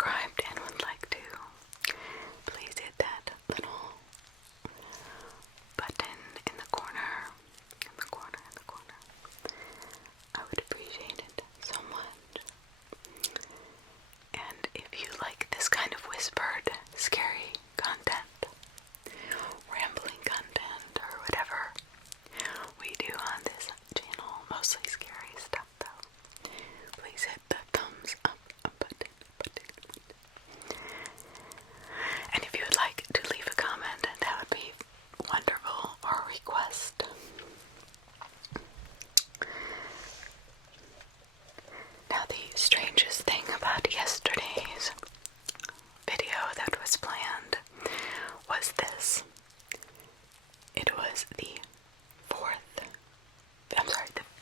subscribed and would like to, please hit that little button in the corner. I would appreciate it so much. And if you like this kind of whispered, scary content, rambling content, or whatever we do on this channel, mostly scary stuff though, please hit the thumbs up button. And if you would like to leave a comment, that would be wonderful, or a request. Now, the strangest thing about yesterday's video that was planned was this. It was the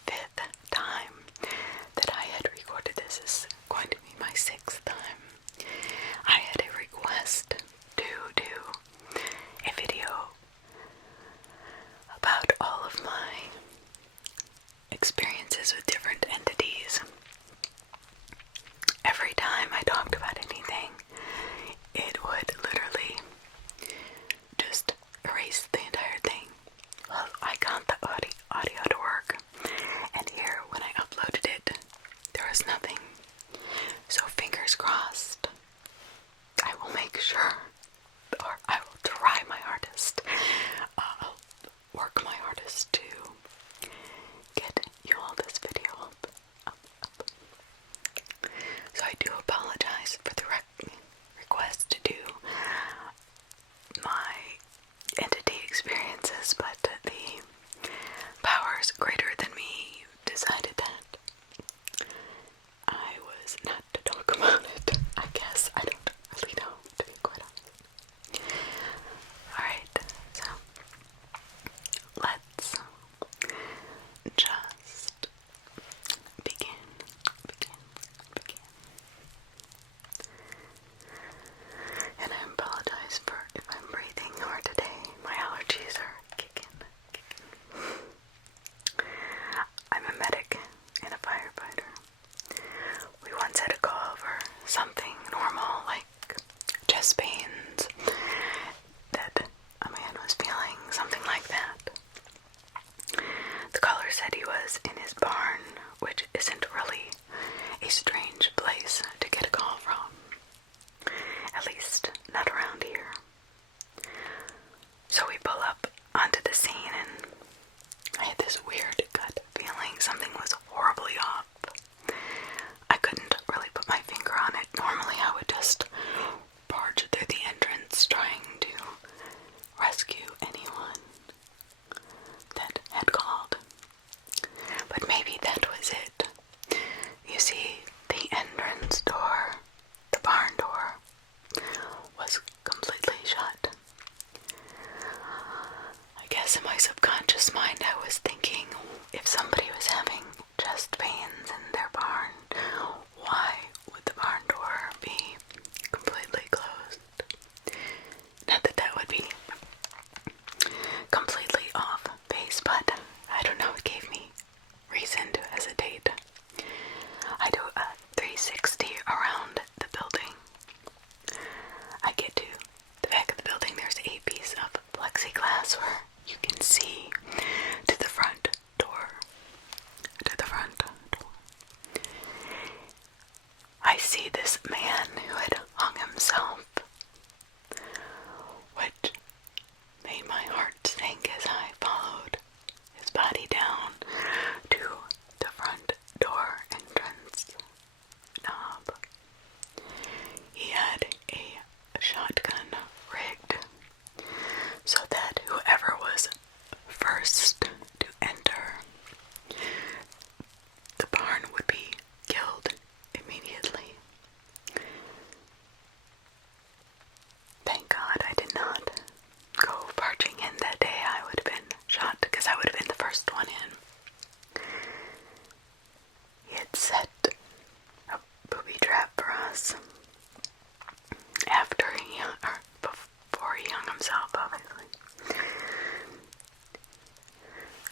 fifth time that I had recorded this. This is going to be my sixth time. I had a request to do a video about all of my experiences with different entities. Every time I talked about anything, it would literally just erase the entire thing. Well, I got the audio to work, and here, when I uploaded it, there was nothing. So fingers crossed. I will make sure, or I will try my hardest, work my hardest to get you all this video up. So I do apologize for the request to do my entity experiences, but the powers greater than me decided that I was not to talk about it. I guess. I don't really know, to be quite honest. Alright, so let's just begin. And I apologize for if I'm breathing or today my allergies are kicking. I'm a medic and a firefighter. We once had a call for something normal like chest pains, that a man was feeling, something like that. The caller said he was in his barn, which isn't really a strange place to get a call from. At least, not around here. So we pull up onto the scene, and I had this weird gut feeling something was horribly off. I couldn't really put my finger on it. Normally I would just barge through the entrance trying to rescue anyone that had called. But maybe that was it. You see, the entrance door, the barn door, was completely shut. I guess in my subconscious mind I was thinking, if somebody was having chest pains in their barn, why would the barn door be completely closed? Not that that would be completely off base, but I don't know, it gave me reason to hesitate. I do a 360 around the building. I get to the back of the building, there's a piece of plexiglass where you can see to the front door. I see this man who had hung himself, which made my heart sink as I followed his body down to the front door entrance knob. He had a shotgun rigged so that whoever was first to enter the barn would be killed immediately. Thank God I did not go barging in that day. I would have been shot because I would have been the first one in. He had set a booby trap for us before he hung himself, obviously.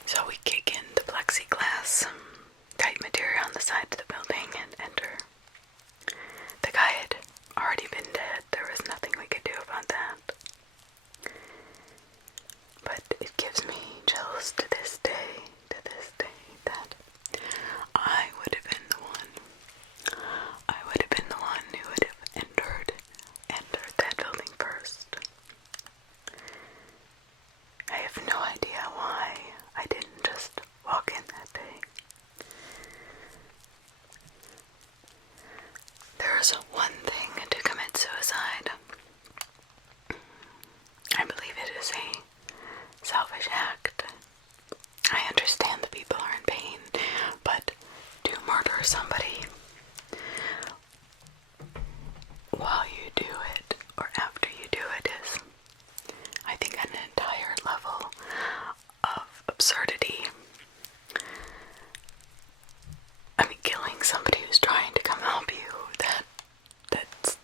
So we kick in the plexiglass, tight material on the side of the building, and enter. The guy had somebody while you do it or after you do it is, I think, an entire level of absurdity. I mean, killing somebody who's trying to come help you, that's,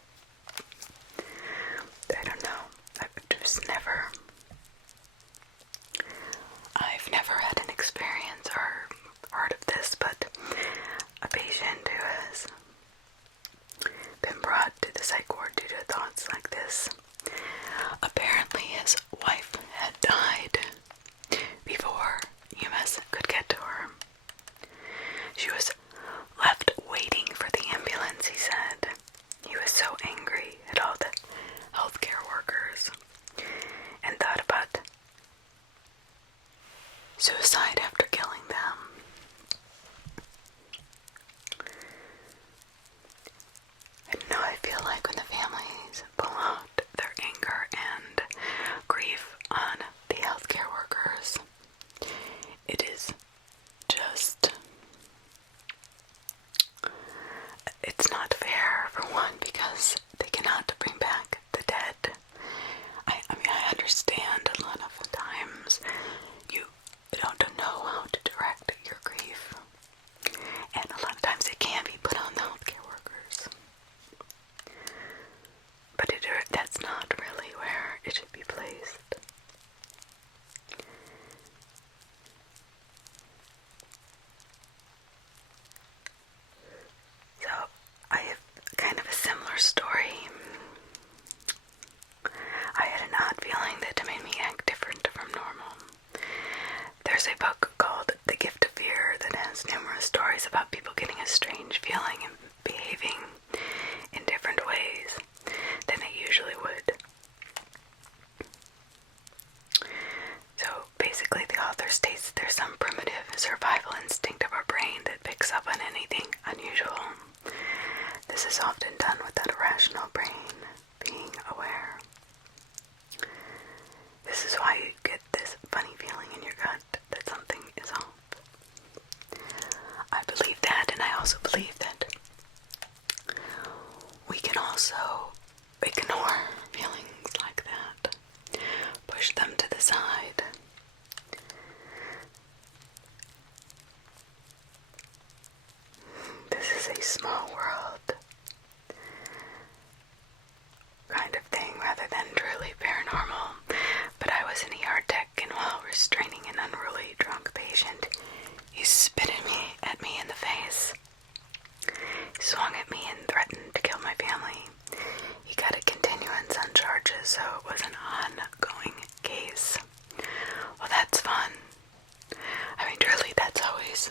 I don't know, I've never had an experience or heard of this, but a patient who has been brought to the psych ward due to thoughts like this. Apparently his wife had died before EMS could get to her. She was left waiting for the ambulance, he said. He was so angry at all the healthcare workers and thought about suicide after killing them. I don't know, I feel like when the families pull out their anger and grief on the healthcare workers, it is just, it's not fair, for one, because they cannot bring back the dead. I mean, I understand a lot of times you don't know how to direct your grief, and a lot of times it can be put on the healthcare workers. But that's not really where it should be placed. So, I have kind of a similar story. I had an odd feeling that made me act different from normal. There's a book called The Gift of Fear that has numerous stories about people getting a strange feeling and behaving in different ways than they usually would. So basically the author states there's some primitive survival instinct of our brain that picks up on anything unusual. This is often done without a rational brain being aware. This is why you get this funny feeling in your gut that something is off. I believe that, and I also believe that we can also ignore feelings like that, push them to the side. This is a small world kind of thing rather than truly paranormal. But I was an ER tech, and while restraining an unruly drunk patient, he spit at me in the face. He swung at me and threatened to kill my family. He got a continuance on charges, so it was an ongoing case. Well, that's fun. I mean, truly, that's always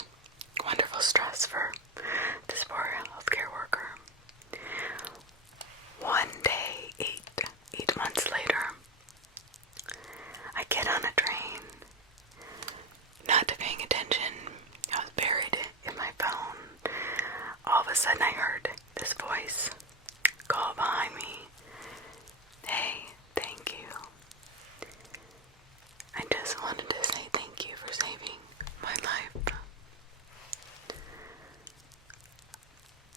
wonderful stress for this poor healthcare worker. One day, eight months later, I get on a train, not paying attention. I was buried in my phone. All of a sudden I heard this voice call behind me, "Hey, thank you." I just wanted to say thank you for saving my life.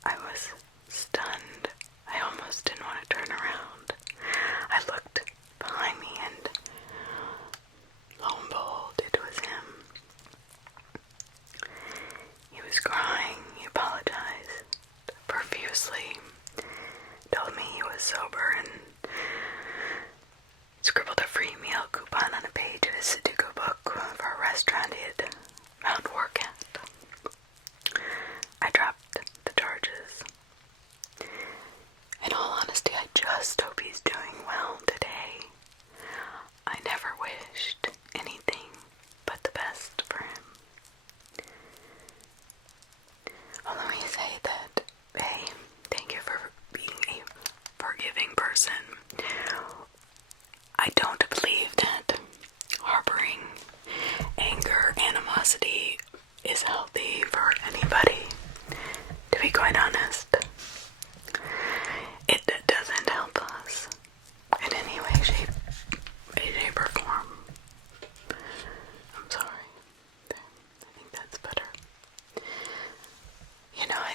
I was stunned. I almost didn't want to turn around. I looked behind me and lo and behold, it was him. He was crying. He apologized profusely, told me he was sober, and scribbled a free meal coupon on a page of his Sudoku book for a restaurant he had found work at. I dropped the charges. In all honesty, I just hope he's doing well today. I never wished anything but the best for him. Well, let me say that, hey, thank you for being a forgiving person. I don't believe that harboring anger, animosity is healthy for anybody, to be quite honest. It doesn't help us in any way, shape or form. I'm sorry. I think that's better. You know, I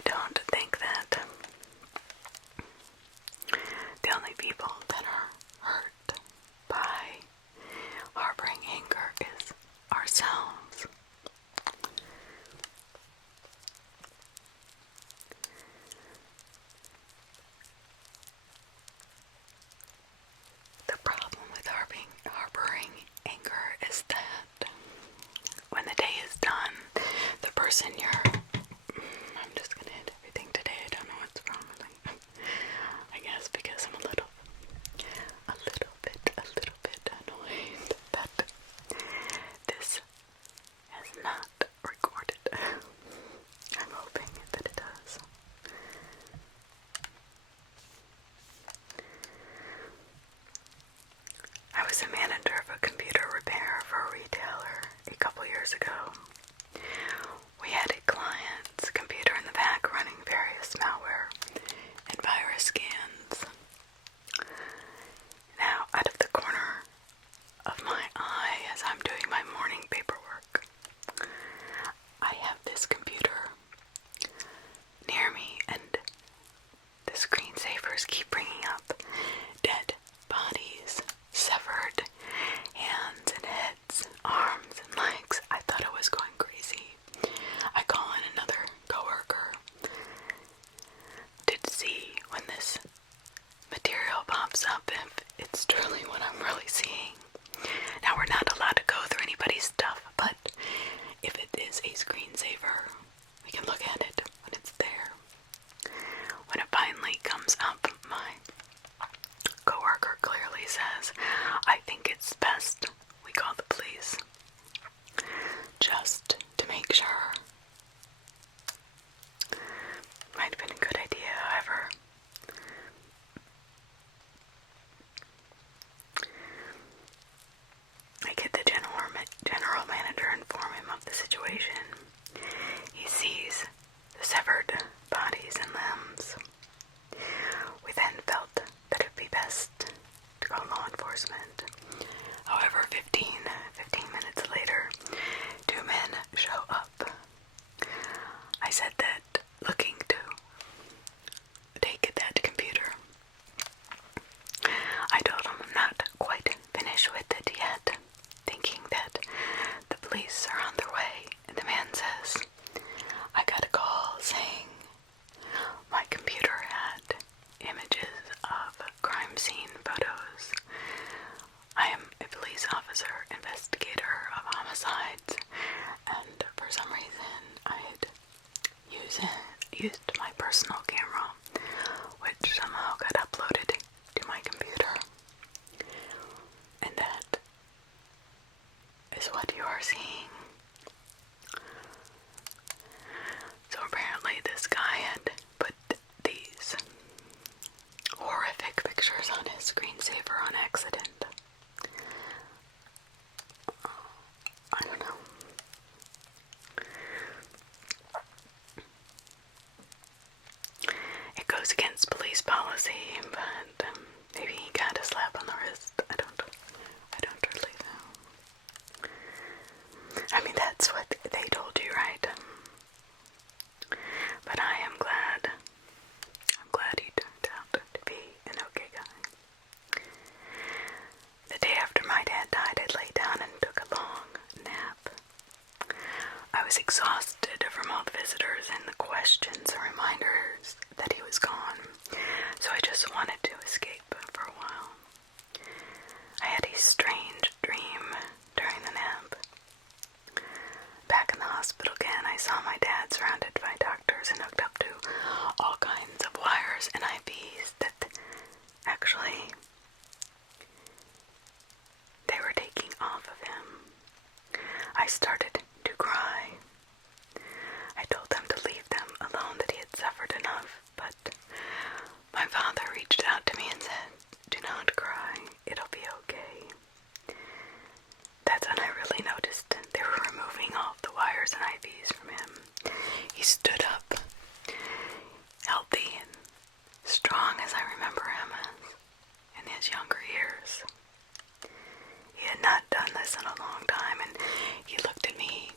worsen your... I'm just gonna hit everything today. I don't know what's wrong with me. I guess because I'm a little bit annoyed that this has not recorded. I'm hoping that it does. I was a manager of a computer repair for a retailer a couple years ago. We had a client's computer in the back running various malware and virus scans. Now, out of the corner of my eye, as I'm doing my morning paperwork, I have this computer near me, and the screensavers keep bringing up dead bodies, severed hands and heads, arms and legs. I thought I was going crazy. I call in another coworker to see when this material pops up if it's truly what I'm really seeing. Now, we're not allowed to go through anybody's stuff, but if it is a screensaver, we can look at it when it's there. When it finally comes up, my coworker clearly says, "I think it's best we call the police, just to make sure." Might have been a good idea, however. I get the general manager, inform him of the situation. He sees the severed bodies and limbs. We then felt that it would be best to call law enforcement. However, 15 minutes later, 2 men show up. I said that looking to take that computer. I told him I'm not quite finished with it yet, thinking that the police are on their way, and the man says, "I got a call saying my computer had images of crime scene photos. I am a police officer, investigator of homicides, and for some reason I had used my personal camera, which somehow got uploaded to my computer. And that is what you are seeing." So apparently this guy had put these horrific pictures on his screensaver on accident. I don't know. It goes against police policy, but maybe he got a slap on the wrist. I don't really know. I mean, that's what they told you, right? But I am glad. I'm glad he turned out to be an okay guy. The day after my dad died, I lay down and took a long nap. I was exhausted from all the visitors and the questions and reminders that he was gone, so I just wanted to escape for a while. I had a strange dream during the nap. Back in the hospital again, I saw my dad surrounded by doctors and hooked up to all kinds of wires and IVs that actually they were taking off of him. I started to cry. I told them to leave them alone, that he had suffered enough, but my father reached out to me and said, "Do not cry, it'll be okay." That's when I really noticed they were removing all the wires and IVs from him. He stood up, healthy and strong as I remember him as in his younger years. He had not done this in a long time, and he looked at me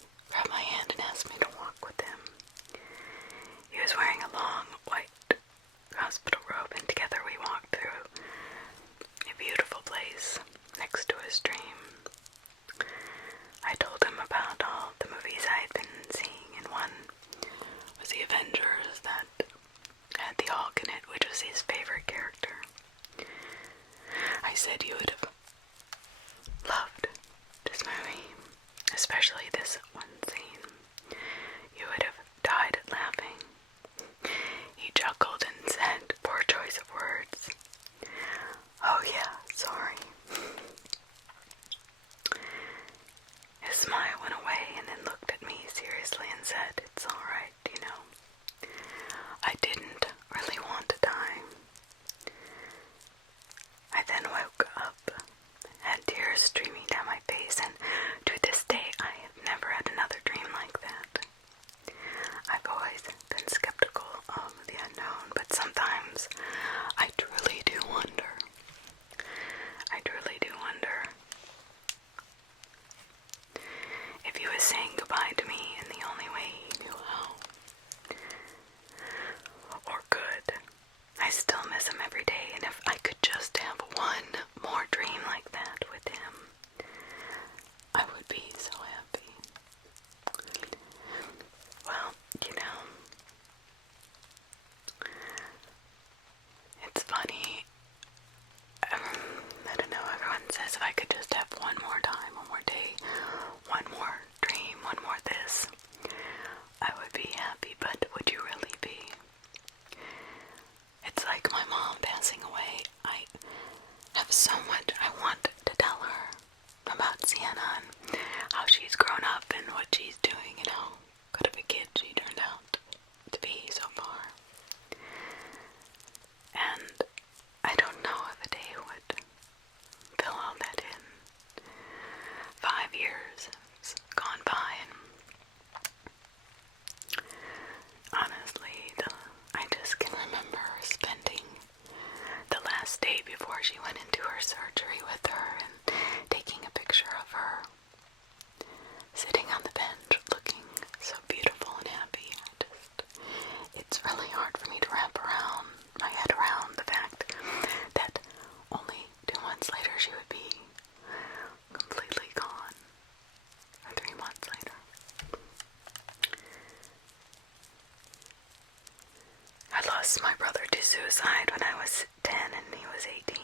lost my brother to suicide when I was 10 and he was 18.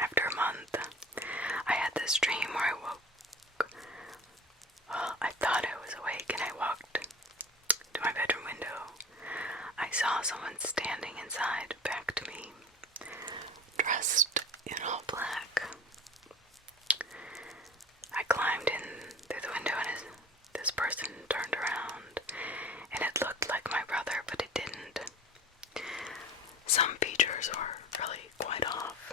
After a month, I had this dream where I woke. Well, I thought I was awake and I walked to my bedroom window. I saw someone standing inside, back to me, dressed in all black. I climbed in through the window and this person turned around, and it looked like my brother, but it didn't. Some features were really quite off.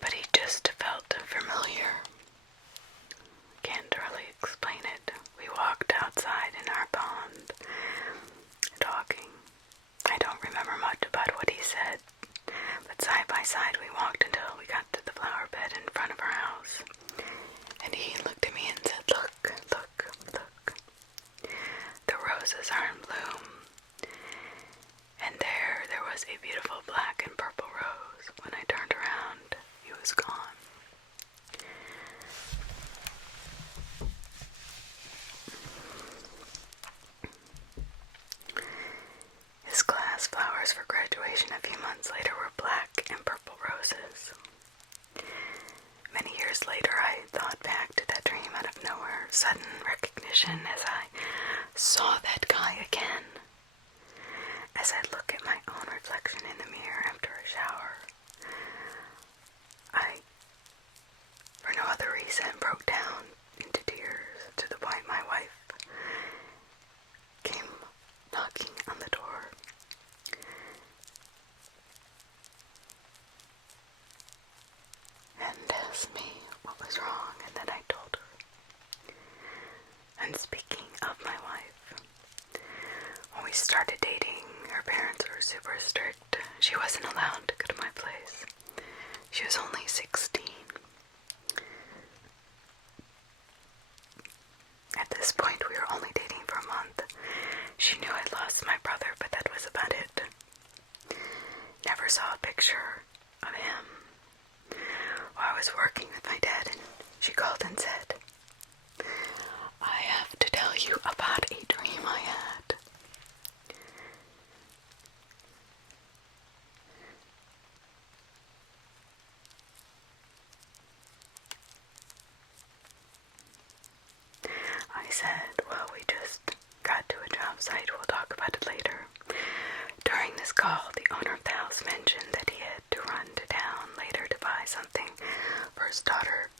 But he just felt familiar. Can't really explain it. We walked outside in our pond, talking. I don't remember much about what he said, but side by side we walked until we got to the flower bed in front of our house. And he looked at me and said, "Look, look, look. The roses are in bloom." And there was a beautiful black and purple rose. When I turned around, he was gone. His class flowers for graduation a few months later were black and purple roses. Many years later, I thought back to that dream out of nowhere, sudden recognition as I saw that guy again. As I look at my own reflection in the mirror after a shower, I, for no other reason, broke down into tears to the point my wife came knocking on the door. And asked me what was wrong, and then I told her. And speaking of my wife, when we started dating, her parents were super strict. She wasn't allowed to go to my place. She was only 16. At this point, we were only dating for a month. She knew I'd lost my brother, but that was about it. Never saw a picture of him. While I was working with my dad, and she called and said, "I have to tell you about a dream I had." I said, "Well, we just got to a job site. We'll talk about it later." During this call, the owner of the house mentioned that he had to run to town later to buy something for his daughter.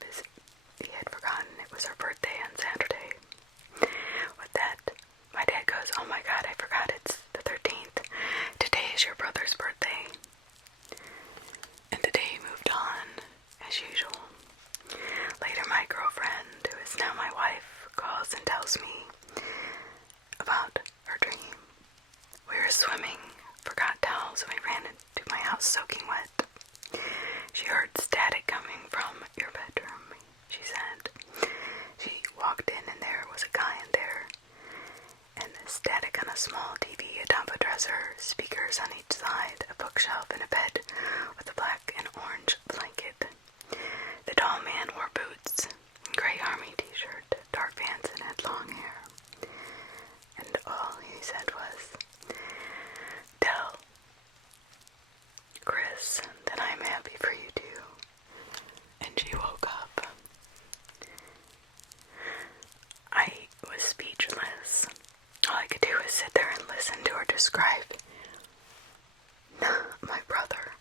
He had forgotten it was her birthday on Saturday. With that, my dad goes, "Oh my God, I forgot it's the 13th. Today is your brother's birthday." And the day moved on, as usual. Later, my girlfriend, who is now my wife, calls and tells me about her dream. We were swimming, forgot towels, and we ran into my house soaking wet. She heard static coming from your bedroom, she said. She walked in and there was a guy in there, and the static on a small TV atop a dresser, speakers on each side, a bookshelf, and a bed with a black and orange blanket. The tall man wore boots, gray army t-shirt, dark pants, and had long hair. And all he said was, "Tell Chris that I'm happy for you too." And she woke up. I was speechless. All I could do was sit there and listen to her describe my brother.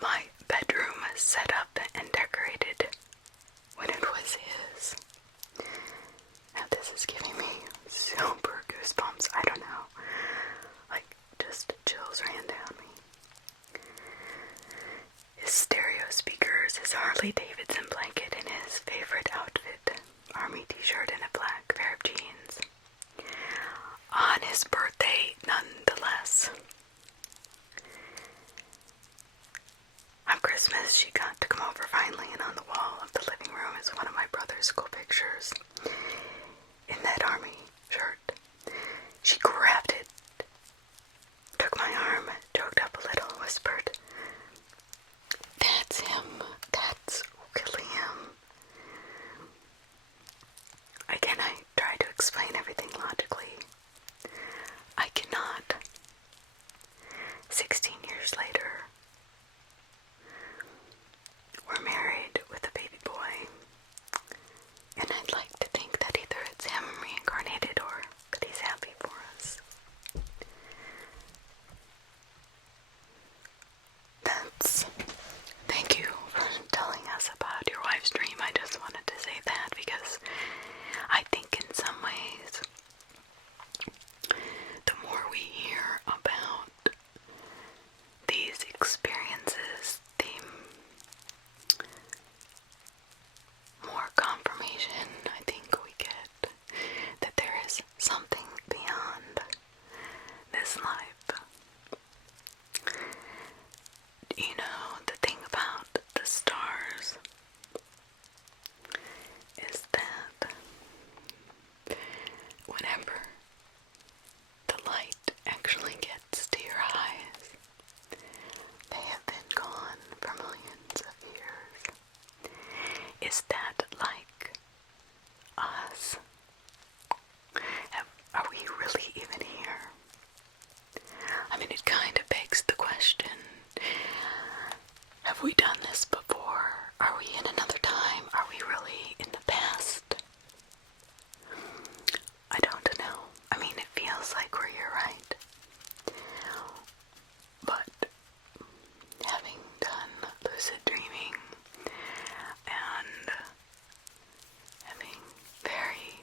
My bedroom was set up and decorated when it was his. Now this is giving me super goosebumps. I don't know. Like, just chills ran down me. His stereo speakers, his Harley Davidson blanket, and his favorite outfit, army t-shirt and a black pair of jeans. On his birthday, nonetheless. On Christmas, she got to come over finally, and on the wall of the living room is one of my brother's school pictures. In that army shirt. She grabbed it, took my arm, choked up a little, and whispered, "That's him. That's really him." Again, I tried to is that like us? Are we really even here? I mean, it kind of begs the question, have we done this before? Are we in another time? Are we really in the past? I don't know. I mean, it feels like we're here, right? But having done lucid dreaming and having very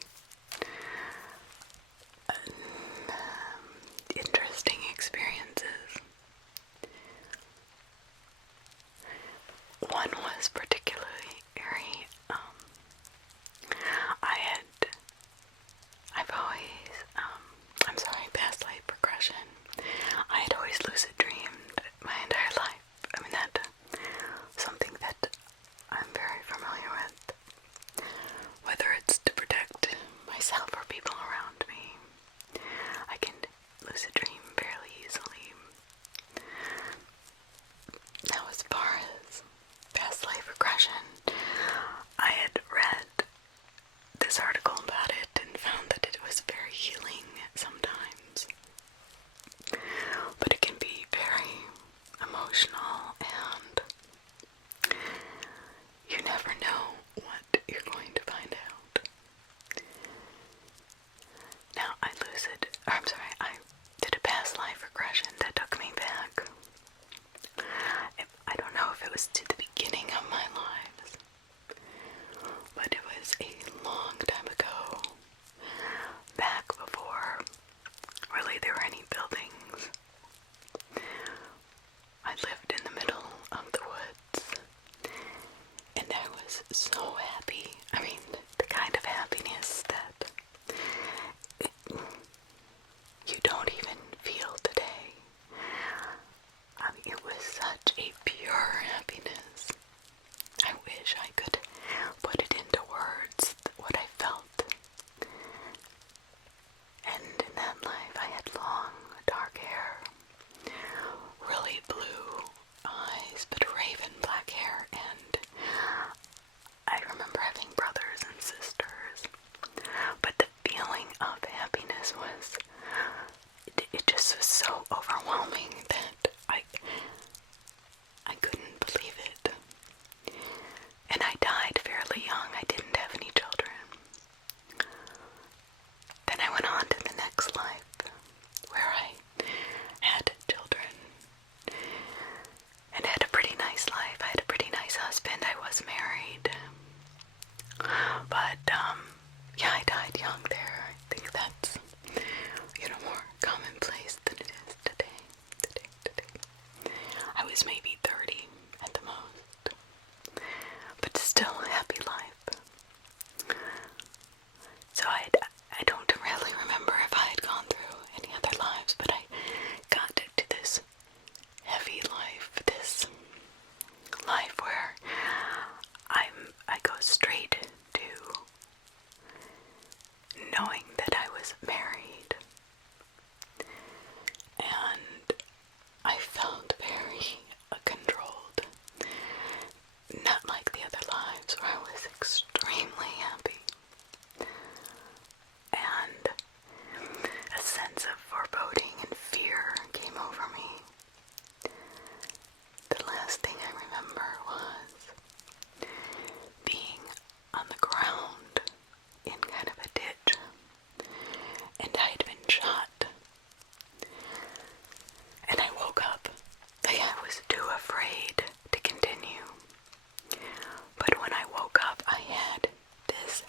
interesting experiences, one was particularly eerie. I've always, I'm sorry, past life regression. I had always lucid dreamed my entire life. I mean, that's something that I'm very familiar with. Whether it's to protect myself or people around me, I can lucid dream fairly easily. Now, as far as past life regression, I had read this article about it and found that it was very healing sometimes, but it can be very emotional, and you never know what you're going to find out. Now, I did a past life regression that took me back. I don't know if it was to the beginning of my lives, but it was a long time ago, back before really there were any buildings. I lived in the middle of the woods, and I was so happy. I mean, the kind of happiness that you don't even feel today. I mean, it was such a pure happiness. I wish I could put it into words, what I felt. And in that life, I had long, dark hair, really blue eyes, but raven black hair, and I remember having brothers and sisters. But the feeling of happiness was, it just was so overwhelming that I couldn't believe it. And I died fairly young. I didn't have any children. Then I went on to the next life, where I had children and had a pretty nice life. I had a pretty nice husband. I was married. But, yeah, I died young there. I think that's, more commonplace than it is today. I was maybe 30 at the most, but still a happy life. So I don't really remember if I had gone through any other lives, but I got to this heavy life, this life where I go straight to knowing that I was married, and I felt very controlled, not like the other lives where I was extremely happy, and a sense of foreboding and fear came over me. The last thing I remember was being on the ground in kind of a ditch, and I had been shot. And I woke up. I was too afraid to continue. But when I woke up, I had this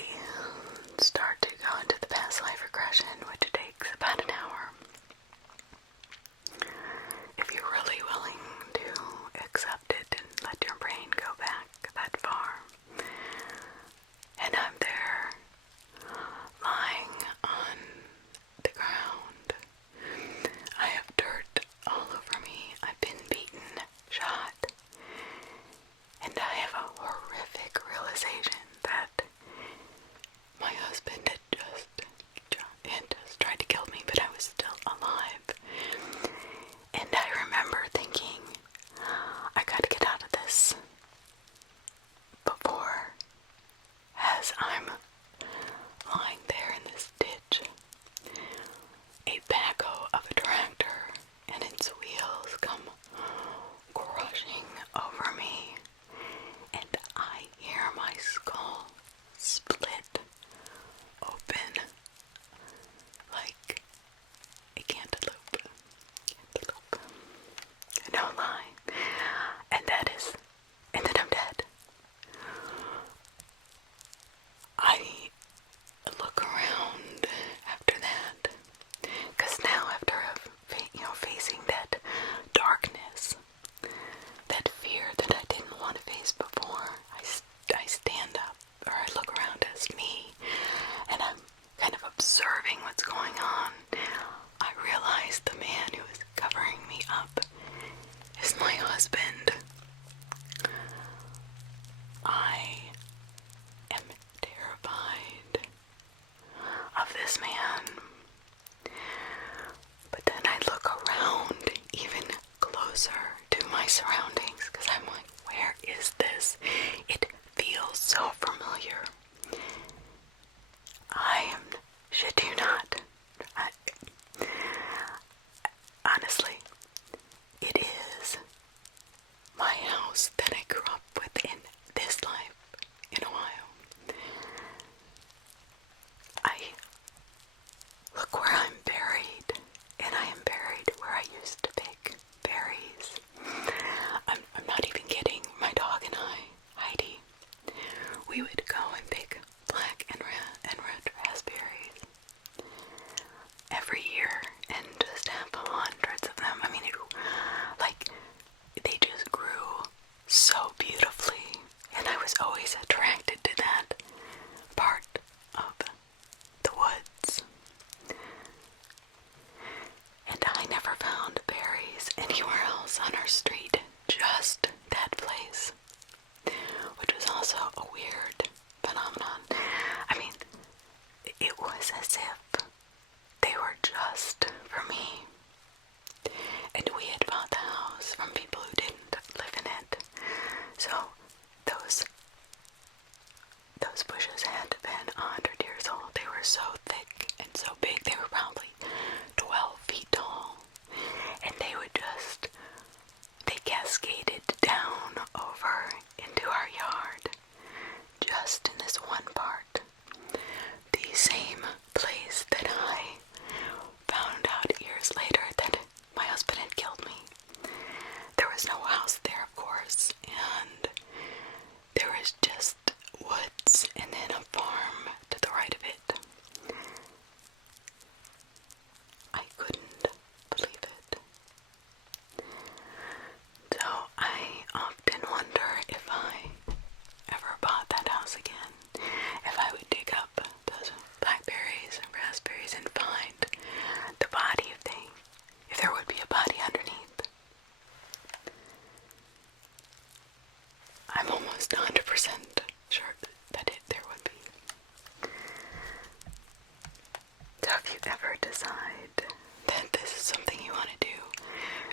I start to go into the past life regression, which takes about an hour. If you're really willing to accept it and let your brain go back that far. And I'm there, lying on the ground. I have dirt all over me. I've been beaten, shot. And I have a horrific realization that my husband had just tried to kill me, but I was still alive. And I remember thinking, I gotta get out of this before, as I'm lying there in this ditch, a backhoe of a tractor and its wheels come crushing over me, and I hear my skull split open like a cantaloupe. No lie. And then I'm dead. I look around after that, because now after facing that darkness, that fear that I didn't want to face before, I stand up, or I look around as me, and I'm kind of observing what's going on. I realize the man who is covering me up is my husband. I am terrified of this man. But then I look around even closer to my surroundings, because I'm like, where is this? It feels so familiar. I am, shit you not, honestly, it is my house that I grew up with in this life in Ohio. I look where I'm buried, and I am buried where I used to pick berries. I'm not even kidding. My dog and I, Heidi, we would go and pick black and red raspberries every year and just have hundreds of them. I mean, they just grew so beautifully, and I was always attracted to that part of the woods. And I never found berries anywhere else on our street, just that place, which was also a weird phenomenon. I mean, it was as if they were just for me. And we had bought the house from people who didn't live in it. So those bushes had to have been 100 years old. They were so thick and so big. They were probably 12 feet tall. And they cascaded down over into our yard, just in this one part. The same place that I found out years later that my husband had killed me. There was no house there, of course, and there was just woods and then a farm to the right of it. I couldn't believe it. So I often wonder if I ever bought that house again, if I would dig up those blackberries and raspberries and find the body, if there would be a body underneath. I'm almost 100% sure that there would be. So if you ever decide that this is something you want to do,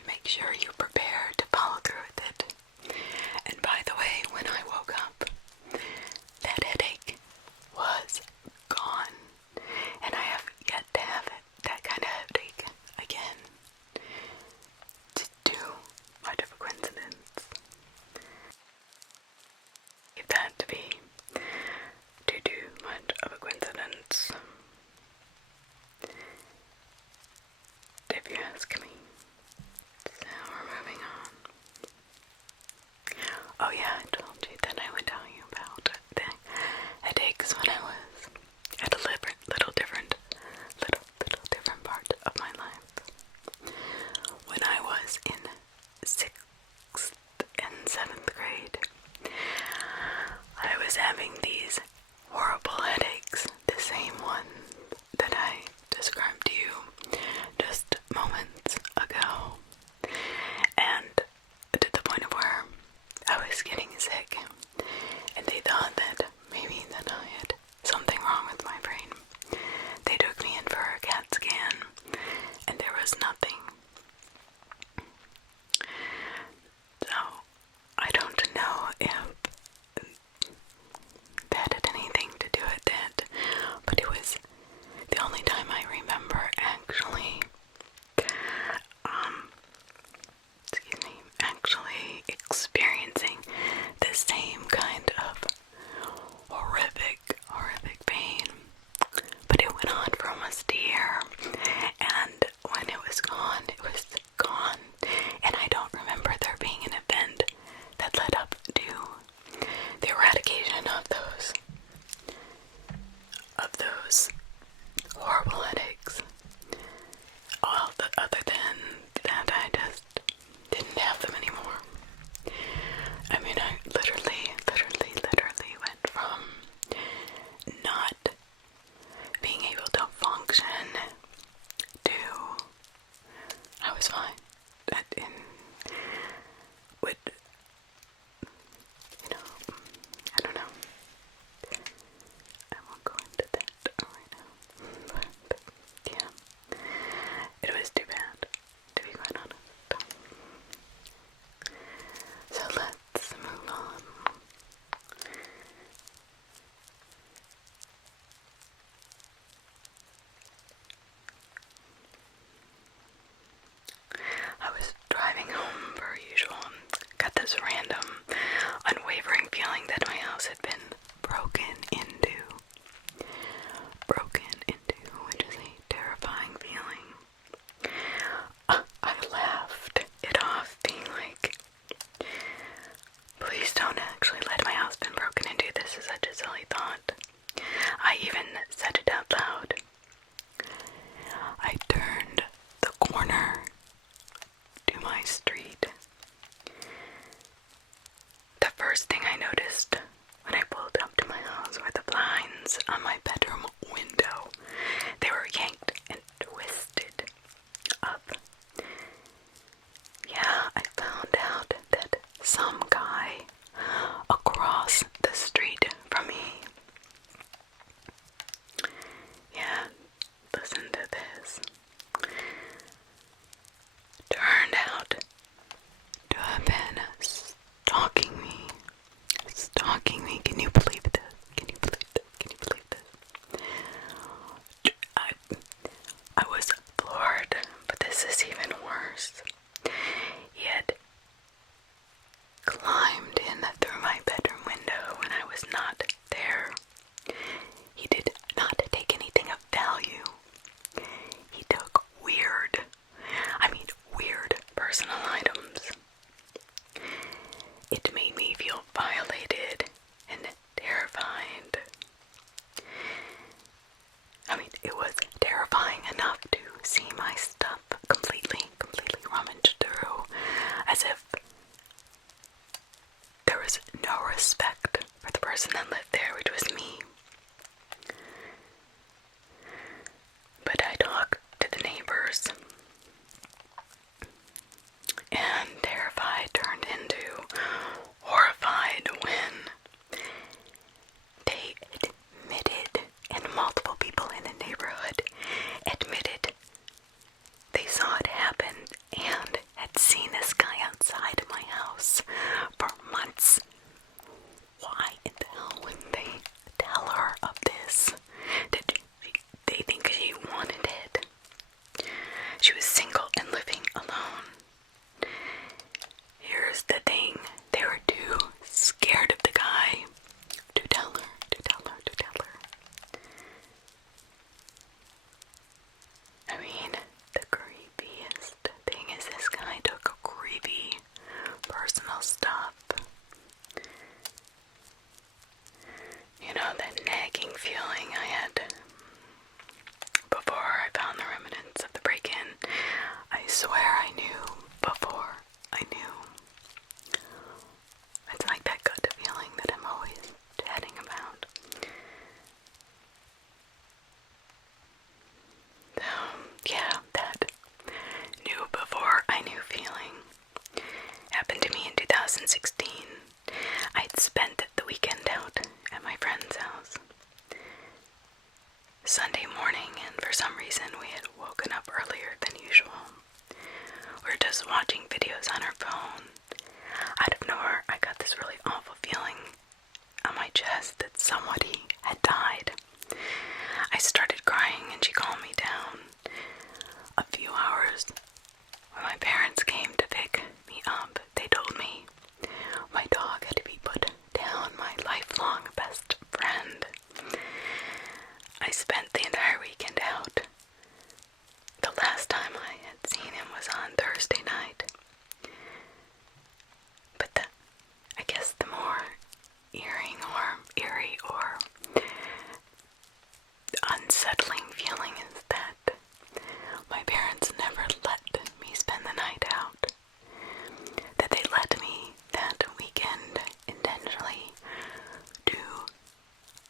make sure you prepare to follow through with it. And by the way, when I woke up, that headache was gone. And I have yet to have that kind of headache again. It's too much of a coincidence. If that to be too much of a coincidence, if you ask me. So we're moving on. those horrible headaches. Well, other than that, I just didn't have them anymore. I mean, I literally went from not being able to function to I was fine. That would, I don't know. I won't go into that right now. But, yeah. It was too bad, to be quite honest. So let's move on. I was driving home per usual. Got this random, unwavering feeling that my house had been broken into, which is a terrifying feeling. I laughed it off, being like, please don't actually let my house been broken into. This is such a silly thought. I even said it out loud. I turned the corner to my street. The first thing I noticed when I pulled up to my house were the blinds on my bedroom window. They were yanked and twisted up. Yeah, I found out that some guy across the street from me, yeah, listen to this, turned out to have been stalking me. Can you believe this? I was floored, but this is even worse. He had climbed in through my bedroom window when I was not there. He did not take anything of value. He took weird personal items. It made me feel violated and terrified. It was terrifying enough to see my stuff completely rummaged through, as if there was no respect for the person that lived there, which was me. But I talked to the neighbors, and terrified turned into horrified when they admitted, and multiple people in the neighborhood admitted they saw it happen and had seen this guy outside of my house for months. Why in the hell wouldn't they tell her of this? Did they think she wanted it? She was single and living alone. Here's the thing, they were too scared of the guy to tell her. The creepiest thing is this guy took creepy personal stuff. That nagging feeling I had before I found the remnants of the break-in. I swear I knew before I knew. It's like that gut feeling that I'm always chatting about. So, yeah, that knew before I knew feeling happened to me in 2016. I'd spent the weekend out at my friend's house Sunday morning, and for some reason we had woken up earlier than usual. We were just watching videos on our phone. Out of nowhere, I got this really awful feeling on my chest that somebody had died. I started crying and she calmed me down. A few hours when my parents came to pick me up, they told me my dog had to be put down, my lifelong best friend. I spent the entire weekend out. The last time I had seen him was on Thursday night. unsettling feeling is that my parents never let me spend the night out. That they let me that weekend intentionally to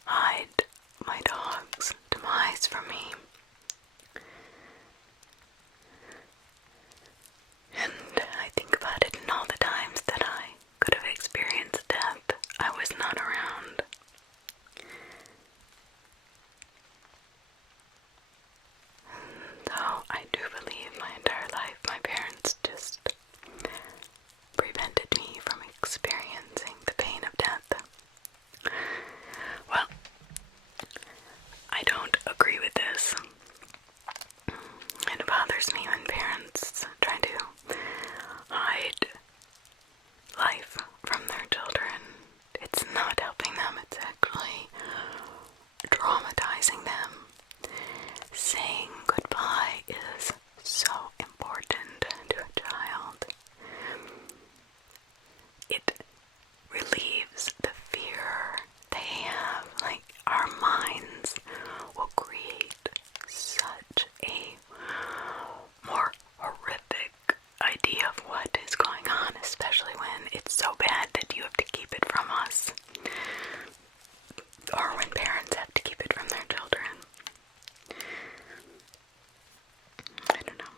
hide my dog's demise from me. And I think about it and all the times that I could have experienced death, I was not around. So I do believe my entire life my parents just prevented me from experiencing the pain of death. Well, I don't agree with this. It bothers me when parents try to hide life from their children. It's not helping them, it's actually traumatizing them. Saying goodbye is so important to a child. It relieves the fear they have. Like, our minds will create such a more horrific idea of what is going on, especially when it's so bad that you have to keep it from us, or when parents have to keep it from their children. I don't know.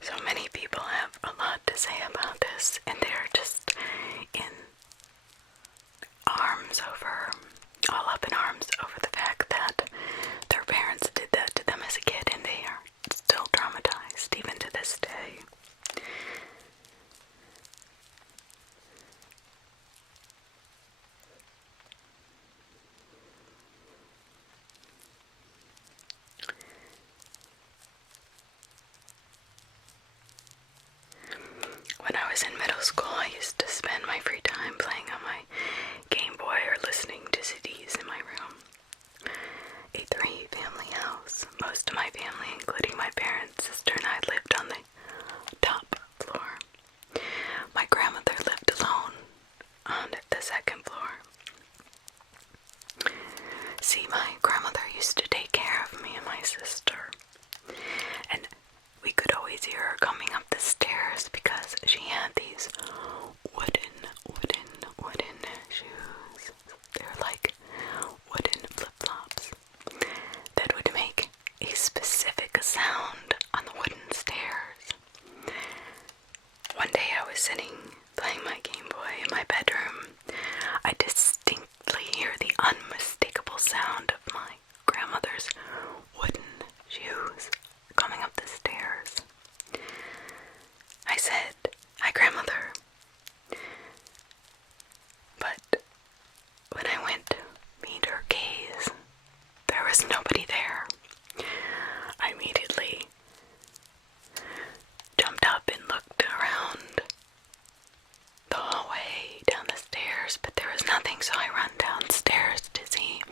So many people have a lot to say about this, and they're just all up in arms over the fact that their parents did that to them as a kid, and they are still traumatized even to this day. When I was in middle school, I used to spend my free time playing on my Game Boy or listening to CDs in my room. A three-family house. Most of my family, including my parents, sister, and I, lived on the top floor. My grandmother lived alone on the second floor. See, my grandmother used to take care of me and my sister, and we could always hear her coming up the stairs because she had these wooden shoes. They were like wooden flip-flops that would make a specific sound on the wooden stairs. One day I was sitting playing my Game Boy in my bedroom. I distinctly hear the unmistakable sound of my grandmother's wooden shoes coming up the stairs. I said, "Hi, grandmother." But when I went to meet her gaze, there was nobody there. I immediately jumped up and looked around the hallway, down the stairs, but there was nothing, so I run downstairs to see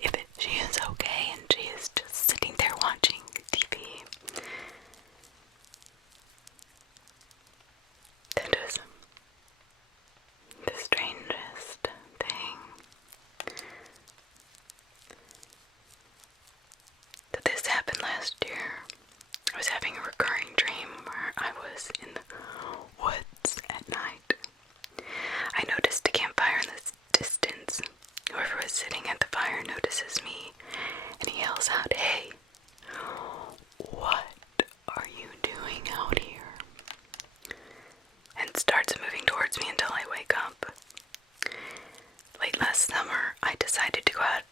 if she is okay, and she is just sitting there watching TV. That was the strangest thing. That this happened last year. I was having a recurring dream where I was in the woods at night. I noticed a campfire in the distance. Whoever was sitting at the fire notices me, and he yells out, "Hey, what are you doing out here?" And starts moving towards me until I wake up. Late last summer, I decided to go out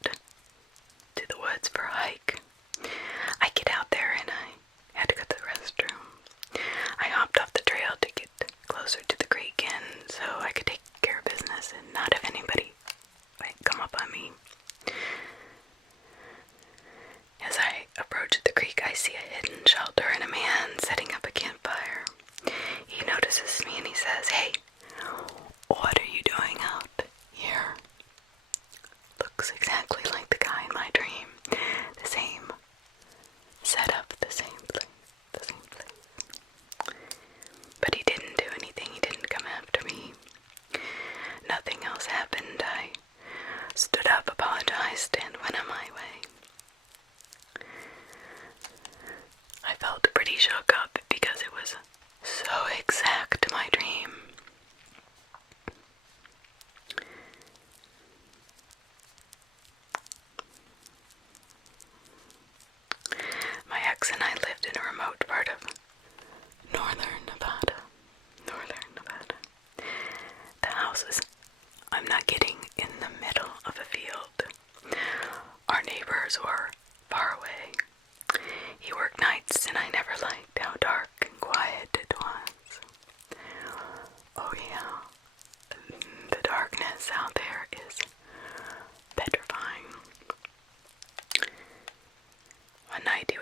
to the woods for a hike. I get out there and I had to go to the restroom. I hopped off the trail to get closer to the creek and so I could take care of business and not have anybody come up on me. As I approach the creek, I see a hidden shelter and a man setting up a campfire. He notices me and he says, "Hey, what are you doing out here?" Looks exactly like the guy in my dream. The same setup, the same place. But he didn't do anything. He didn't come after me. Nothing else happened. I stood up, apologized,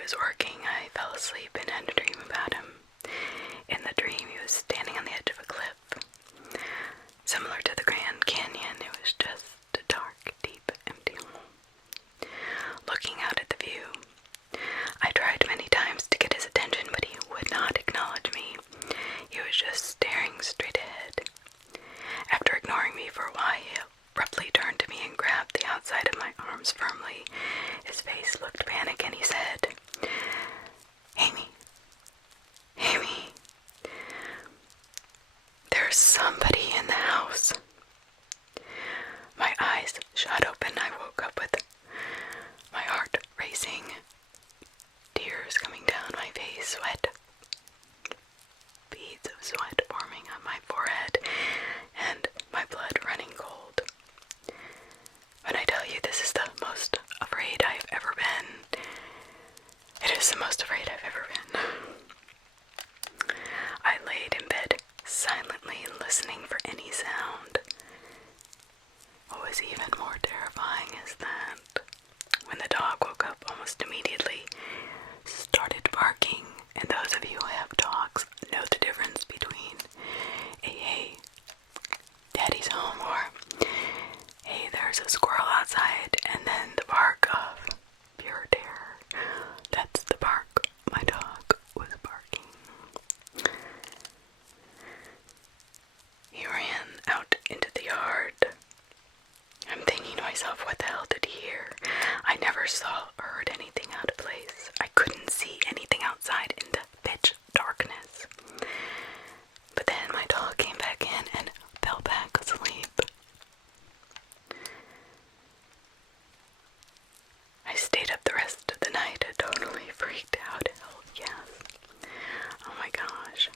was working, I fell asleep and had a dream about him. In the dream, he was standing on the edge of a cliff. Similar to the Grand Canyon, it was just a dark, deep, empty hole. Looking out at the view, I tried many times to get his attention, but he would not acknowledge me. He was just staring straight ahead. After ignoring me for a while, he abruptly turned to me and grabbed the outside of my arms firmly. His face looked panicked and he said, "Amy, Amy, there's somebody in the house." My eyes shot open. I woke up with my heart racing, tears coming down my face, sweat, beads of sweat forming on my forehead, and my blood running cold. When I tell you this is the most afraid I've ever been, it is the most afraid I've ever been. I laid in bed silently listening for any sound. What was even more terrifying is that when the dog woke up almost immediately, started barking, and those of you who have dogs know the difference between a "hey, daddy's home" or "hey, there's a squirrel outside," and then the bark of pure terror. That's the bark my dog was barking. He ran out into the yard. I'm thinking to myself, what the hell did he hear? I never saw or heard anything out of place. I couldn't see anything outside in the pitch darkness. But then my dog came back in and fell back asleep. I stayed up the rest of the night, totally freaked out. Hell yes. Oh my gosh.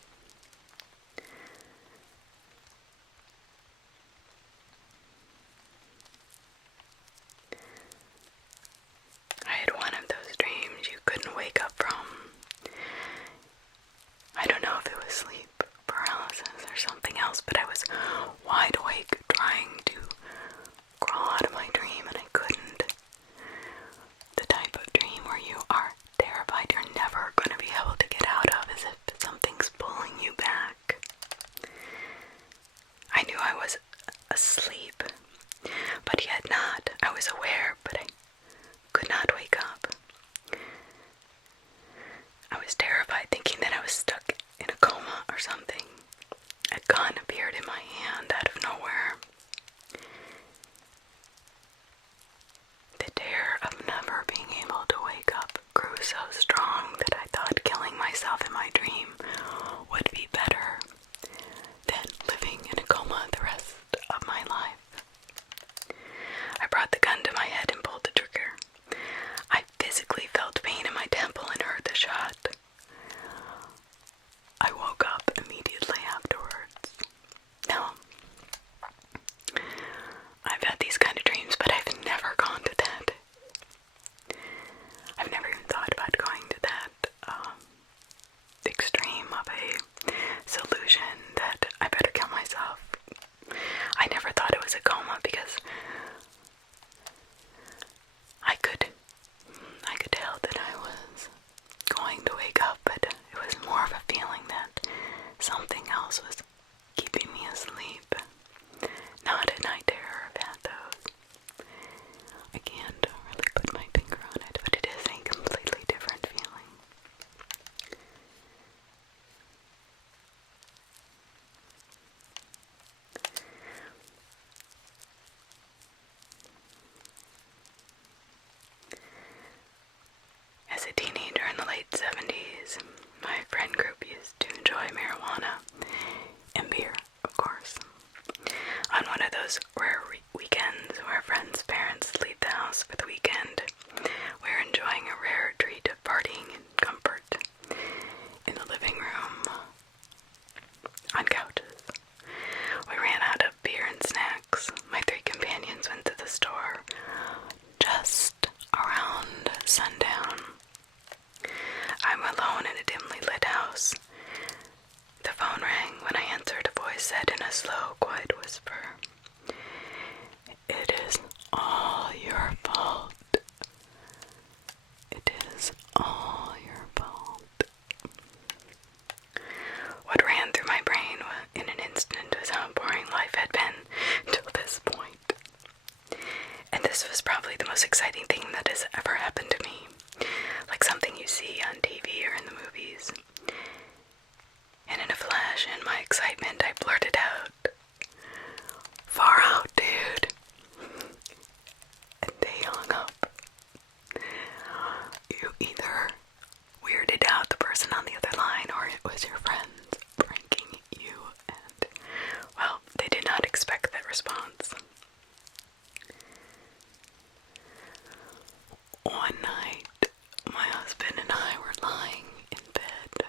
I had one of those dreams you couldn't wake up from. is probably the most exciting thing that has ever happened to me. Like something you see on TV or in the movies. And in a flash, in my excitement, I blurted out, "Far out, dude." And they hung up. You either weirded out the person on the other line, or it was your friends pranking you, and, well, they did not expect that response. One night, my husband and I were lying in bed.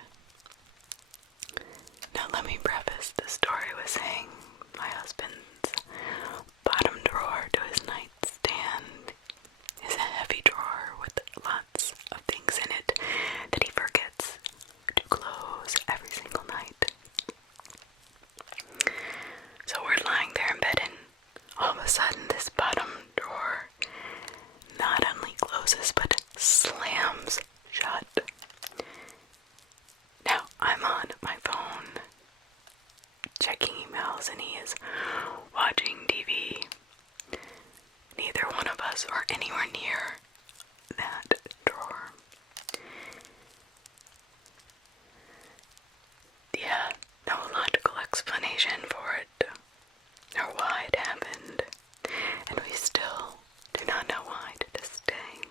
Now let me preface the story with saying my husband's bottom drawer to his nightstand is a heavy drawer with lots of things in it that he forgets to close every single night. So we're lying there in bed, and all of a sudden this bottom drawer not only closes but slams shut. Now I'm on my phone checking emails, and he is watching TV. Neither one of us are anywhere near that drawer. Yeah, no logical explanation for it, or why it happened, and we still do not know why to this day.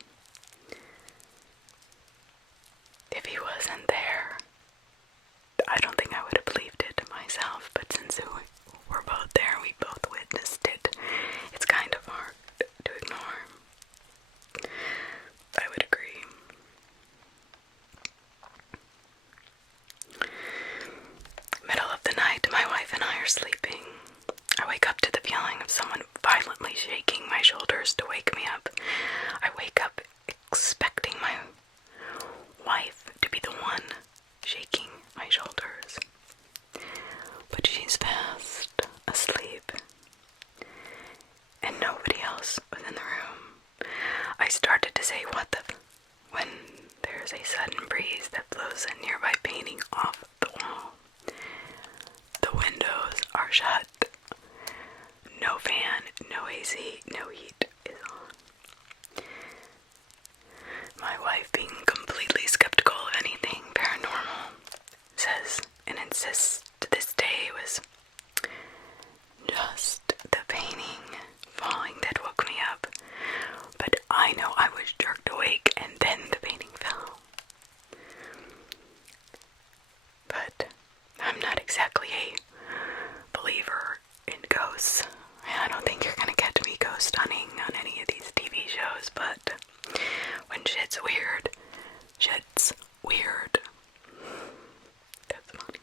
If he wasn't there, I don't think I would have believed it myself, but since we're both there, we both witnessed it, it's kind of hard to ignore. I would agree. Middle of the night, my wife and I are sleeping. I wake up to the feeling of someone violently shaking my shoulders to wake me up. I wake up expecting my wife to be the one shaking my shoulders, but she's fast asleep, and nobody else was in the room. I started to say what the when there's a sudden breeze that blows a nearby painting off the wall. The windows are shut. No fan, no AC, no heat is on. My wife, being completely skeptical of anything paranormal, says and insists to this day it was just the painting falling that woke me up. But I know I was jerked awake and then the painting fell. But I'm not exactly a believer in ghosts. I don't think you're gonna catch me ghost hunting on any of these TV shows, but when shit's weird, shit's weird. That's funny.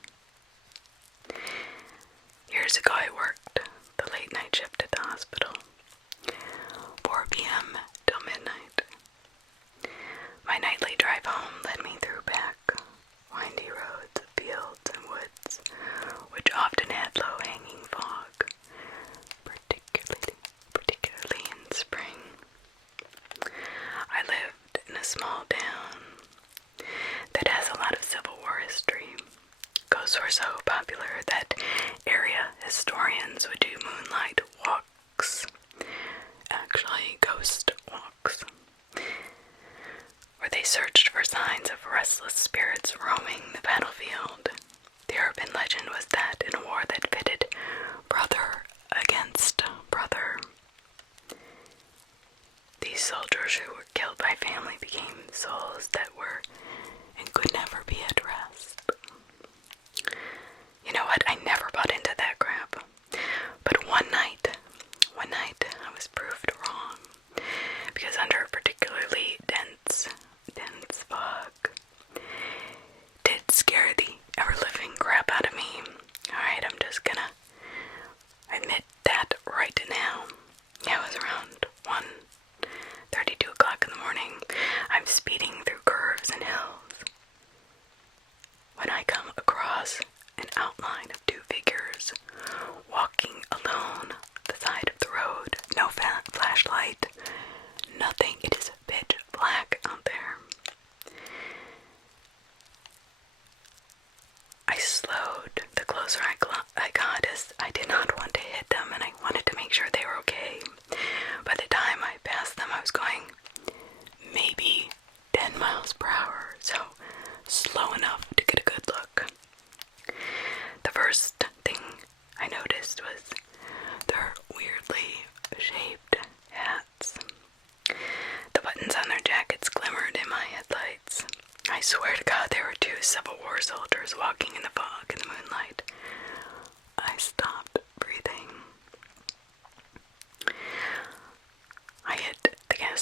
Years ago I worked the late night shift at the hospital. 4 p.m. till midnight. My nightly drive home led me through back windy roads of fields and woods, which often had low-hanging fog, particularly in spring. I lived in a small town that has a lot of Civil War history. Ghosts were so popular that area historians would do moonlight walks, actually ghost walks, where they searched for signs of restless spirits roaming the battlefield. The urban legend was that in a war that pitted brother against brother, these soldiers who were killed by family became souls that were and could never be at rest. You know what? I never bought into that crap. But one night I was proved wrong. Because under a particularly dense fog, did scare the ever-living crap out of me. Alright, I'm just gonna admit that right now. Yeah, it was around 1:32 o'clock in the morning. I'm speeding through curves and hills when I come across an outline of two figures walking alone the side of the road. No flashlight, nothing. It is pitch black out there. I slowed the closer I got, as I did not want to hit them and I wanted to make sure they were okay. By the time I passed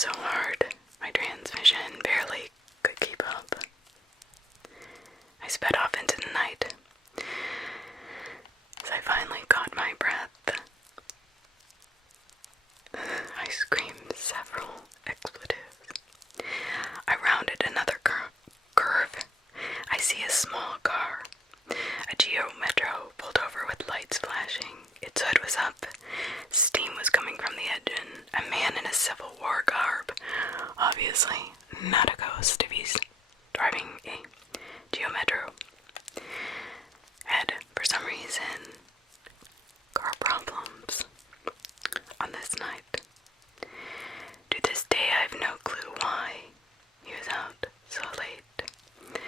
so hard, my transmission barely could keep up. I sped off into the night. As I finally caught my breath, I screamed several expletives. I rounded another curve. I see a small car. A Geo Metro pulled over with lights flashing. Its hood was up. Steam was coming from the engine. A man in a Civil War garb. Obviously not a ghost if he's driving a Geo Metro. Had, for some reason, car problems on this night. To this day, I have no clue why he was out so late,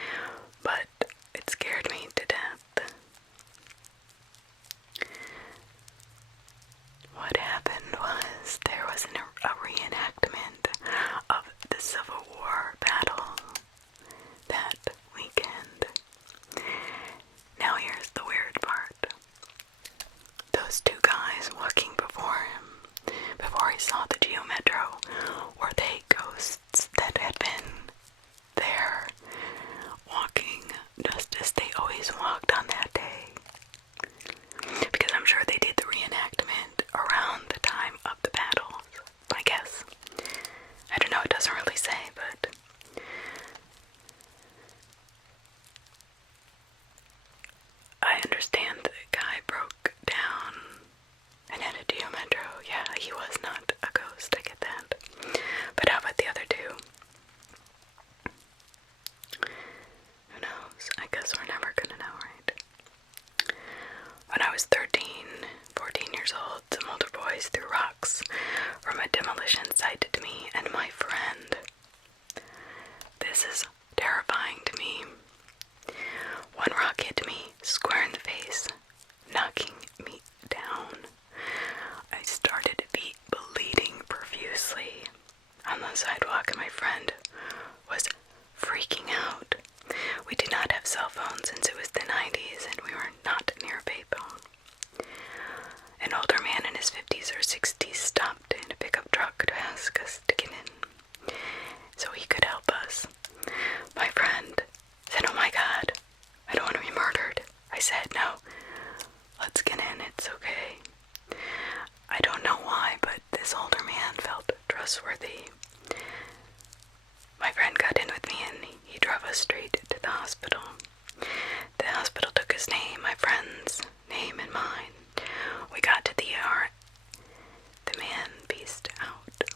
but it scared me to death. What happened was there was a reenactment of the Civil War battle that weekend. Now here's the weird part. Those two guys walking before him, before he saw the Geo Metro, were they ghosts that had been there, walking just as they always walked on that day? Because I'm sure they did the reenactment around the time of the battles, I guess. I don't know, it doesn't really say, but I understand the guy broke down and had a Geo Metro. Yeah, he was not a ghost, I get that. But how about the other two? Who knows? I guess we're never gonna know, right? When I was 14 years old, some older boys threw rocks from a demolition site to me and my friend. This is terrifying to me. One rock hit me square in the face, knocking me down. I started to be bleeding profusely on the sidewalk, and my friend was freaking out. We did not have cell phones since it was the 90s, and we were not near a payphone. An older man in his 50s or 60s stopped in a pickup truck to ask us to get in so he could help us. My friend said, "Oh my God, I don't want to be murdered." I said, "No, let's get in, it's okay." I don't know why, but this older man felt trustworthy. My friend got in with me and he drove us straight to the hospital. The hospital took his name, my friend's name, and mine. We got to the ER. The man pieced out.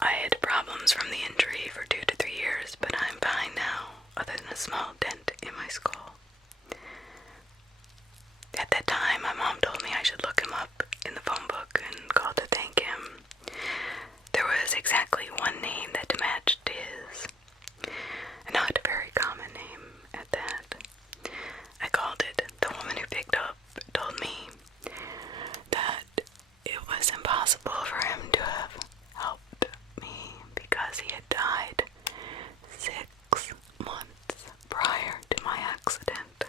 I had problems from the injury for 2 to 3 years, but I'm fine now, other than a small dent in my skull. At that time, my mom told me I should look him up in the phone book and call to thank him. There was exactly one name that matched his. A not very common name at that. I called it. The woman who picked up told me that it was impossible for him to have helped me because he had died 6 months prior to my accident.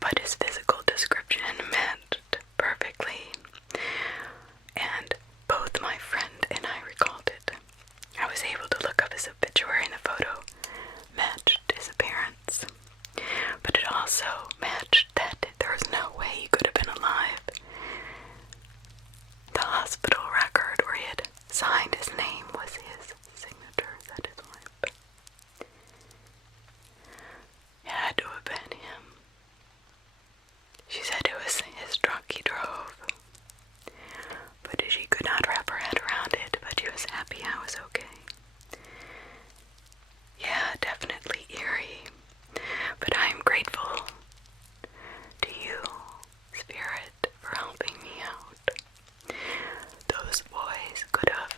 But his physical description matched perfectly, and both my friend and I recalled it. I was able to look up his obituary, and the photo matched his appearance. But it also matched that there was no way he could have been alive. The hospital record where he had signed his name was his signature, that his wife. It had to have been him. She said it was his truck he drove, but she could not wrap her head around it, but she was happy I was okay. Yeah, definitely eerie, but I am grateful to you, Spirit, for helping me out. Those boys could have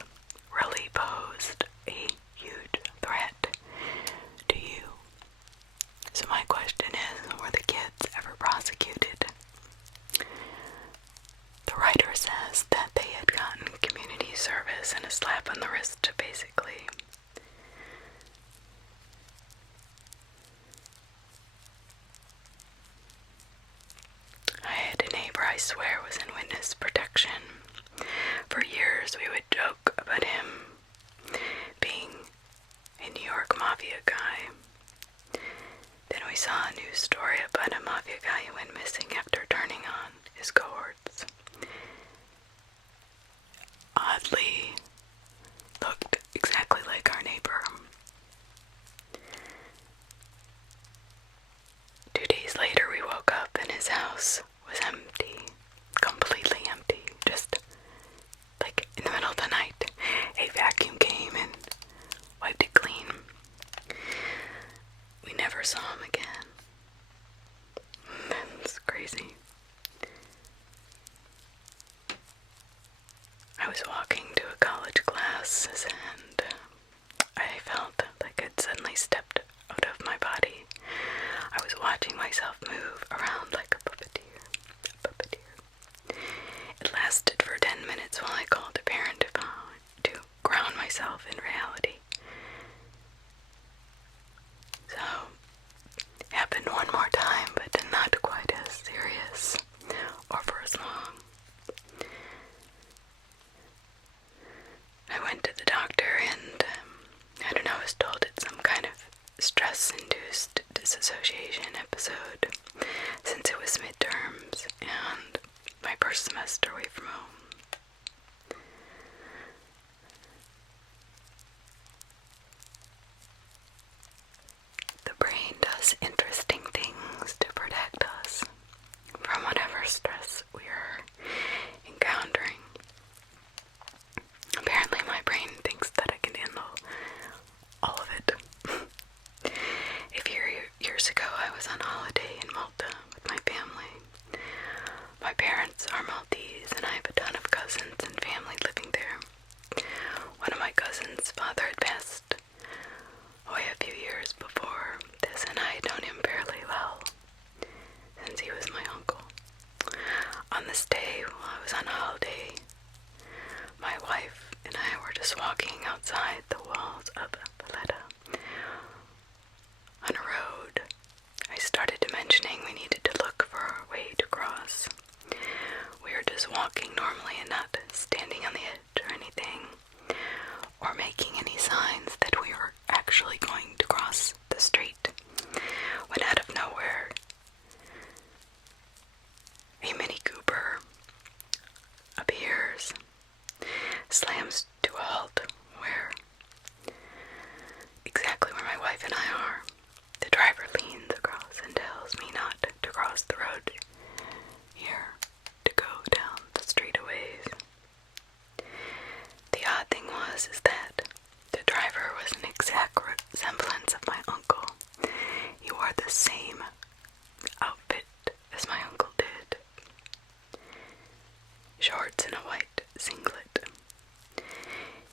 really posed a huge threat to you. So my question is, were the kids ever prosecuted? The writer says that they had gotten community service and a slap on the wrist, basically. I had a neighbor I swear was in witness protection. was walking to a college class and I felt like I'd suddenly stepped out of my body. I was watching myself move around like a puppeteer. It lasted for 10 minutes while I called a parent to ground myself in reality. So, it happened one more time, but not quite as serious or for as long. I went to the doctor and, I don't know, I was told it's some kind of stress-induced dissociation episode since it was midterms and my first semester away from home. The brain does interesting things to protect us from whatever stress we are encountering. Apparently my brain thinks that I can handle all of it. A few years ago I was on holiday in Malta with my family. My parents are Maltese and I have a ton of cousins and family living there. One of my cousins' father had passed away a few years before this and I had known him fairly well since he was my uncle. On this day while I was on holiday, my wife and I were just walking outside the walls of Valletta. On a road, I started mentioning we needed to look for a way to cross. We were just walking normally and not standing on the edge or anything, or making any signs that we were actually going to cross the street, when out of nowhere, a Mini Cooper appears, slams to a halt exactly where my wife and I are. The driver leans across and tells me not to cross the road here, to go down the street a ways. The odd thing is that the driver was an exact resemblance of my uncle. He wore the same outfit as my uncle did. Shorts and a white singlet.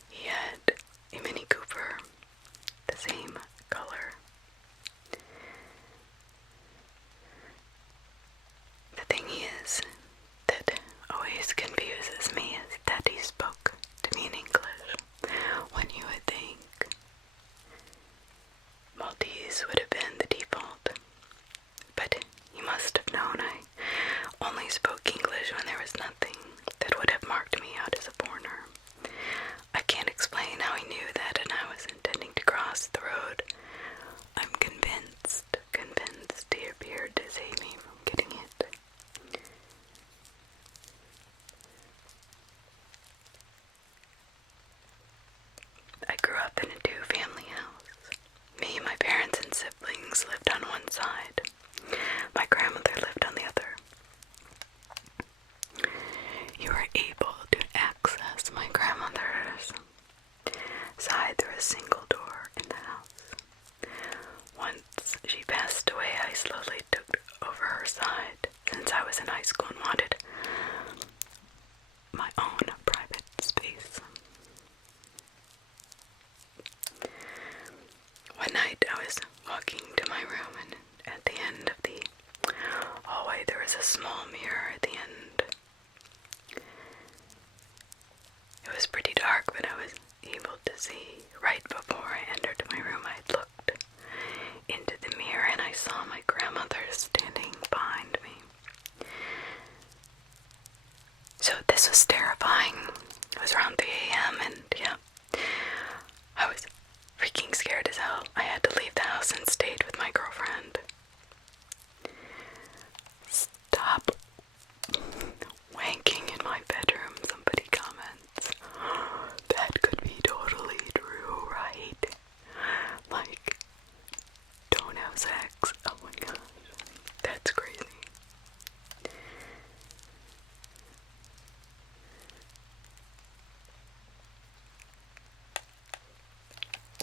He had a Mini Cooper, the same color. The thing is that always confuses me is that he spoke to me in English when you would think Maltese would have been the default. But he must have known I only spoke English when there was nothing that would have marked me out as a foreigner. I can't explain how he knew that and I was intending to cross the road. I'm convinced he appeared to save me from getting hit. I grew up in a two-family house. Me, my parents, and siblings lived on one side. My grandmother lived on the other. You were able to access my grandmother's side through a single door in the house. Once she passed away, I slowly took over her side since I was in high school and wanted my own private space. One night I was walking to my room and at the end of the hallway there was a small mirror at the end. It was pretty dark, but I was able to see. Right before I entered my room, I had looked into the mirror and I saw my grandmother standing behind me. So this was terrifying. It was around 3 a.m. and yeah, I was freaking scared as hell. I had to leave the house and stayed with my girlfriend. Stop wanking in my bedroom, somebody comments. That could be totally true, right? Like, don't have sex. Oh my gosh, that's crazy.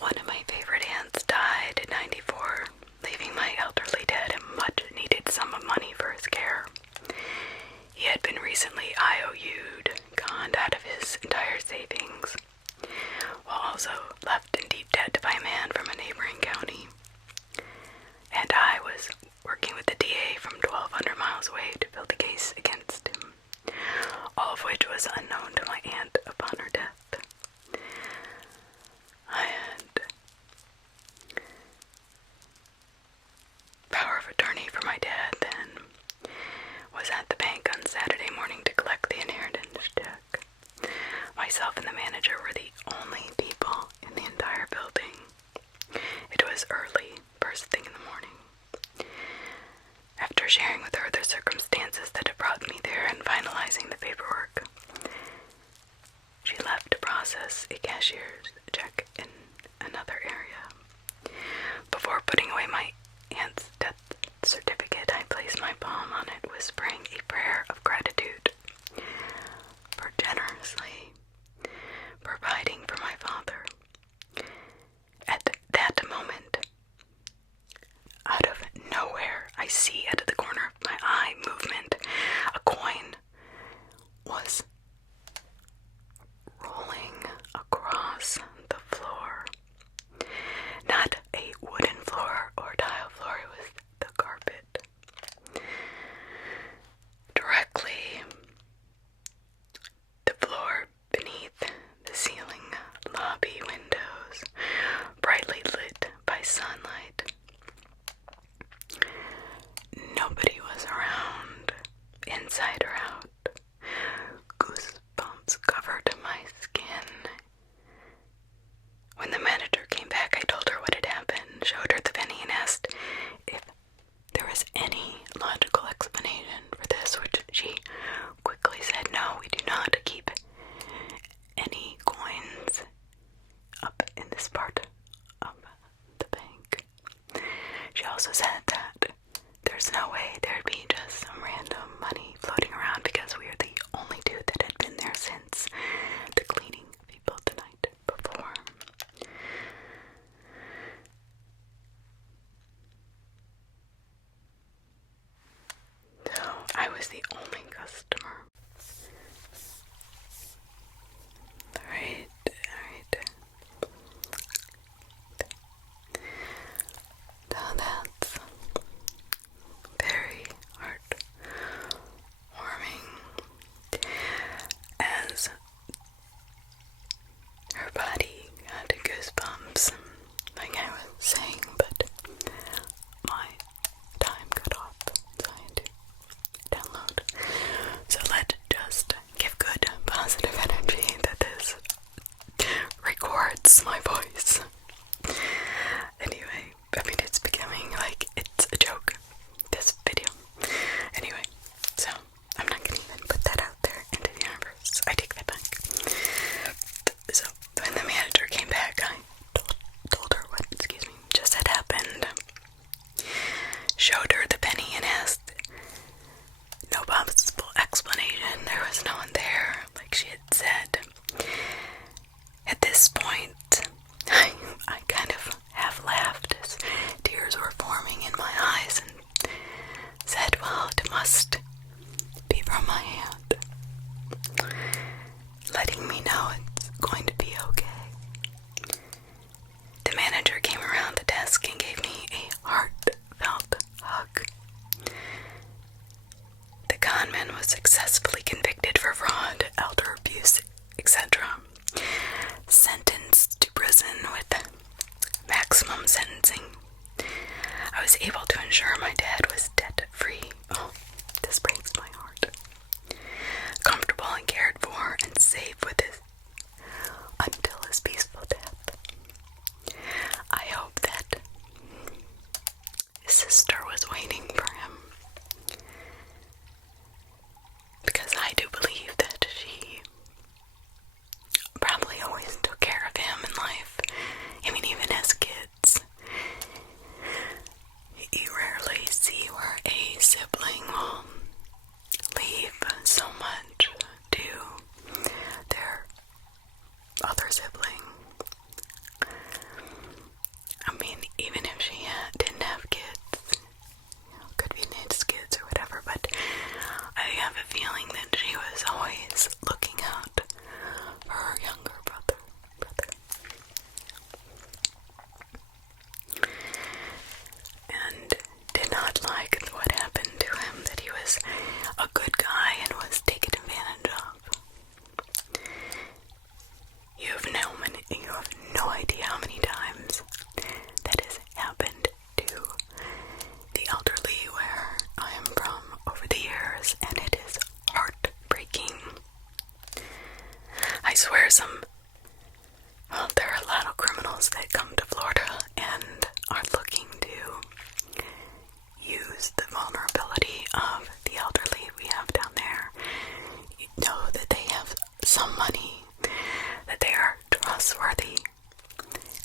One of my favorite aunts died at 94, leaving was unknown to my aunt upon her death. I had power of attorney for my dad and was at the bank on Saturday morning to collect the inheritance check. Myself and the manager were the only people in the entire building. It was early, first thing in the morning. After sharing with her the circumstances that had brought me there and finalizing the paperwork, she left to process a cashier's check in another area. Before putting away my aunt's death certificate, I placed my palm on it, whispering a prayer of gratitude for generously providing for my father. At that moment, out of nowhere, I see out of the corner of my eye movement, a coin was rolling across the floor. Not a wooden floor or tile floor, it was the carpet. Directly the floor beneath the ceiling, lobby windows, brightly lit by sunlight. Nobody was around, inside or out. Goosebumps covered my skin. When the manager came back, I told her what had happened, showed her the penny, and asked if there was any logical explanation for this, which she quickly said, no, we do not keep any coins up in this part of the bank. She also said that there's no way there'd be just some random money floating around because we are the only two that had been there since the cleaning people the night before. So I was the only customer. Alright. Now that's very heartwarming, as her body got goosebumps, like I was saying, but my time cut off, so I had to download. So let's just give good positive energy that this records my voice. Anyway, I mean, it's becoming like it's a joke, this video. Anyway, so I'm not gonna even put that out there into the universe. I take that back. So when the manager came back, I told her what, just had happened. Showed her the penny and asked no possible explanation. There was no one there, like she had said. At this point, I kind of half laughed as tears were forming in my eyes and said, well, it must be from my aunt, letting me know it's going to be okay. The manager came around the desk and gave me a heartfelt hug. The conman was successfully convicted for fraud, elder abuse, etc. Sentenced to prison with maximum sentencing. I was able to ensure my dad was debt-free. Oh, this breaks my heart. Comfortable and cared for and safe with his there are a lot of criminals that come to Florida and are looking to use the vulnerability of the elderly we have down there. You know that they have some money, that they are trustworthy,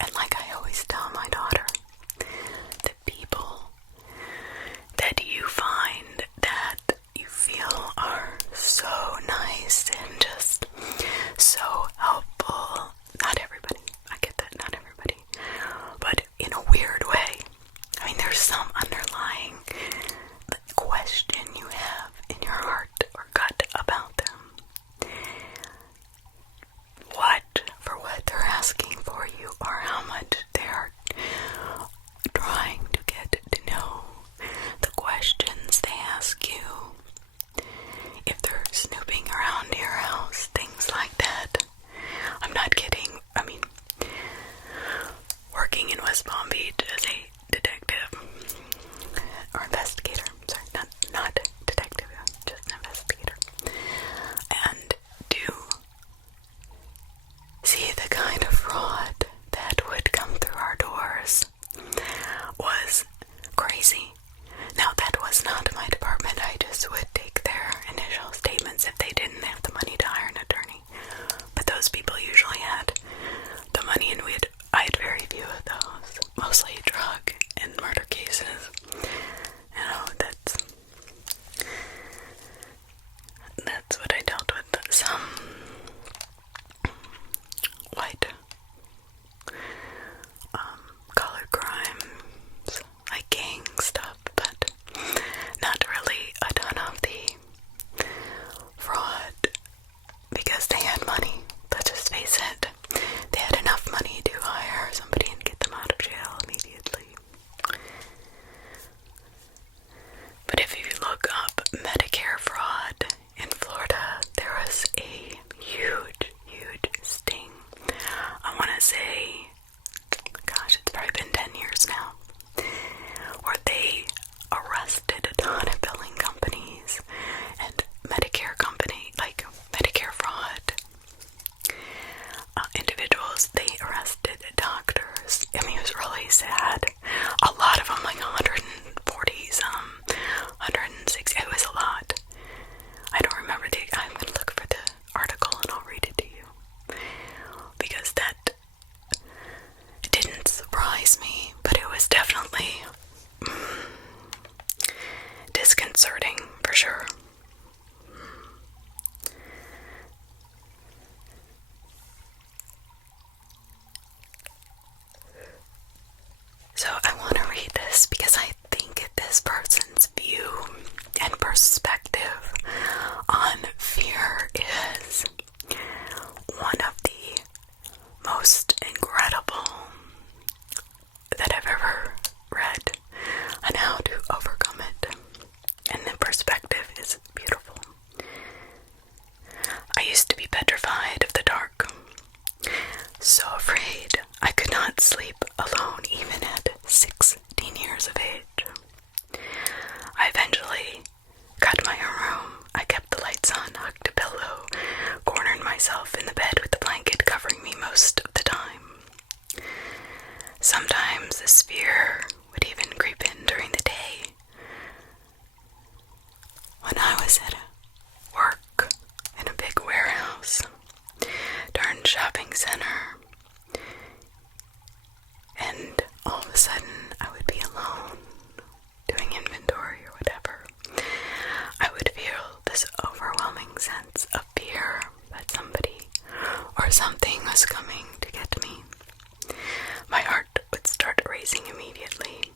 and like I always tell my daughter, the people that you find that you feel are so nice and just so helpful. Not everybody, I get that, not everybody, but in a weird way. I mean, there's some underlying question you have in your heart or gut about them. What they're asking for you, or how much they're trying to get to know, the questions they ask you, if they're snooping around your house, things like that. I'm not kidding. I mean, working in West Palm Beach as a detective or investigator, sorry, not detective, just an investigator, and do see the kind of fraud that would come through our doors was crazy. Now, that was not my department. I just would take their initial statements if they didn't have the money to hire an attorney. But those people usually had the money, and I had very few of those. Mostly drug and murder cases. You know, that's what I dealt with. Some white collar crimes, like gang stuff, but not really a ton of the fraud, because they had money. Let's just face it, they had enough money to hire somebody and get them out of jail immediately. But if you look up Medicare fraud in Florida, there was a huge sting. I want to say, gosh, it's probably been 10 years now, where they arrested a ton of billing companies and Medicare fraud individuals. They arrested doctors. I mean, it was really sad. A lot of them, like 140 some, 160, it was a lot. I don't remember I'm going to look for the article and I'll read it to you, because that didn't surprise me, but it was definitely disconcerting for sure. So I want to read this because I think this person's view and perspective on fear is one of the most incredible that I've ever read on how to overcome it. And the perspective is beautiful. I used to be petrified of the dark, so afraid I could not sleep alone even at 16 years of age. I eventually got my own room. I kept the lights on, hugged a pillow, cornered myself in the bed with the blanket covering me most of the time. Sometimes this fear would even creep in during the day. When I was at work in a big warehouse turned shopping center, and all of a sudden I would be alone doing inventory or whatever, I would feel this overwhelming sense of fear that somebody or something was coming to get me. My heart would start racing immediately.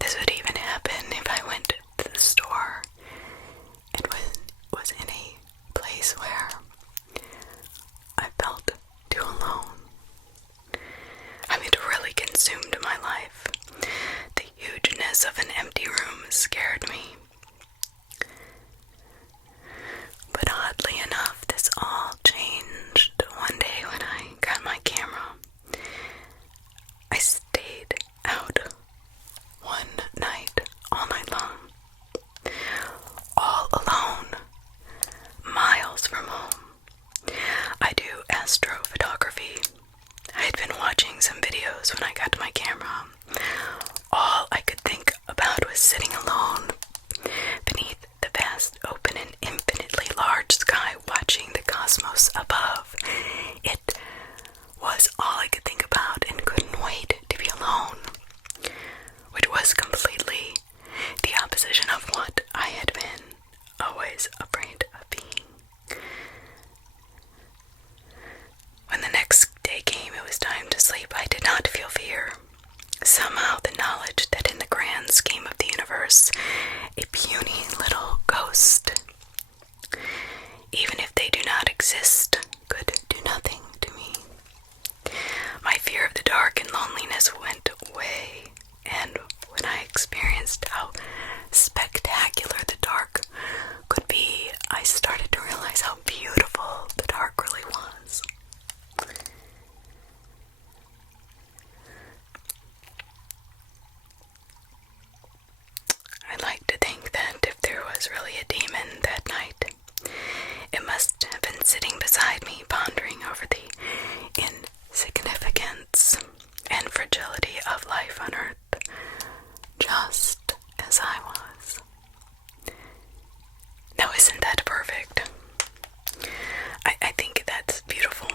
This would even happen if I went to the store and was in a place where I felt too alone. I mean, it really consumed my life. The hugeness of an empty room scared me. But oddly enough, this all changed one day when I got my camera. I stayed out one night, all night long, all alone, miles from home. cosmos above. It was all I could think about and couldn't wait to be alone, which was completely the opposition of what I had been always afraid of being. When the next day came, it was time to sleep. I did not feel fear. Somehow the knowledge that in the grand scheme of the universe, a puny little ghost, even if they do not exist, could do nothing to me. My fear of the dark and loneliness went away, and when I experienced how spectacular the dark could be, I started to realize how beautiful the dark really was. I like to think that if there was really a demon that night, it must have been sitting beside me, pondering over the insignificance and fragility of life on Earth, just as I was. Now, isn't that perfect? I think that's beautiful.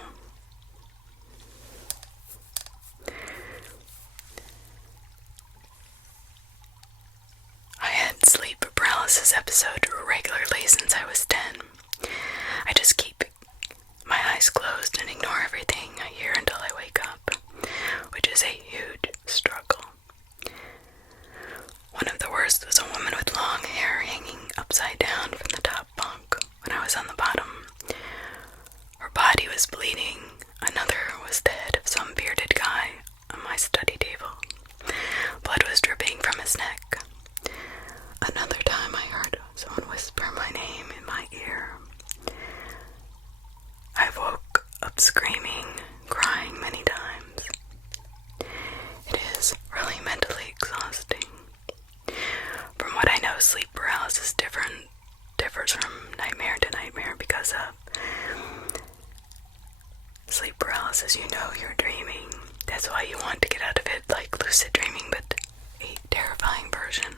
I had sleep paralysis episodes regularly since I was 10. I just keep my eyes closed and ignore everything I hear until I wake up, which is a huge struggle. One of the worst was a woman with long hair hanging upside down from the top bunk when I was on the bottom. Her body was bleeding. Another was the head of some bearded guy on my study table. Blood was dripping from his neck. Another time I heard someone whisper my name in my ear. I woke up screaming, crying many times. It is really mentally exhausting. From what I know, sleep paralysis differs from nightmare to nightmare because of sleep paralysis. You know you're dreaming. That's why you want to get out of it, like lucid dreaming, but a terrifying version.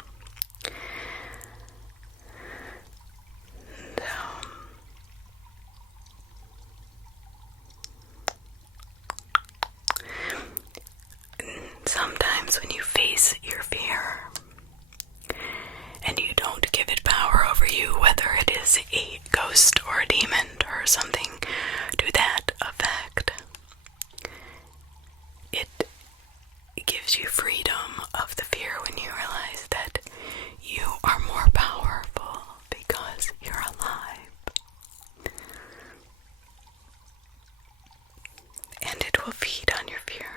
Sometimes when you face your fear and you don't give it power over you, whether it is a ghost or a demon or something to that effect, it gives you freedom of the fear when you realize that you are more powerful because you're alive. And it will feed on your fear.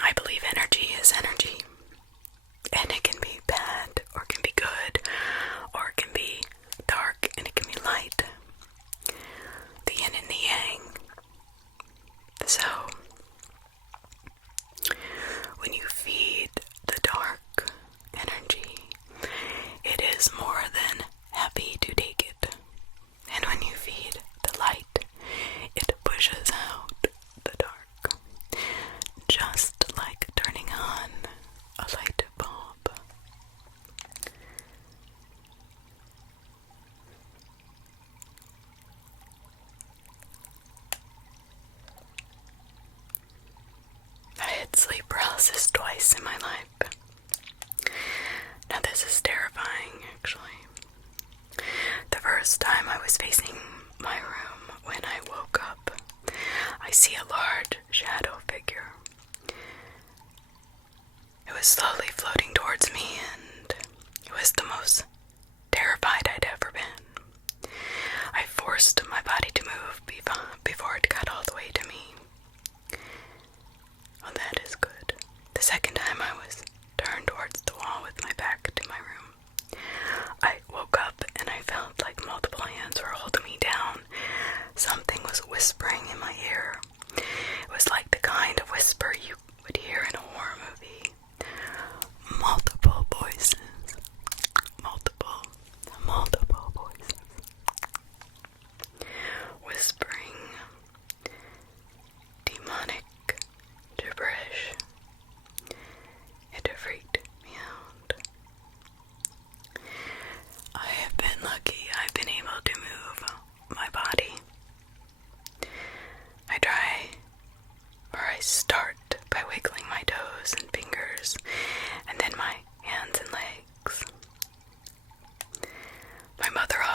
I believe energy is energy, and it can be bad, or it can be good, or it can be dark, and it can be light, the yin and the yang. So, when you feed the dark energy, it is more than happy to take it, and when you feed the light, it pushes out the dark, just like turning on a light bulb. I had sleep paralysis twice in my life. Now this is terrifying, actually. The first time I was facing my room, when I woke up, I see a large shadow figure. It was slowly floating towards me, and it was the most terrified I'd ever been. I forced my body to move before it got all the way to me. Oh, that is good. The second time I was turned towards the wall with my back to my room. I woke up and I felt like multiple hands were holding me down. Something was whispering in my ear. It was like the kind of whisper you would hear in a horror movie. Multiple voices. Multiple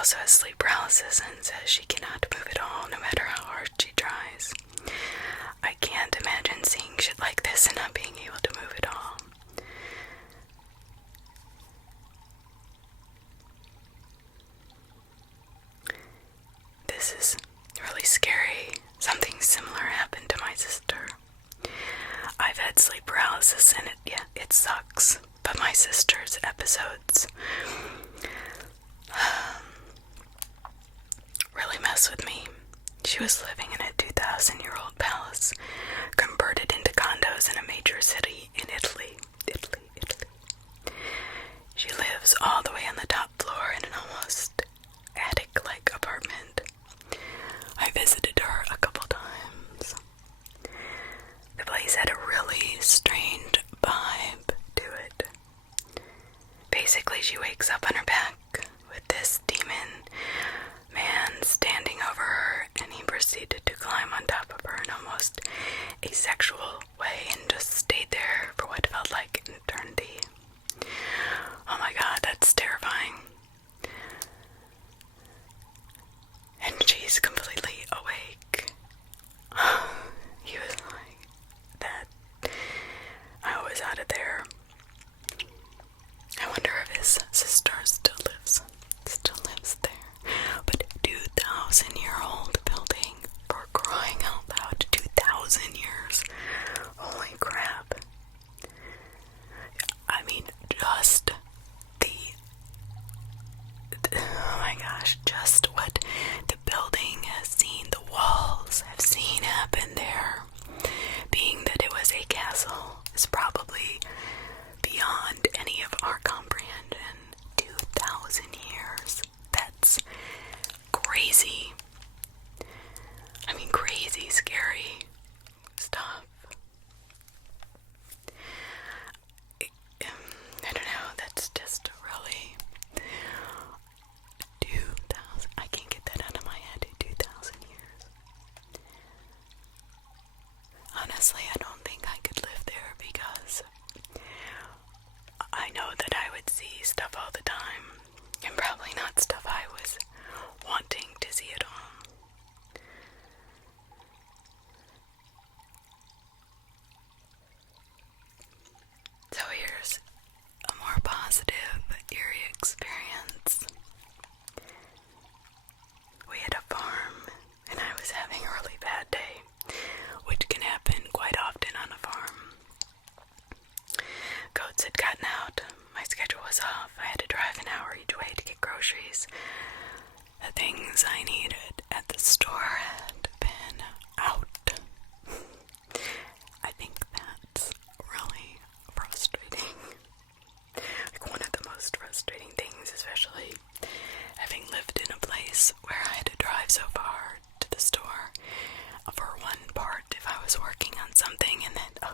also has sleep paralysis and says she cannot move at all no matter how hard she tries. I can't imagine seeing shit like this and not being able to move at all. This is really scary. Something similar happened to my sister. I've had sleep paralysis and it sucks. But my sister's episodes really mess with me. She was living in a 2,000-year-old palace, converted into condos in a major city in Italy. She lives all the way on the top floor in an almost attic-like apartment. I visited her a couple times. The place had a really strange vibe to it. Basically, she wakes up on her back with this demon man standing over her, and he proceeded to climb on top of her in almost a sexual way and just stayed there for what felt like an eternity. Oh my god, that's terrifying. And she's completely awake. He was like, that. I was out of there. I wonder if his sister still lives there. But 2,000-year-old building, for crying out loud, 2,000 years. Holy crap. I mean, just oh my gosh, just what the building has seen, the walls have seen happen there. Being that it was a castle is probably beyond any of our comprehension. 2,000 years. That's crazy. I mean, crazy, scary stuff. I don't know, that's just really 2,000. I can't get that out of my head. 2,000 years. Honestly, I don't think I could live there because I know that I would see stuff all the time, and probably not stuff I was wanting to see at all. So here's a more positive, eerie experience. We had a farm, and I was having a really bad day, which can happen quite often on a farm. Goats had gotten out, my schedule was off, I had to drive an hour each way to get groceries. The things I needed at the store had been out. I think that's really frustrating. Like one of the most frustrating things, especially having lived in a place where I had to drive so far to the store for one part if I was working on something, and then,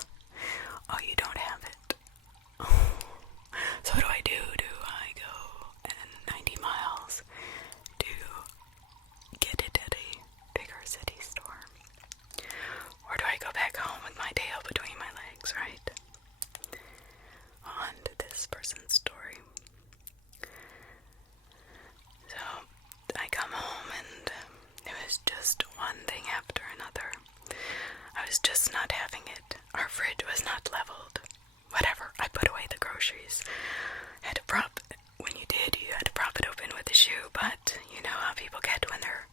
oh, you don't have it. So what do I do? Do I go 90 miles to get it at a bigger city store? Or do I go back home with my tail between my legs, right? On to this person's story. So I come home and it was just one thing after another. I was just not having it. Our fridge was not leveled. Whatever, I put away the groceries. Had to prop, when you did, you had to prop it open with a shoe, but you know how people get when they're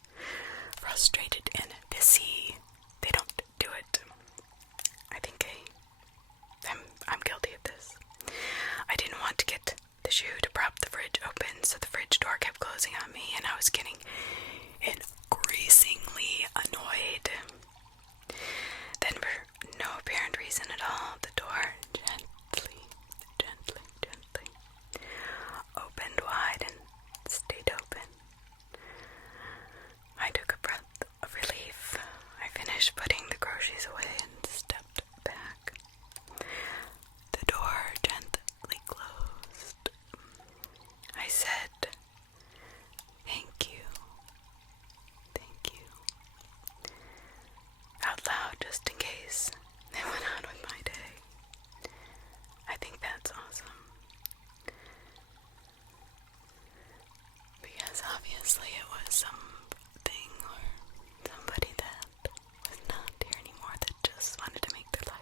frustrated and busy. They don't do it. I think I'm guilty of this. I didn't want to get the shoe to prop the fridge open, so the fridge door kept closing on me, and I was getting increasingly annoyed. Then, for no apparent reason at all, the door gently opened wide and stayed open. I took a breath of relief. I finished putting the groceries away and stepped back. The door gently closed. I said, "Thank you. Thank you." Out loud, just in case I went on with my day. obviously it was something or somebody that was not here anymore that just wanted to make their life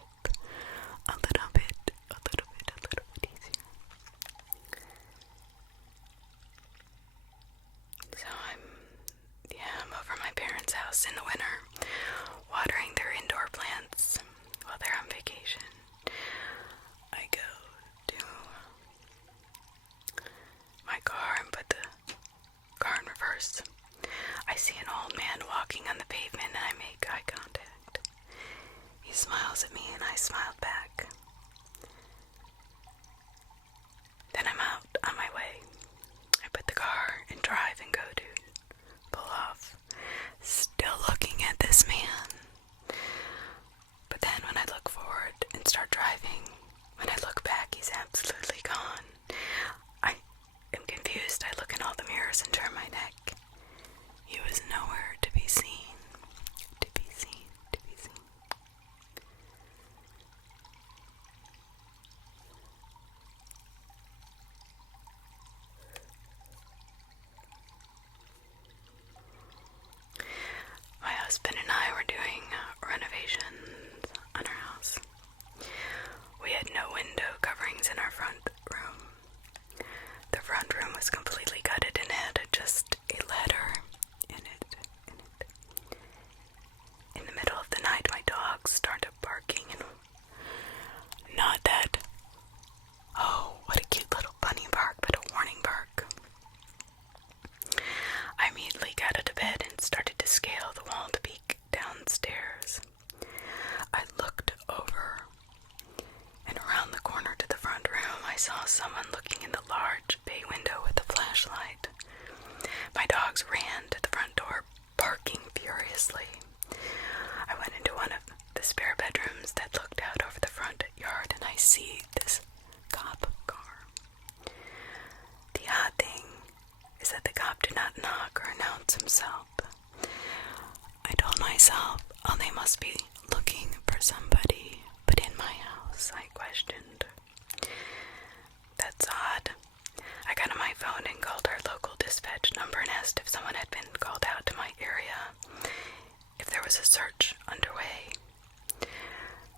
a little bit easier. So I'm over at my parents' house in the winter, watering their indoor plants while they're on vacation. I go to my car and put the car in reverse. I see an old man walking on the pavement and I make eye contact. He smiles at me and I smiled back. Then I'm out on my way. I put the car in drive and go to pull off, still looking at this man. But then when I look forward and start driving, when I look back, he's absolutely gone. I am confused. I look in all the mirrors and turn my neck. He was nowhere to be seen. My husband and I were doing renovations on our house. We had no window coverings in our front room. The front room was completely gutted and had just a ladder in it. In the middle of the night, my dogs started barking, and not that, oh, what a cute little bunny bark, but a warning bark. I immediately got out of bed and started to scale the wall to peek downstairs. I looked over, and around the corner to the front room, I saw someone looking in the large bay window with a flashlight. My dogs ran to the front door, barking furiously. I went into one of the spare bedrooms that looked out over the front yard, and I see this cop car. The odd thing is that the cop did not knock or announce himself. I told myself, oh, they must be looking for somebody, but in my house, I questioned. That's odd. I got on my phone and called our local dispatch number and asked if someone had been called out to my area, if there was a search underway.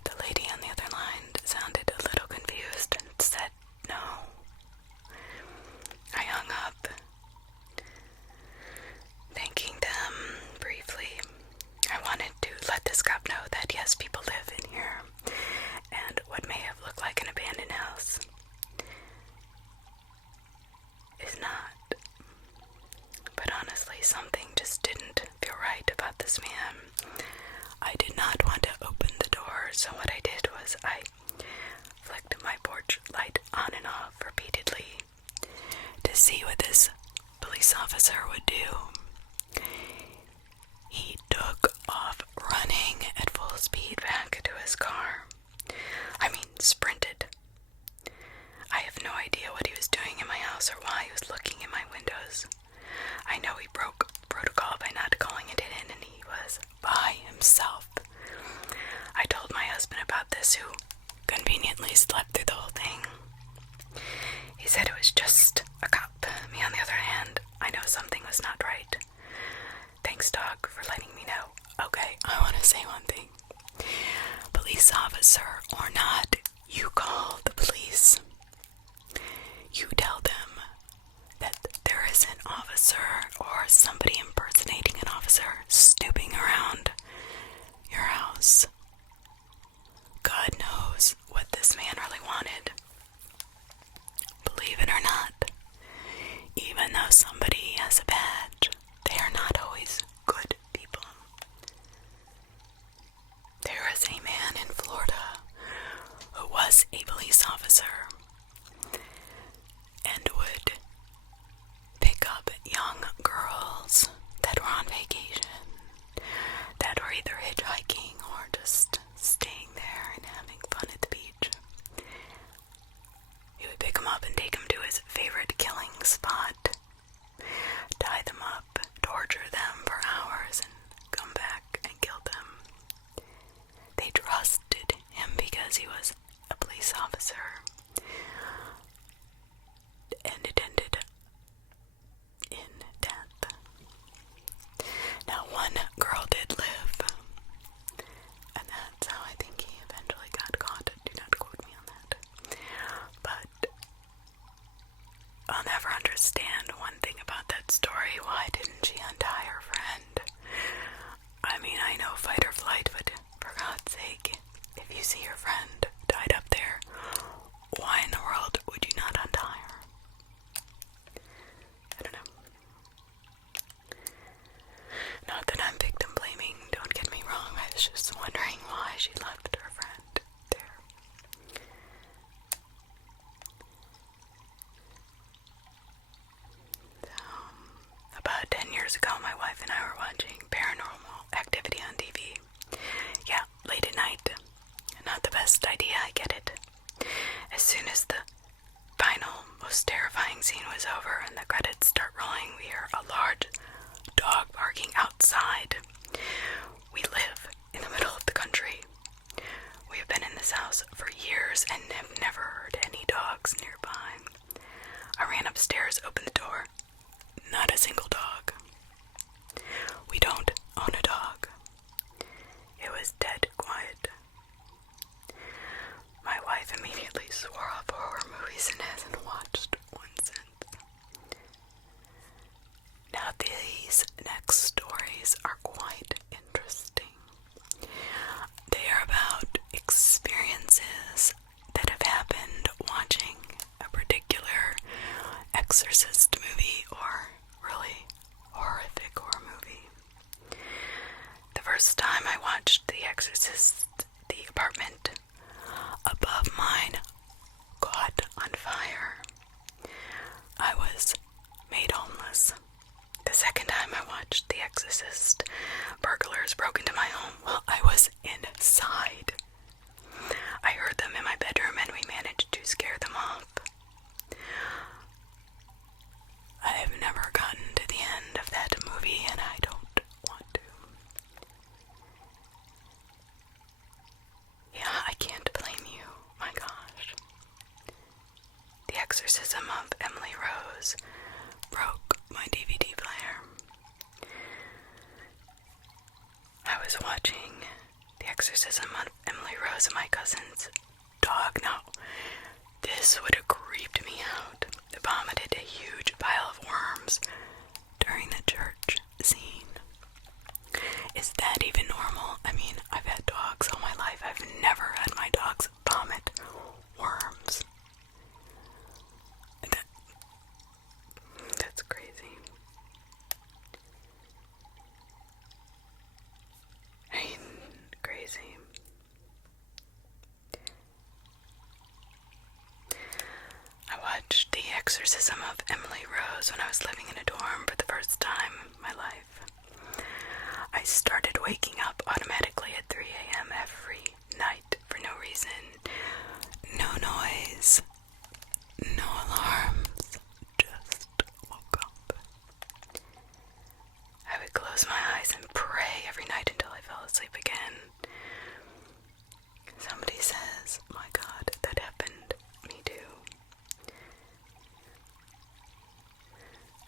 The lady on the other line sounded a little confused and said no. I hung up, thanking them briefly. I wanted to let this cop know that yes, people live in here, and what may have looked like an abandoned house is not. But honestly, something just didn't feel right about this man. I did not want to open the door, so what I did was I flicked my porch light on and off repeatedly to see what this police officer would do. He took off running at full speed back to his car. I mean, sprinted. I have no idea what he was doing in my house or why he was looking in my windows. I know he broke protocol by not calling it in, and he was by himself. I told my husband about this, who conveniently slept through the whole thing. He said it was just a cop. Me, on the other hand, I know something was not right. Thanks, dog, for letting me know. Okay, I want to say one thing. Police officer or not, you call the police. You tell them that there is an officer or somebody impersonating an officer snooping around your house. God knows what this man really wanted. Believe it or not, even though somebody has a badge, they are not always good people. There is a man in Florida who was a police officer and would pick up young girls she untie her friend? I mean, I know fight or flight, but for God's sake, if you see your friend tied up there, why in the world would you not untie her? I don't know. Not that I'm victim blaming, don't get me wrong, I was just wondering why she left her friend there. About 10 years ago, my wife and I were watching Paranormal Activity on TV. Yeah, late at night. Not the best idea, I get it. As soon as the final, most terrifying scene was over and the credits start rolling, we hear a large dog barking outside. We live in the middle of the country. We have been in this house for years and have never heard any dogs nearby. I ran upstairs, opened the door. Not a single dog. We don't own a dog. It was dead quiet. My wife immediately swore off horror movies and hasn't watched one since. Now these next stories are quite interesting. They are about experiences that have happened watching a particular exorcist movie or really horrific horror movie. The first time I watched The Exorcist, the apartment above mine caught on fire. I was made homeless. The second time I watched The Exorcist, burglars broke into my home while I was inside. I heard them in my bedroom and we managed to scare them off. I have never gotten to the end of that movie and I don't want to. Yeah, I can't blame you. My gosh. The Exorcism of Emily Rose broke my DVD player. I was watching The Exorcism of Emily Rose and my cousin's dog. Now, this would have creeped me out. It vomited a huge pile of worms during the church scene. Is that even normal? I mean, I've had dogs all my life. I've never had my dogs vomit worms. That's crazy. I mean, crazy. I watched The Exorcism of Emily Rose when I was living in a dorm for the first time in my life. I started waking up automatically at 3 a.m. every night for no reason. No noise. No alarms. Just woke up. I would close my eyes and pray every night until I fell asleep again. Somebody says, my God, that happened. Me too.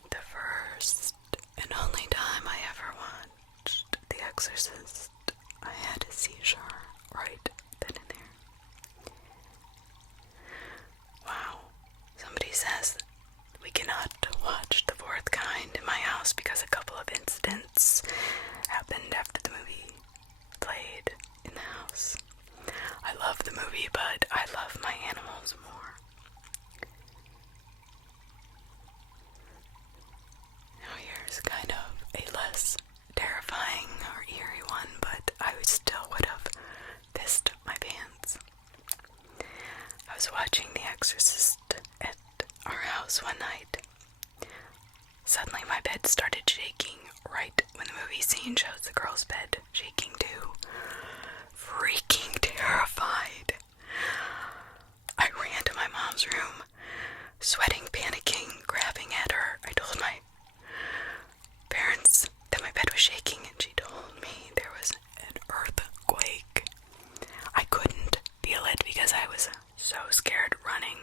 The first and only time I ever watched The Exorcist, I had a seizure right then and there. Wow. Somebody says we cannot watch The Fourth Kind in my house because a couple of incidents happened after the movie played in the house. I love the movie, but I love my animals more. Now here's kind of a less terrifying or eerie one, but I still would have pissed my pants. I was watching The Exorcist at our house one night. Suddenly my bed started shaking right when the movie scene shows the girl's bed shaking too. Freaking terrified. I ran to my mom's room, sweating, panicking, grabbing at her. I told my parents that my bed was shaking and she told me there was an earthquake. I couldn't feel it because I was so scared running.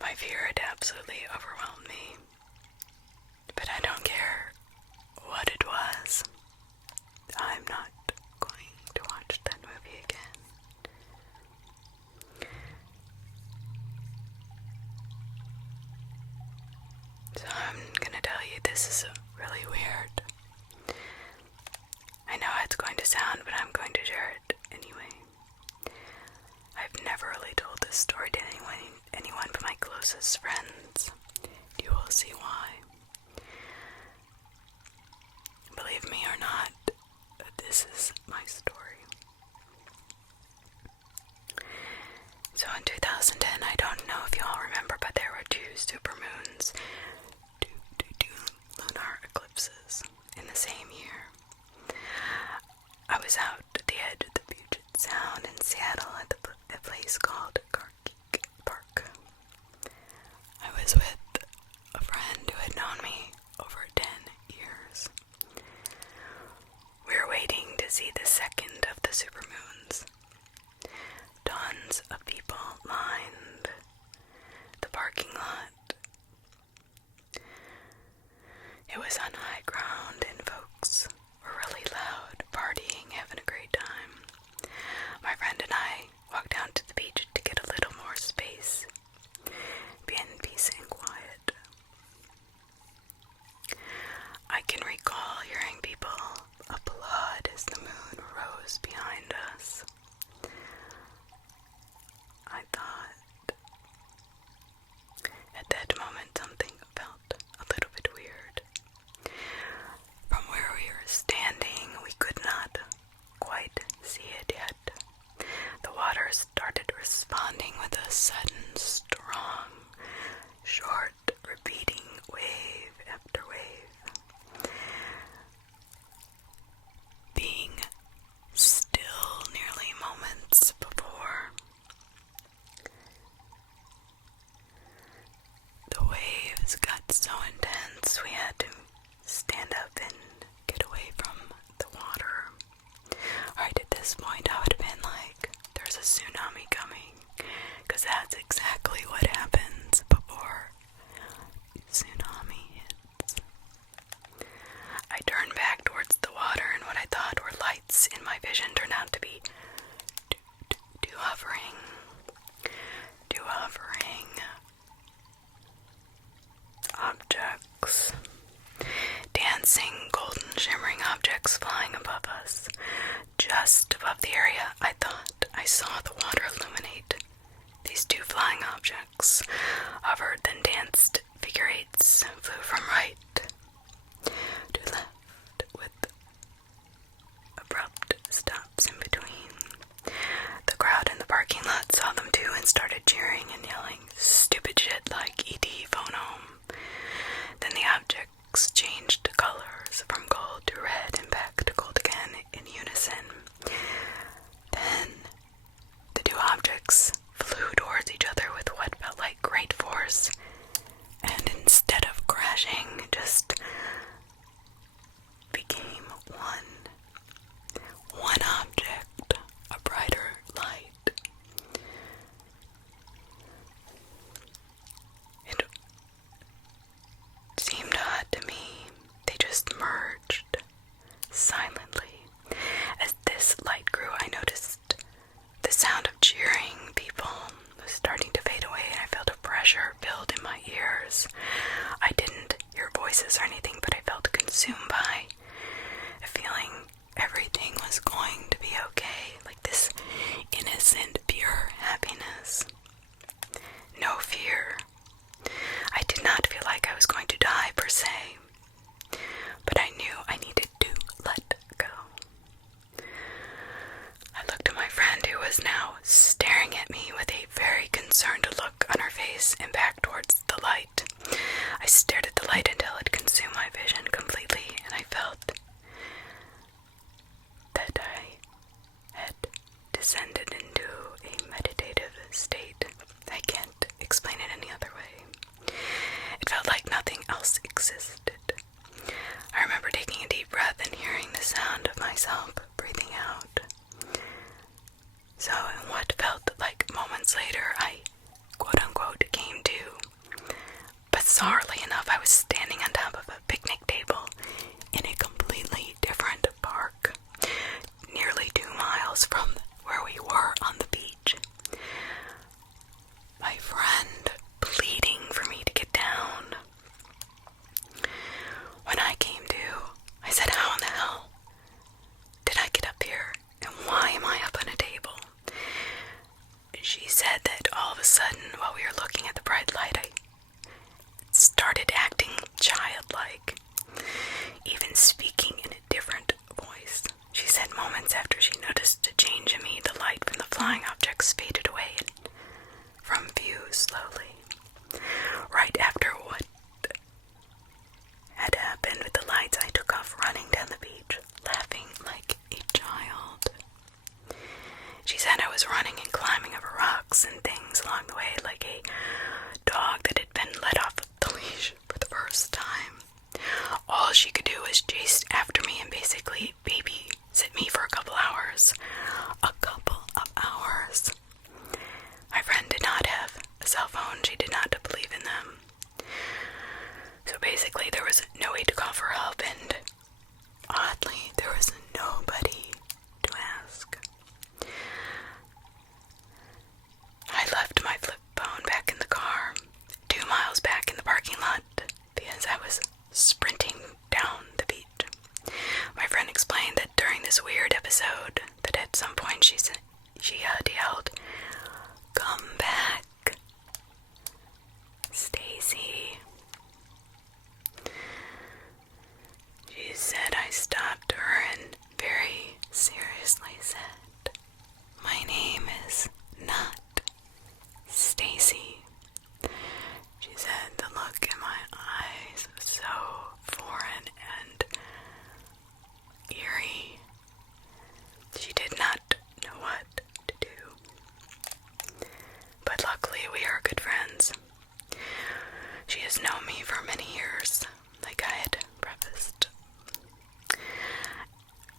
My fear had absolutely overwhelmed me. But I don't care what it was. is really weird. I know how it's going to sound, but I'm going to share it anyway. I've never really told this story to anyone but my closest friends. You will see why. Believe me or not, this is my story. So in 2010, I don't know if you all remember, but there were 2 supermoons, two lunar eclipses in the same year. I was out at the edge of the Puget Sound in Seattle at a place called Carkeek Park. I was with a friend who had known me over 10 years. We were waiting to see the second of the supermoons. Tons of people lined the parking lot. It was on high ground and folks were really loud, partying, having a great time. My friend and I walked down to the beach to get a little more space, be in peace and quiet. I can recall hearing people applaud as the moon rose behind us. I thought, at that moment, something felt a little bit weird. From where we were standing, we could not quite see it yet. The water started responding with a sudden, strong, short, repeating wave after wave. Being still nearly moments before, the waves got so intense we had to stand up and get away from the water. Alright, at this point I would have been like, there's a tsunami coming, because that's exactly what happens before tsunami hits. I turned back towards the water, and what I thought were lights in my vision turned out to be two hovering objects. Dancing, golden, shimmering objects flying above us. Just above the area, I thought I saw the water illuminate. These 2 flying objects hovered, then danced figure eights, flew from right to left with abrupt stops in between. The crowd in the parking lot saw them too and started cheering and yelling stupid shit like E.T. phone home. Then the objects changed colors from gold to red and back to gold again in unison. Then the 2 objects flew towards each other with what felt like great force, and instead of crashing, just became one object, a brighter light. It seemed odd to me. They just merged. this weird episode that at some point she had yelled, "Come back, Stacy." She said I stopped her and very seriously said, "My name is not Stacy." She said the look in my eyes was so foreign and eerie. She did not know what to do. But luckily we are good friends. She has known me for many years, like I had prefaced.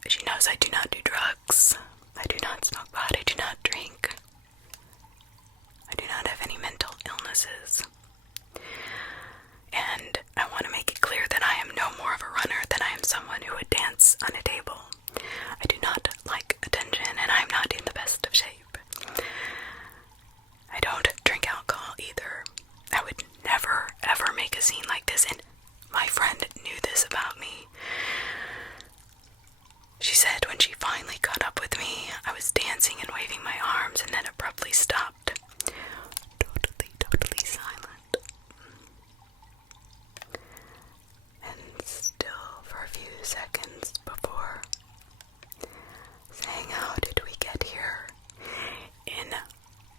She knows I do not do drugs. I do not smoke pot. I do not drink. I do not have any mental illnesses. And I want to make it clear that I am no more of a runner than I am someone who would dance on a table. I do not like attention, and I am not in the best of shape. I don't drink alcohol either. I would never, ever make a scene like this, and my friend knew this about me. She said when she finally caught up with me, I was dancing and waving my arms and then abruptly stopped. Totally silent. And still for a few seconds before saying, "How did we get here?" in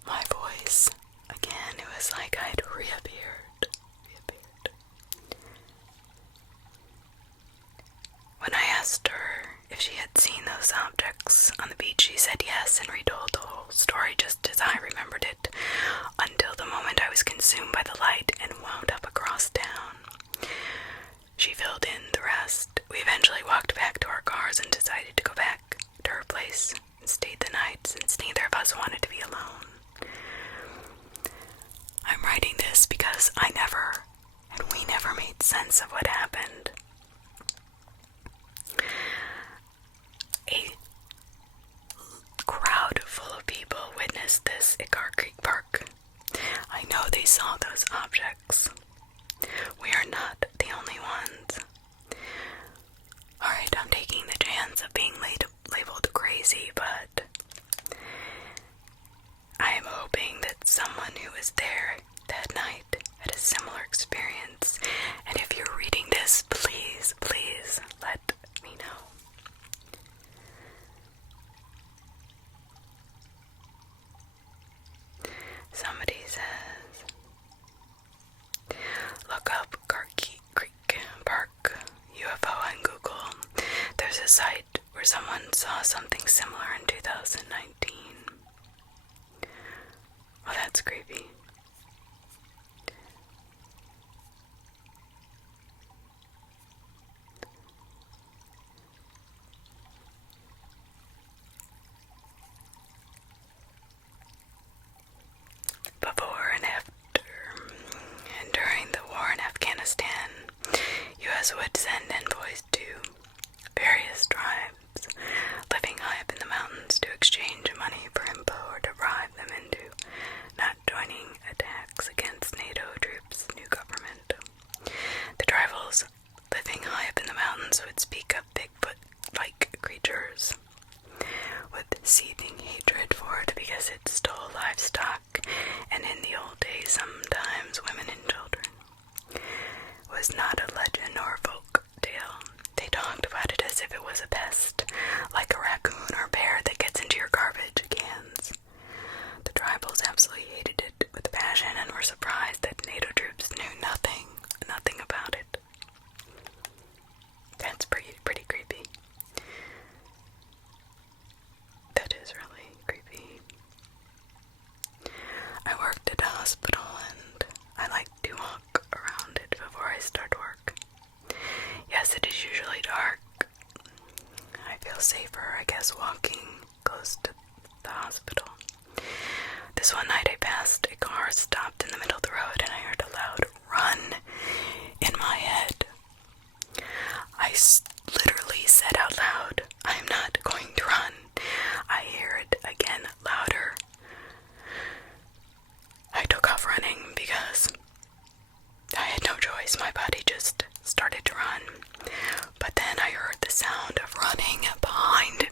my voice again. It was like I'd reappeared. When I asked her if she had seen those objects on the beach, she said yes and retold the whole story just as I remembered it, until the moment I was consumed by the light and wound up across town. She filled in the rest. We eventually walked back to our cars and decided to go back to her place and stayed the night since neither of us wanted to be alone. I'm writing this because we never made sense of what happened. A crowd full of people witnessed this at Car Creek Park. I know they saw those objects. We are not the only ones. Alright, I'm taking the chance of being labeled crazy, but I am hoping that someone who was there that night had a similar experience. And if you're reading this, please, please let me know. Somebody says, look up Creek Park UFO on Google. There's a site where someone saw something similar in 2019. Oh, that's creepy. Before and after, and during the war in Afghanistan, U.S. would send envoys to various tribes living high up in the mountains to exchange money for info or to bribe them into not joining attacks against NATO troops' new government. The tribals living high up in the mountains would speak of Bigfoot-like creatures with seething hatred for it because it stole livestock, and in the old days sometimes women and children. It was not a legend or folk tale. They talked about it as if it was a pest, like a raccoon or bear that gets into your garbage cans. The tribals absolutely hated it with passion and were surprised that NATO troops knew nothing about it. That's pretty creepy. That is really creepy. I worked at a hospital and I like to walk around it before I start work. Yes, it is usually dark. I feel safer, I guess, walking close to the hospital. This one night I passed a car stopped in the middle of the road and I heard a loud run in my head. I literally said out loud, "I am not going to run." I hear it again louder. I took off running because I had no choice. My body just started to run. But then I heard the sound of running behind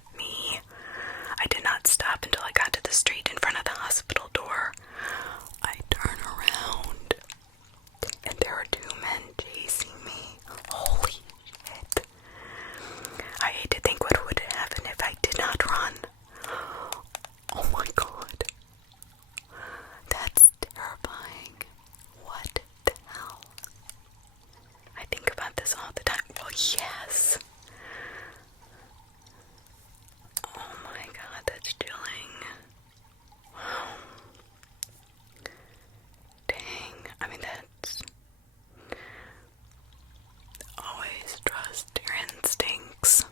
trust your instincts.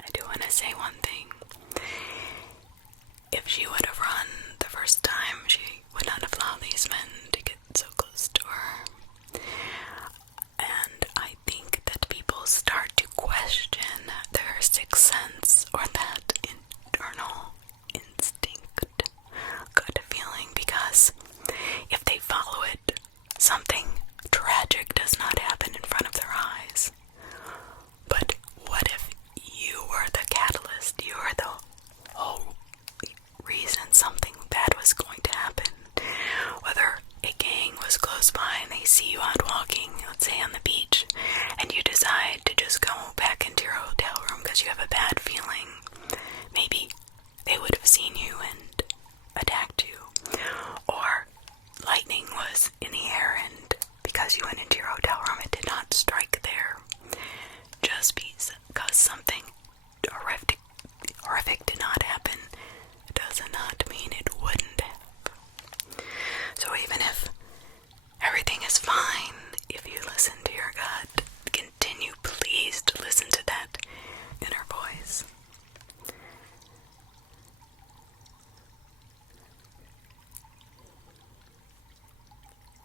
I do want to say one thing. If she would have run the first time, she would not have allowed these men to get so close to her. And I think that people start to question their sixth sense or that internal instinct, gut feeling, because if they follow it, something tragic does not happen in front of their eyes. But what if you were the catalyst? You were the whole reason something bad was going to happen. Whether a gang was close by and they see you out walking, let's say on the beach, and you decide to just go back into your hotel room because you have a bad feeling. Maybe they would have seen you and attacked you. Or lightning was in the air and because you went into your hotel room it did not strike there. Just because something horrific did not happen does not mean it wouldn't have. So even if everything is fine, if you listen to your gut, continue please to listen to that inner voice.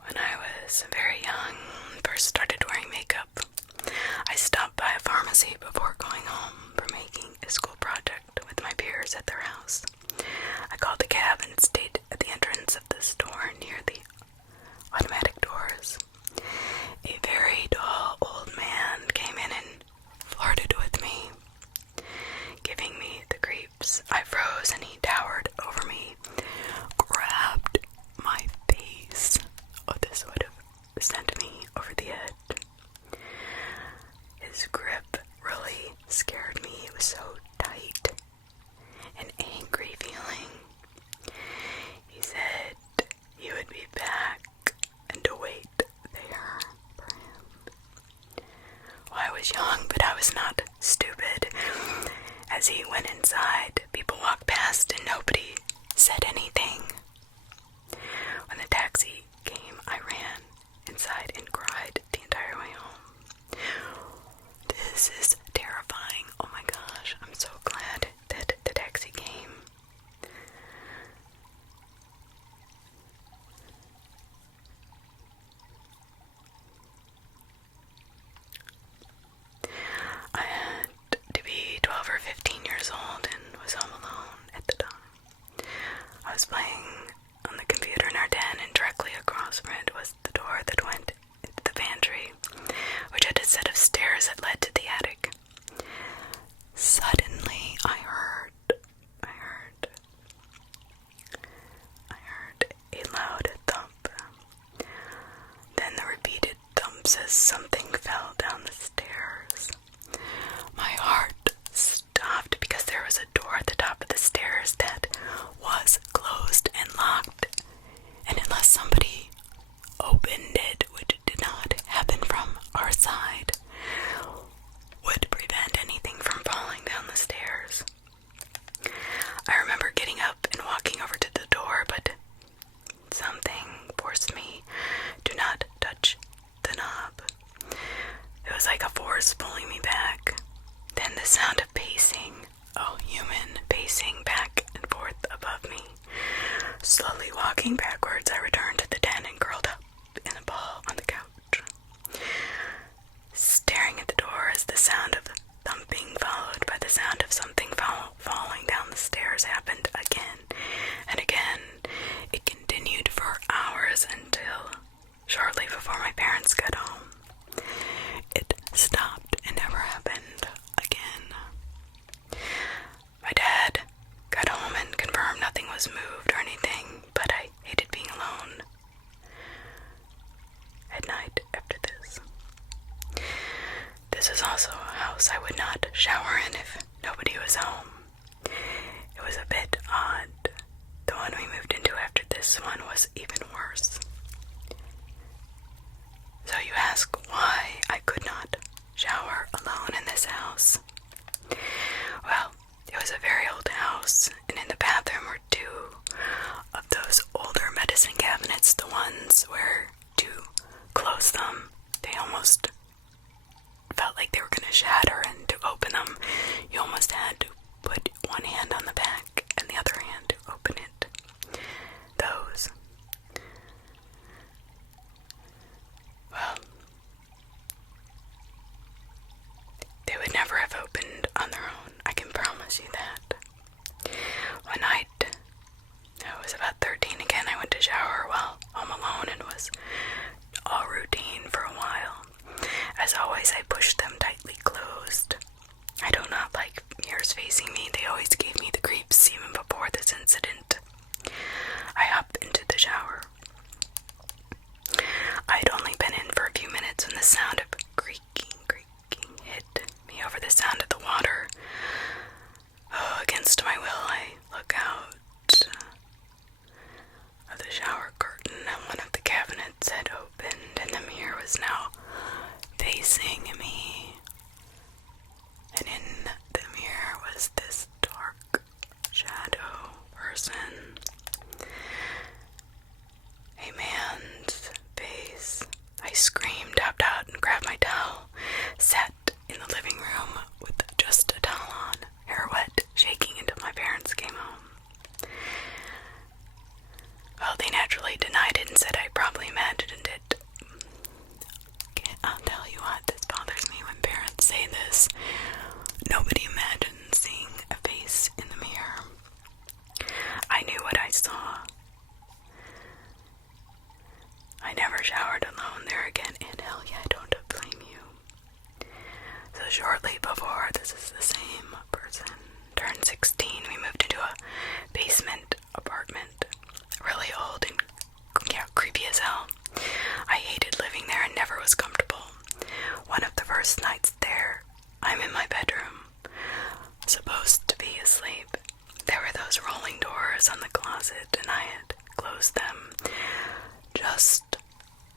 When I was very young, first started wearing makeup, I stopped by a pharmacy before going home for making a school project with my peers at their house. I called a cab and stayed at the entrance of the store near the automatic doors. A very tall old man came in and flirted with me, giving me the creeps. I froze and he towered over me, grabbed my face. Oh, this would have sent me over the edge. His grip really scared me. It was so tight. An angry feeling. He said he would be back and to wait there for him. Well, I was young, but I was not stupid. As he went inside, people walked past and nobody said anything. When the taxi came, I ran inside and cried the entire way home. This is terrifying. Oh my gosh, I'm so glad that the taxi came. I had to be 12 or 15 years old and was home alone at the time. I was playing on the computer in our den, and directly across from it was the door that went into the pantry, which had a set of stairs that led to the attic. Suddenly, I heard a loud thump. Then the repeated thumps as something fell down the stairs. My heart stopped because there was a door at the top of the stairs that was closed and locked. And unless somebody opened it, which did not happen from our side, would prevent anything from falling down the stairs. I remember getting up and walking over to the door, but something forced me to not touch the knob. It was like a force pulling me back. Then the sound of pacing, human pacing back and forth above me. Slowly walking backwards, I returned to the den and curled up in a ball on the couch, staring at the door as the sound of thumping followed by the sound of something falling down the stairs happened again and again. It continued for hours until shortly before my parents got home. It stopped and never happened again. My dad got home and confirmed nothing was moved or anything, but I hated being alone at night after this. This was also a house I would not shower in if nobody was home. It was a bit odd. The one we moved into after this one was even worse. So you ask why I could not shower alone in this house. Well, it was a very old house, and in the bathroom were two of those older medicine cabinets, the ones where to close them, they almost shatter, and to open them, you almost had to put one hand on the back and the other hand to open it. Those. Well, they would never have opened on their own, I can promise you that. One night, I was about 13 again, I went to shower while home alone and was all routine for a while. As always, I pushed them tightly closed. I do not like mirrors facing me. They always gave me the creeps even before this incident. I hopped into the shower. I had only been in for a few minutes when the sound of creaking hit me over the sound of the water. Oh, against my will, I look out of the shower curtain, and one of the cabinets had opened, and the mirror was now facing me. And in the mirror was this dark shadow person. A man's face. I screamed, tapped out, and grabbed my towel. Sat in the living room with just a towel on, hair wet, shaking until my parents came home. Well, they naturally denied it and said I probably imagined it. I'll tell you what, this bothers me when parents say this. Nobody imagines seeing a face in the mirror. I knew what I saw. I never showered alone there again, and hell yeah, I don't blame you. So shortly before, this is the same person, turned 16, we moved into a basement apartment. Really old and creepy as hell. I hated living there and never was comfortable. One of the first nights there, I'm in my bedroom, supposed to be asleep. There were those rolling doors on the closet, and I had closed them. Just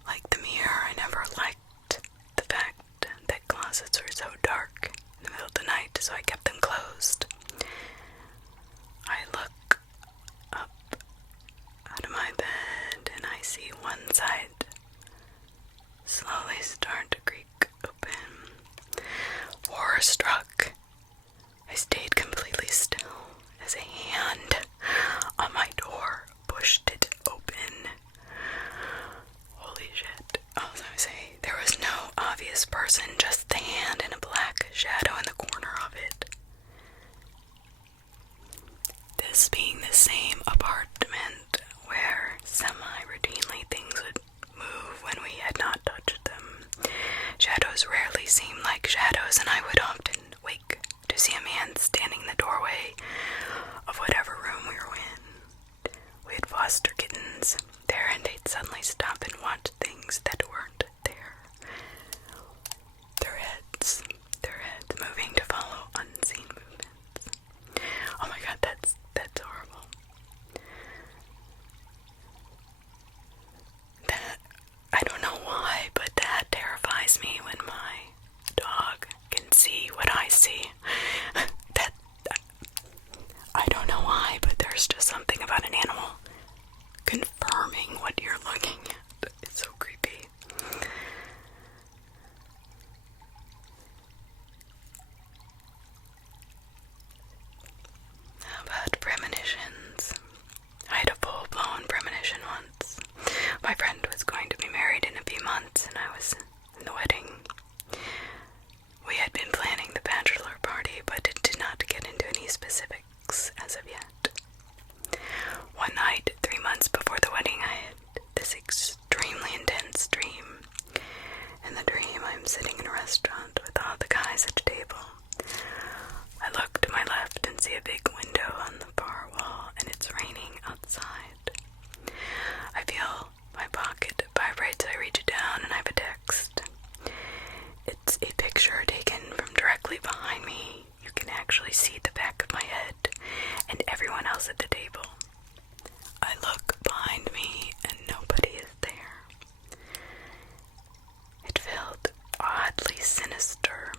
like the mirror, I never liked the fact that closets were so dark in the middle of the night, so I kept them closed. I look up out of my bed, and I see one side slowly start to creak open. Horror struck, I stayed completely still as a hand on my door pushed it open. Holy shit. Also, I say, there was no obvious person, just the hand and a black shadow in the corner of it. This being the same apartment where semi-routinely things would move when we had not touched them. Shadows rarely seem like shadows, and I would often wake to see a man standing in the doorway of whatever room we were in. We had foster kittens there, and they'd suddenly stop and watch things that weren't there. Their heads moving to follow unseen movements. Oh my god, that's horrible. That, I don't know why, but that terrifies me when my dog can see what I see. I don't know why, but there's just something about an animal confirming what you're looking at. It's so creepy. How about premonitions? I had a full-blown premonition once. My friend was going to be married in a few months, and I was in the wedding. We had been planning the bachelor party, but it did not get into any specifics as of yet. One night, 3 months before the wedding, I had this extremely intense dream. In the dream, I'm sitting in a restaurant with all the guys at a table. I look to my left and see a big window on the far wall, and it's raining outside. I feel my pocket vibrates. I reach down and I have a text. It's a picture taken from directly behind me. You can actually see the back of my head and everyone else at the table. I look behind me and nobody is there. It felt oddly sinister.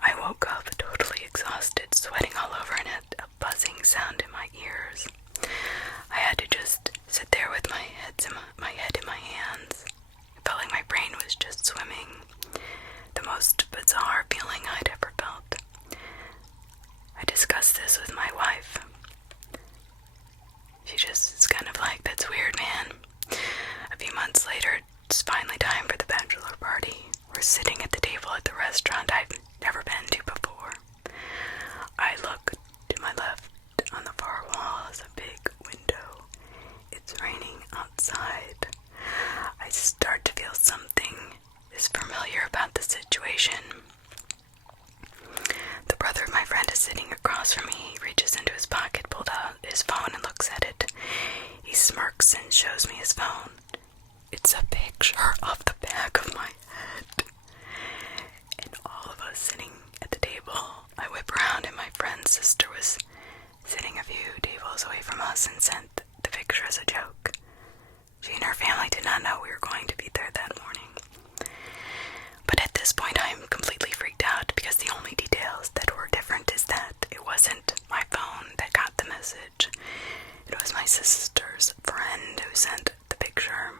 I woke up totally exhausted, sweating all over, and had a buzzing sound in my ears. I had to just sit there with my head in my hands. It felt like my brain was just swimming. The most bizarre feeling restaurant I've never been to before. I look to my left. On the far wall is a big window. It's raining outside. I start to feel something is familiar about the situation. The brother of my friend is sitting across from me. He reaches into his pocket, pulls out his phone, and looks at it. He smirks and shows me his phone. It's a picture of the back of my head. And all of us sitting at the table. I whip around, and my friend's sister was sitting a few tables away from us and sent the picture as a joke. She and her family did not know we were going to be there that morning. But at this point, I am completely freaked out because the only details that were different is that it wasn't my phone that got the message. It was my sister's friend who sent the picture.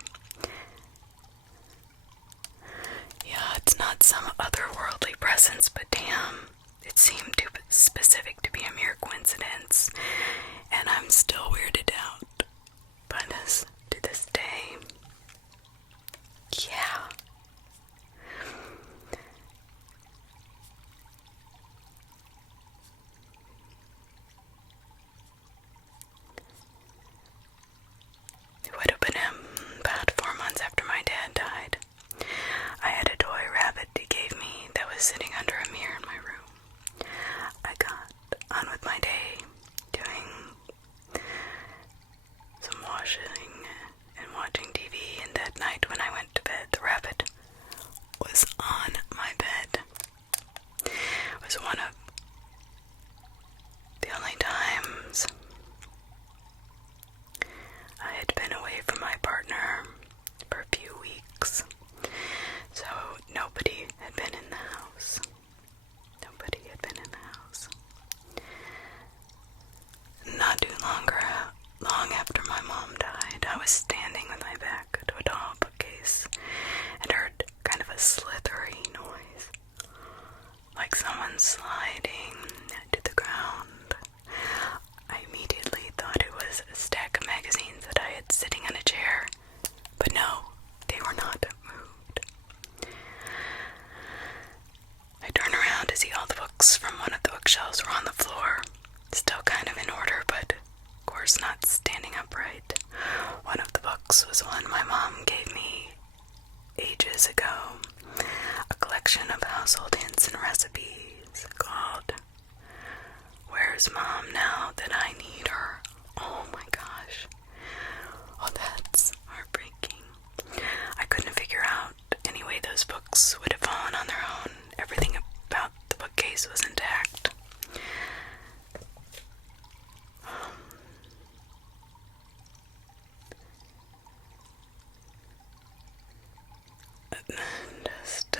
Yeah, it's not some otherworldly presence, but damn, it seemed too specific to be a mere coincidence, and I'm still weirded out by this to this day. Yeah. It would have been about 4 months after my dad died. I had a toy rabbit he gave me that was sitting under a mirror in my room. I got on with my day, doing some washing and watching TV, and that night when I went to bed, the rabbit was on my bed. It was one of the only times I had been away from my partner for a few weeks, so nobody had been in the house. Nobody had been in the house. Not too long after my mom died, I was standing with my back to a doll bookcase and heard kind of a slithery noise, like someone sliding to the ground. I immediately thought it was a stack of magazines that I had sitting on a chair, but no, they were not moved. I turned around to see all the books from one of the bookshelves were on the floor, still kind of in order, but of course not standing upright. One of the books was one my mom gave me ages ago, a collection of household hints and recipes called Where's Mom Now That I Need Her? Oh my gosh. Oh, that's heartbreaking. I couldn't figure out any way those books would have fallen on their own. Everything about the bookcase was intact. Just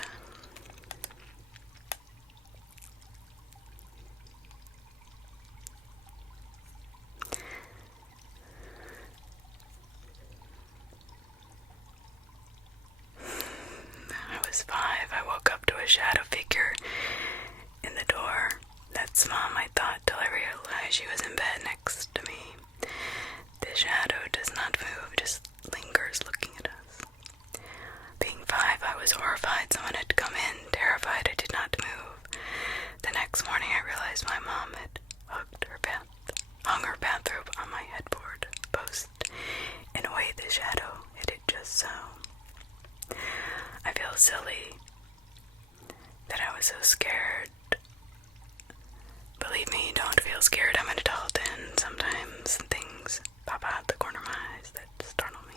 I was 5. I woke up to a shadow figure in the door. That's Mom, I thought, till I realized she was in bed next to me. The shadow does not move, just lingers looking at us. Being 5, I was horrified someone had come in, terrified I did not move. The next morning I realized my mom had hung her bathrobe on my headboard post. In a way, the shadow hid it just so. I feel silly that I was so scared. Believe me, don't feel scared. I'm an adult, and sometimes things pop out the corner of my eyes that startle me.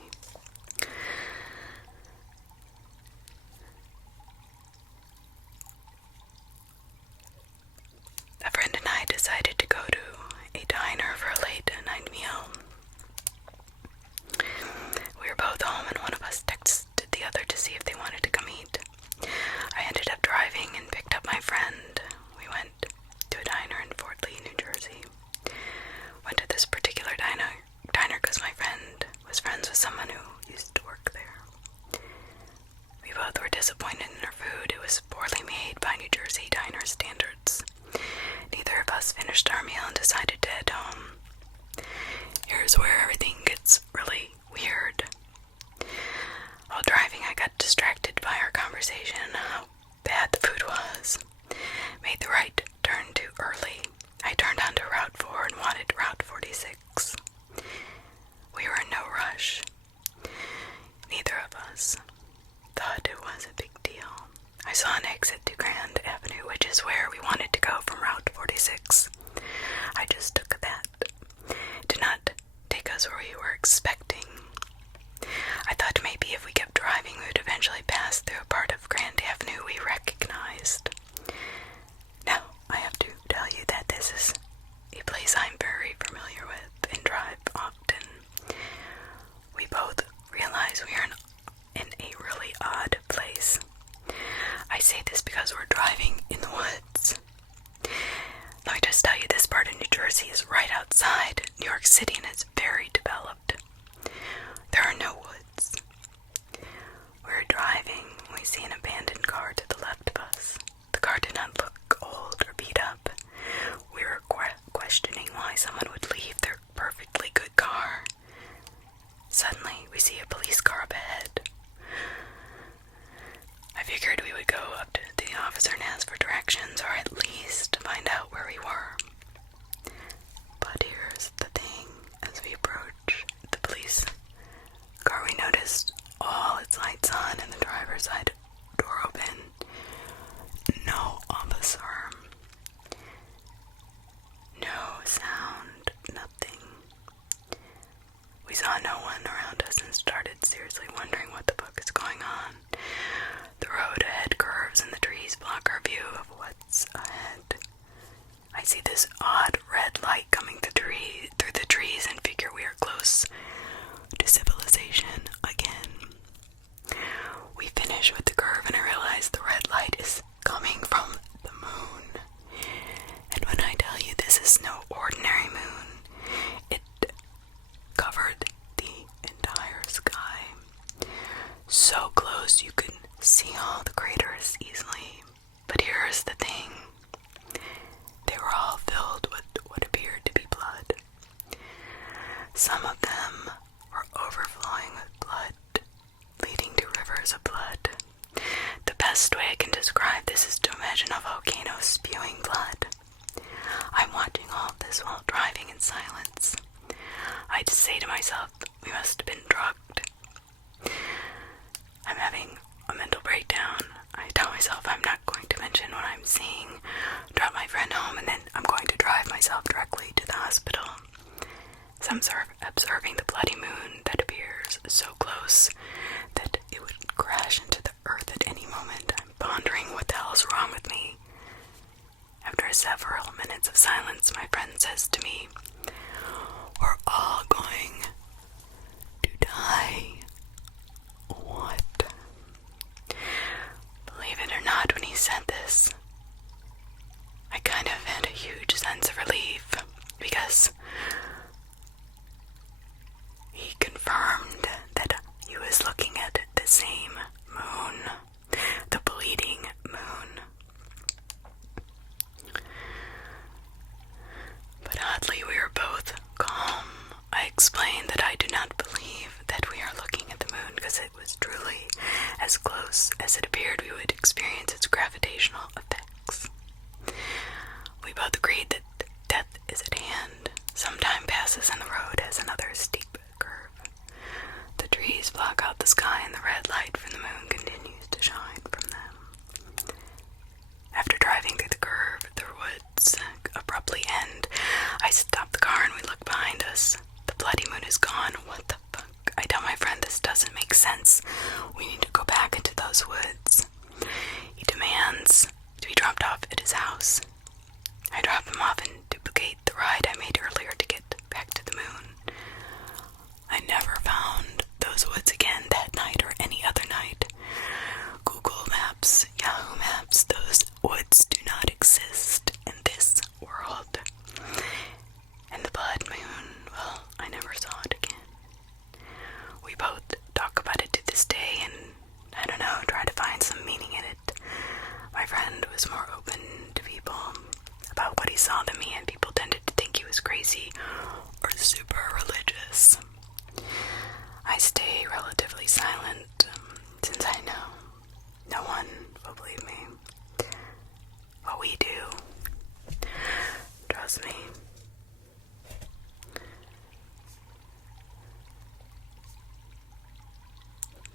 A friend and I decided to go to a diner for a late night meal. We were both home, and one of us texted the other to see if they wanted to come eat. I ended up driving and picked up my friend. We went to a diner in Fort Lee, New Jersey. Went to this particular diner because my friend was friends with someone who used to work there. We both were disappointed in our food. It was poorly made by New Jersey diner standards. Neither of us finished our meal and decided to head home. Here's where everything gets really weird. While driving, I got distracted by our conversation and how bad the food was. directions, or at least find out where we were. But here's the thing, as we approach the police car, we noticed all its lights on and the driver's side door open. No officer. No sound, nothing. We saw no one around us and started seriously wondering what the fuck is going on. The road ahead curves and the trees block our view of what's ahead. I see this odd red light coming through the trees and figure we are close to civilization again. We finish with the curve and I realize the red light is coming from the moon. And when I tell you this is no ordinary moon, it covered the entire sky. So close you could see all the craters easily. But here's the thing. They were all filled with what appeared to be blood. Some of them were overflowing with blood, leading to rivers of blood. The best way I can describe this is to imagine a volcano spewing blood. I'm watching all of this while driving in silence. I'd say to myself, we must have been drugged. I'm having a mental breakdown. I tell myself I'm not going to mention what I'm seeing, drop my friend home, and then I'm going to drive myself directly to the hospital. As I'm observing the bloody moon that appears so close that it would crash into the earth at any moment, I'm pondering what the hell is wrong with me. After several minutes of silence, my friend says to me, "We're all going to die." What? Believe it or not, when he said this, I kind of had a huge sense of relief, because he confirmed that he was looking at the same moon, the bleeding moon. But oddly, we were both calm. I explained that I do not believe that we are looking at the moon because it was truly as close as it appeared we would experience its gravitational effects. We both agreed that death is at hand. Some time passes and the road has another steep curve. The trees block out the sky and the red light from the moon continues to shine from them. After driving through the curve, the woods abruptly end. I stop the car and we look behind us. The bloody moon is gone. What the fuck? I tell my friend this doesn't make sense. We need to go back into those woods. He demands to be dropped off at his house. I drop him off and duplicate the ride I made earlier to get back to the moon. I never found those woods again that night or any other night. Google Maps, Yahoo Maps, those woods do not exist in this world. And the blood moon, well, I never saw it again. We both talk about it to this day and, I don't know, try to find some meaning in it. My friend was more open to people about what he saw than me, and people tended to think he was crazy or super religious. I stay relatively silent, since I know no one will believe me. What we do, trust me.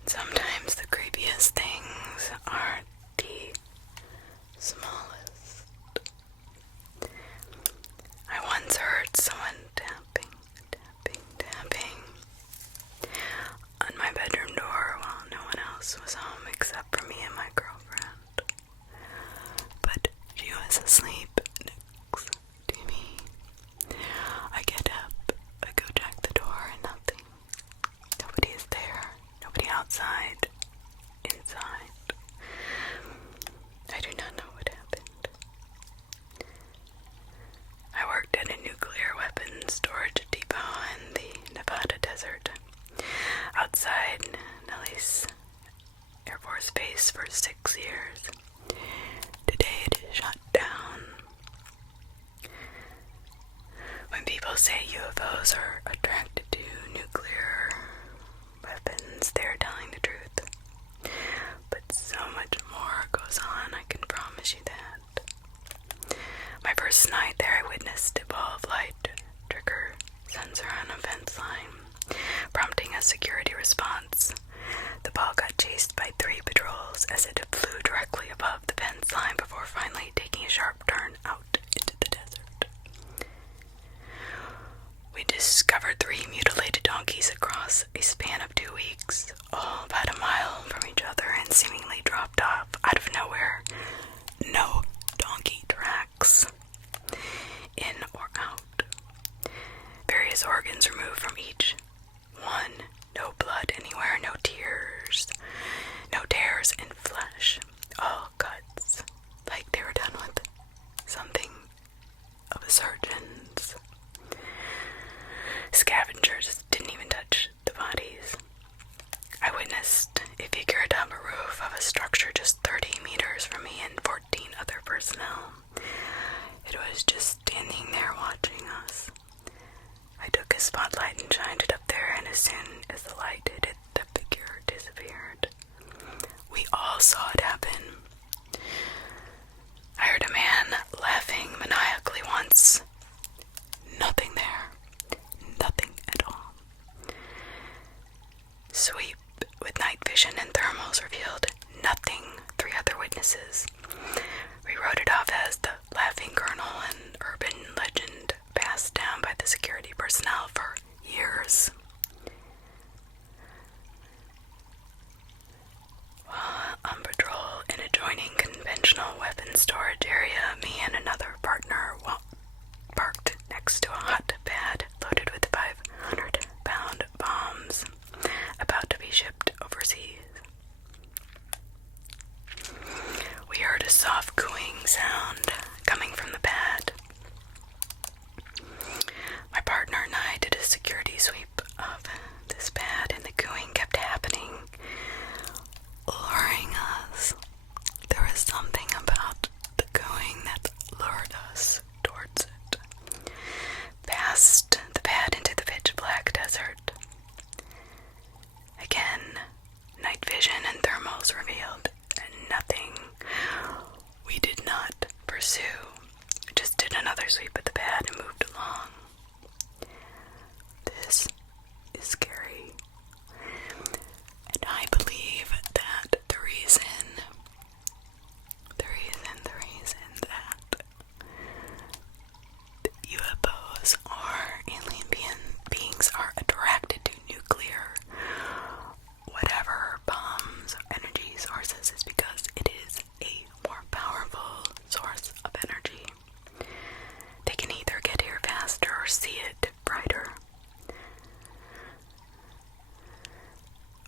Sometimes the creepiest things are the smallest. I once heard someone tapping on my bedroom door while no one else was home except for me and my girlfriend. But she was asleep next to me. I get up, I go check the door and nothing. Nobody is there. Nobody outside, inside. I do not know what happened. I worked at a nuclear weapons storage depot in the Nevada desert, outside Nellis Air Force Base for 6 years. Today it is shut down. first night there, I witnessed a ball of light trigger sensor on a fence line, prompting a security response. The ball got chased by 3 patrols as it flew directly above the fence line before finally taking a sharp turn out into the desert. We discovered 3 mutilated donkeys across a span of 2 weeks, all about a mile from each other and seemingly dropped off out of nowhere. No donkey tracks, in or out. Various organs removed from each one. No blood anywhere, no tears, no tears in flesh. All cuts, like they were done with something of a surgeon's. Scavengers didn't even touch the bodies. I witnessed a figure atop a roof of a structure just 30 meters from me and 14 other personnel. It was just standing there watching us. I took a spotlight and shined it up there, and as soon as the light hit it, the figure disappeared. We all saw it happen. I heard a man laughing maniacally once. Nothing there. Nothing at all. Sweep with night vision and thermals revealed nothing. 3 other witnesses. We wrote it off as the Laughing Colonel, an urban legend passed down by the security personnel for years. While on patrol in adjoining conventional weapons storage area, me and another partner parked next to a hot pad loaded with 500-pound bombs about to be shipped overseas. We heard a soft cooing sound coming from the pad. My partner and I did a security sweep of this pad, and the cooing kept happening, luring us. There was something about the cooing that lured us towards it. Past the pad into the pitch black desert. Again, night vision and thermals revealed nothing. We did not pursue. Just did another sweep at the pad and moved along. This is scary. And I believe that the reason that UFOs or alien beings are attracted to nuclear, whatever bombs, energy sources, is because it is a more powerful source of energy. They can either get here faster or see it brighter.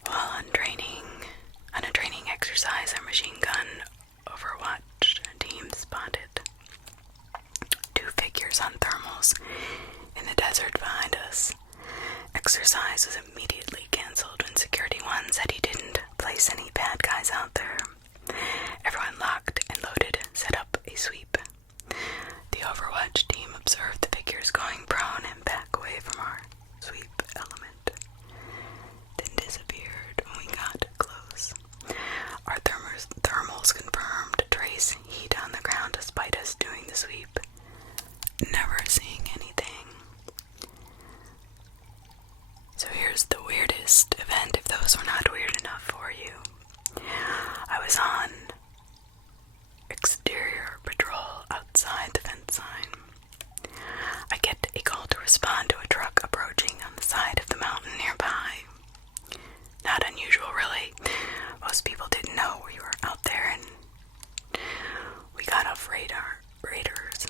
While on a training exercise, our machine gun Overwatch team spotted 2 figures on thermals in the desert behind us. Exercise was immediately canceled when Security 1 said he didn't place any bad guys out there. Everyone locked and loaded, set up a sweep. The Overwatch team observed the figures going prone and back away from our sweep element, then disappeared when we got close. Our thermals confirmed trace heat on the ground despite us doing the sweep. Never seeing anything. So here's the weirdest event, if those were not weird enough for you. I was on exterior patrol outside the fence line. I get a call to respond to a truck approaching on the side of the mountain nearby. Not unusual, really. Most people didn't know we were out there, and we got off radars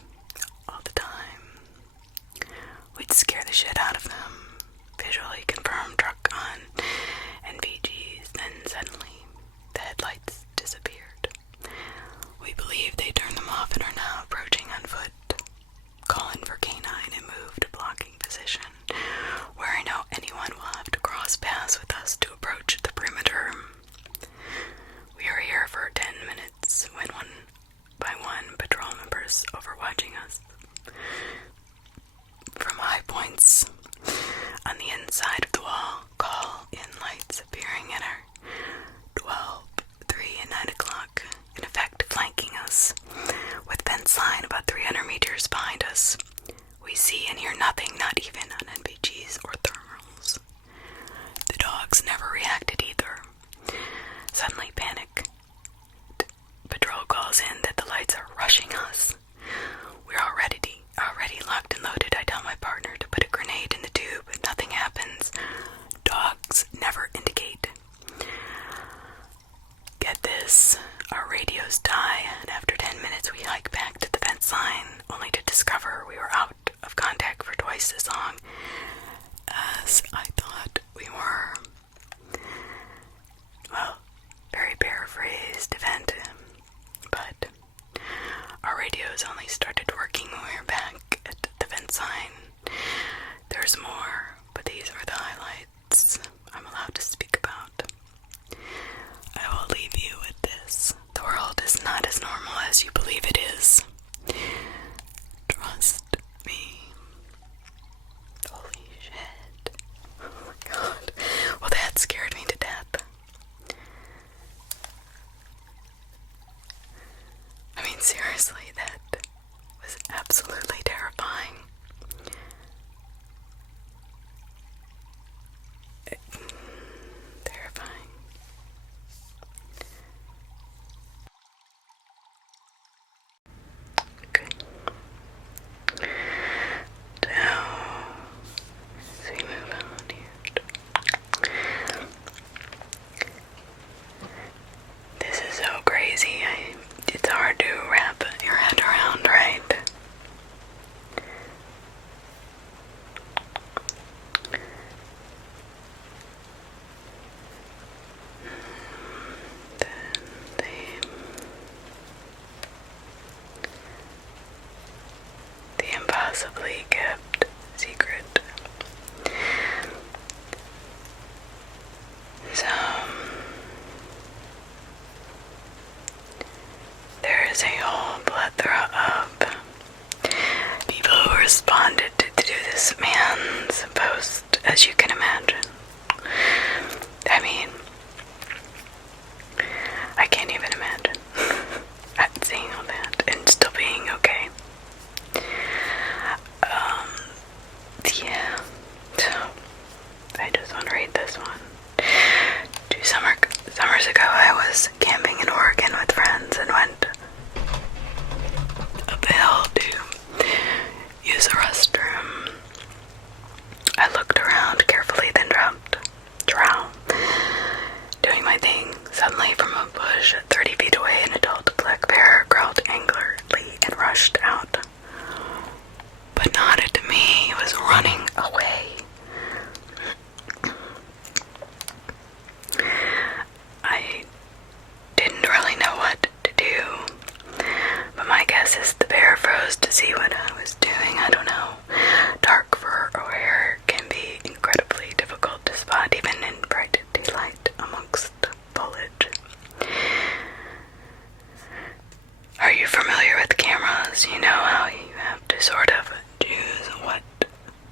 all the time. We'd scare the shit out of them. Visually confirmed truck on NVGs, then suddenly the headlights disappeared. We believe they turned them off and are now approaching on foot. Calling for canine and moved to blocking position, where I know anyone will have to cross paths with us to approach the perimeter. We are here for 10 minutes when one by one patrol members overwatching us from high points on the inside of the wall. Call in lights appearing at our 12, 3, and 9 o'clock, in effect flanking us, with fence line about 300 meters videos only started working when we were back at the vent sign. There's more, but these are the highlights I'm allowed to speak about. I will leave you with this. The world is not as normal as you believe it is. Trust me. Holy shit. Oh my god. Well, that scared me to death. I mean, seriously, that was absolutely terrifying. Terrifying. Okay. Now, as we move on here. This is so crazy. It's hard to wrap your head around, right? The impossibly kept secret. So, there is a whole plethora of people who responded to this man's post, as you can imagine. I mean, I can't even imagine seeing all that and still being okay. Yeah, so I just want to read this one. 2 summers ago, I was camping in Oregon with friends and went up a hill to use a restroom. I looked around carefully, then dropped trowel. Doing my thing, suddenly from a bush 30 feet away, an adult black bear growled angrily and rushed out, but nodded to me. He was running away. I didn't really know what to do, but my guess is the bear froze to see what I was doing. I don't know. Dark fur or hair can be incredibly difficult to spot even in bright daylight amongst foliage. Are you familiar with cameras? You know how you have to sort of choose what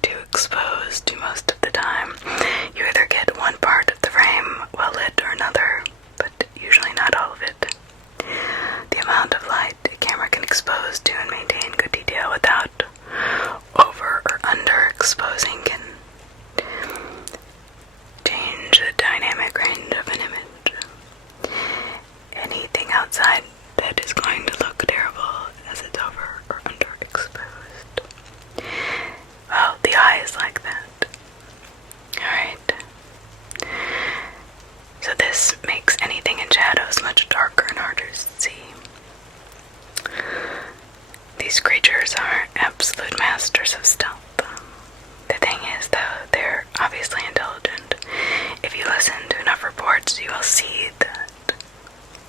to expose to most of the time. You either get one part of the frame well lit or another, but usually not all of it. The amount of light a camera can expose to and maintain good detail without over or under exposing can change the dynamic range of an image. Anything outside that is going to look terrible as it's over or underexposed. Well, the eye is like that. Alright. So this makes anything in shadows much darker and harder to see. These creatures are absolute masters of stealth. The thing is, though, they're obviously intelligent. If you listen to enough reports, you will see that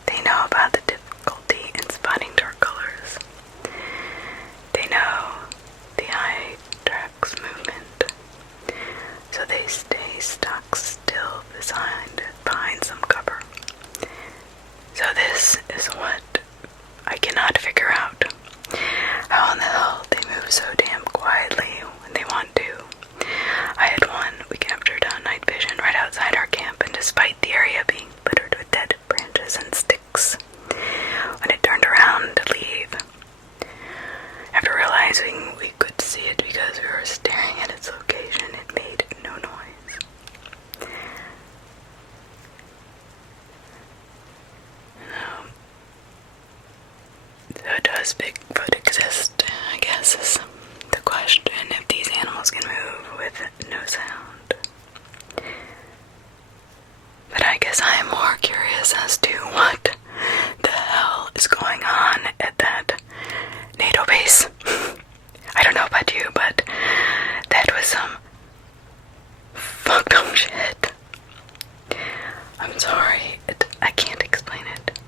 they know about the difficulty in spotting dark colors. They know the eye tracks movement, so they stay stuck still behind some cover. So this is what I cannot figure out. How in the hell they move so damn quietly when they want to. I had one we captured on night vision right outside our camp, and despite the area being littered with dead branches and sticks, when it turned around to leave, after realizing we could see it because we were staring at its location, it made no noise. So does Bigfoot exist, I guess, is the question, if these animals can move with no sound. But I guess I am more curious as to what the hell is going on at that NATO base. I don't know about you, but that was some fucked up shit. I'm sorry, I can't explain it.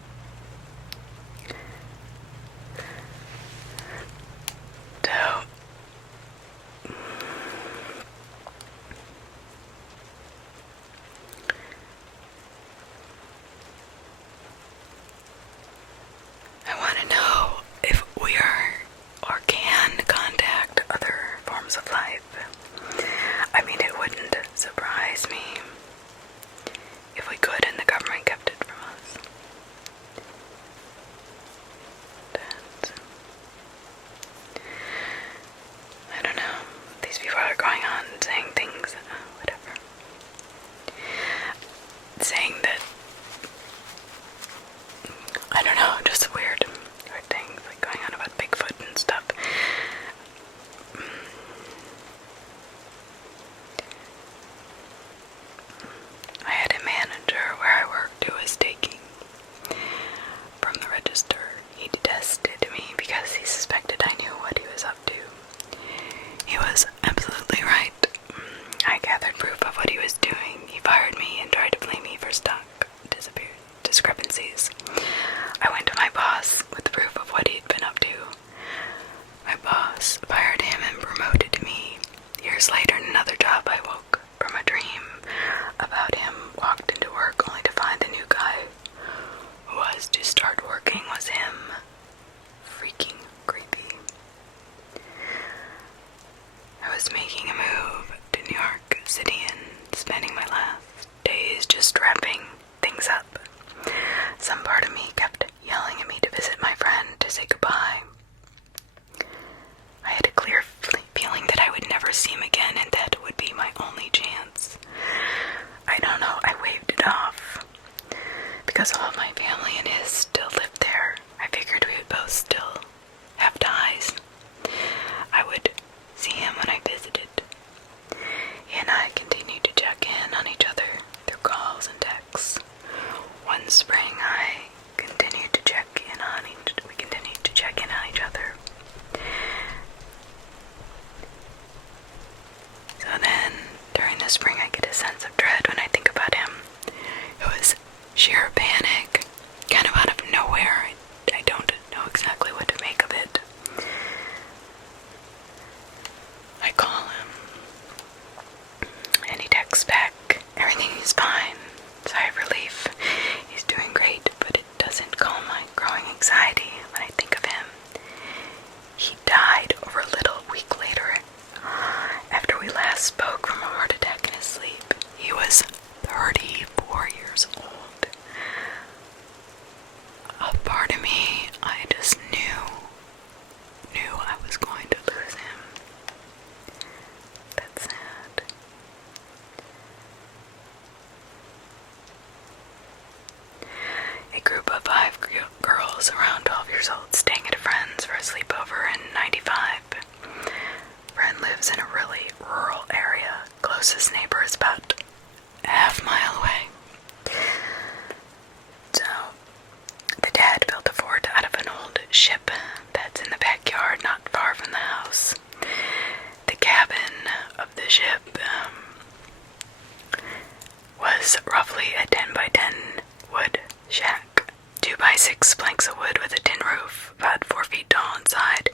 inside,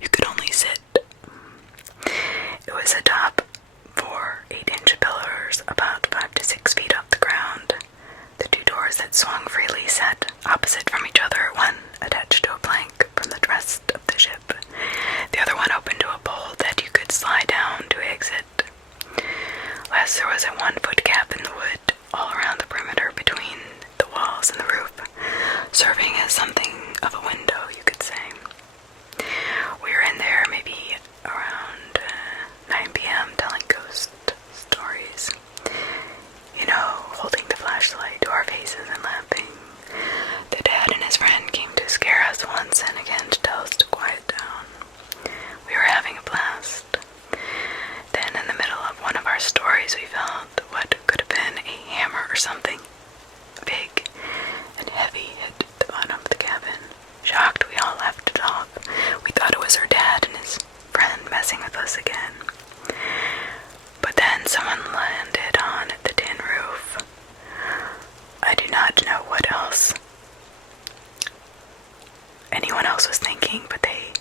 you could only sit. It was a top for 8-inch pillars, about 5 to 6 feet off the ground. The two doors that swung freely sat opposite from each other, one attached to a plank from the rest of the ship. The other one opened to a pole that you could slide down to exit. Last, there was a 1-foot gap in the wood all around the perimeter between the walls and the roof, serving as something of a window, you could say. We were in there maybe around 9 p.m. telling ghost stories. You know, holding the flashlight to our faces and laughing. The dad and his friend came to scare us once and again to tell us to quiet down. We were having a blast. Then in the middle of one of our stories, we found what could have been a hammer or something big and heavy hit the bottom of the cabin. Shocked, we all laughed it off. We thought it was our dad and his friend messing with us again. But then someone landed on the tin roof. I do not know what else anyone else was thinking, but they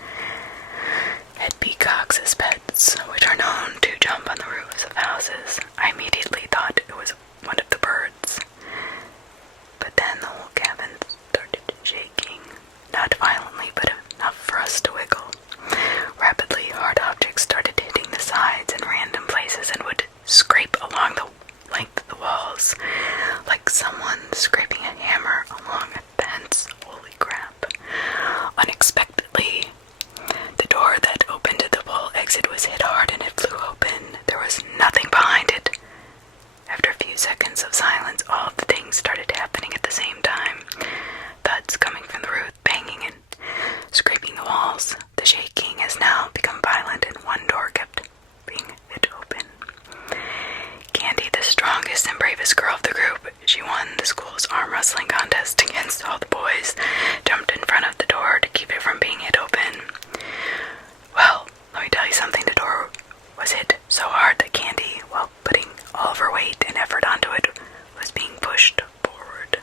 had peacocks as pets, which are known to jump on the roofs of houses. I immediately thought it was one of the birds. But then the whole cabin started shaking. Not violently, but enough for us to wiggle. Rapidly, hard objects started hitting the sides in random places and would scrape along the length of the walls, like someone scraping a hammer along a fence. Holy crap. Unexpectedly, the door that opened to the pole exit was hit hard and it flew open. There was nothing behind it. After a few seconds of silence, all of the things started happening at the same time. Thuds coming from the roof, banging and scraping the walls. The shaking has now become violent and one door kept being hit open. Candy, the strongest and bravest girl of the group, she won the school's arm wrestling contest against all the boys, jumped in front of the door to keep it from being hit open. Well, let me tell you something, the door was hit so hard that Candy, while putting all of her weight and effort onto it, was being pushed forward.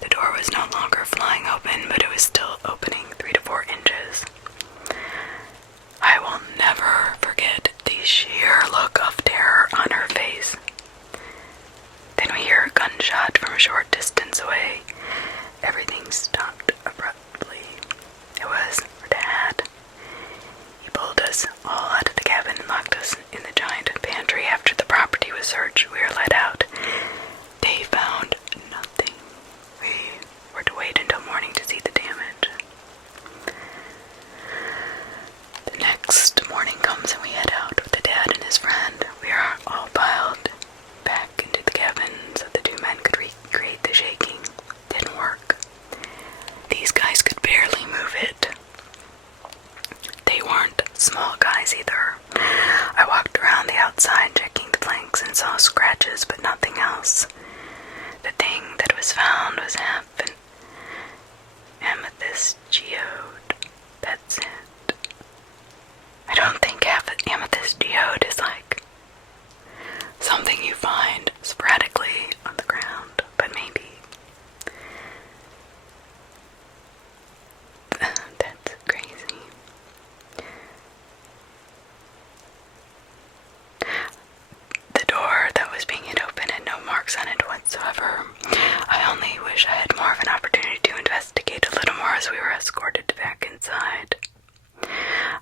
The door was no longer flying open, but it was still opening 3 to 4 inches. I will never forget the sheer look of terror on her face. Then we hear a gunshot from a short distance away. Everything stopped abruptly. It was her dad. He pulled us all out of the cabin and locked us in the giant pantry. After the property was searched, we were let out. They found nothing. We were to wait until morning to see the damage. The next morning comes and we head out with the dad and his friend. We are all piled back into the cabin so the two men could recreate the shaking. Didn't work. These guys could barely move it. They weren't small guys either. I walked around the outside checking the planks and saw scratches but nothing else. The thing that was found was half an amethyst geode. That's it. I don't think amethyst geode is like something you find sporadically on the ground, but maybe. That's crazy. The door that was being hit open had no marks on it whatsoever. I only wish I had more of an opportunity to investigate a little more as we were escorted back inside.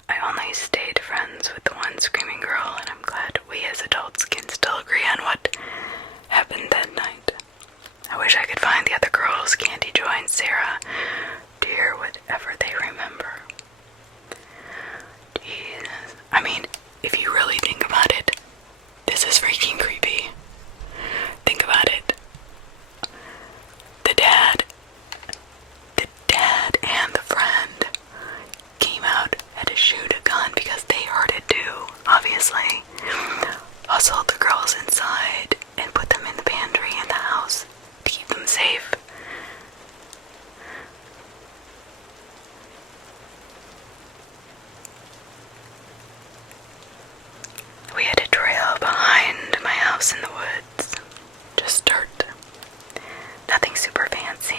I only stayed friends with the one screaming girl, and I'm glad we as adults can still agree on what happened that night. I wish I could find the other girls, Candy, Joy, and Sarah, to hear whatever they remember. Jesus. I mean, if you really think about it, this is freaking creepy. Think about it. The dad and the friend came out, had to shoot a gun because they heard it too, obviously. Hustled the girls inside and put them in the pantry in the house to keep them safe. We had a trail behind my house in the woods. Just dirt. Nothing super fancy.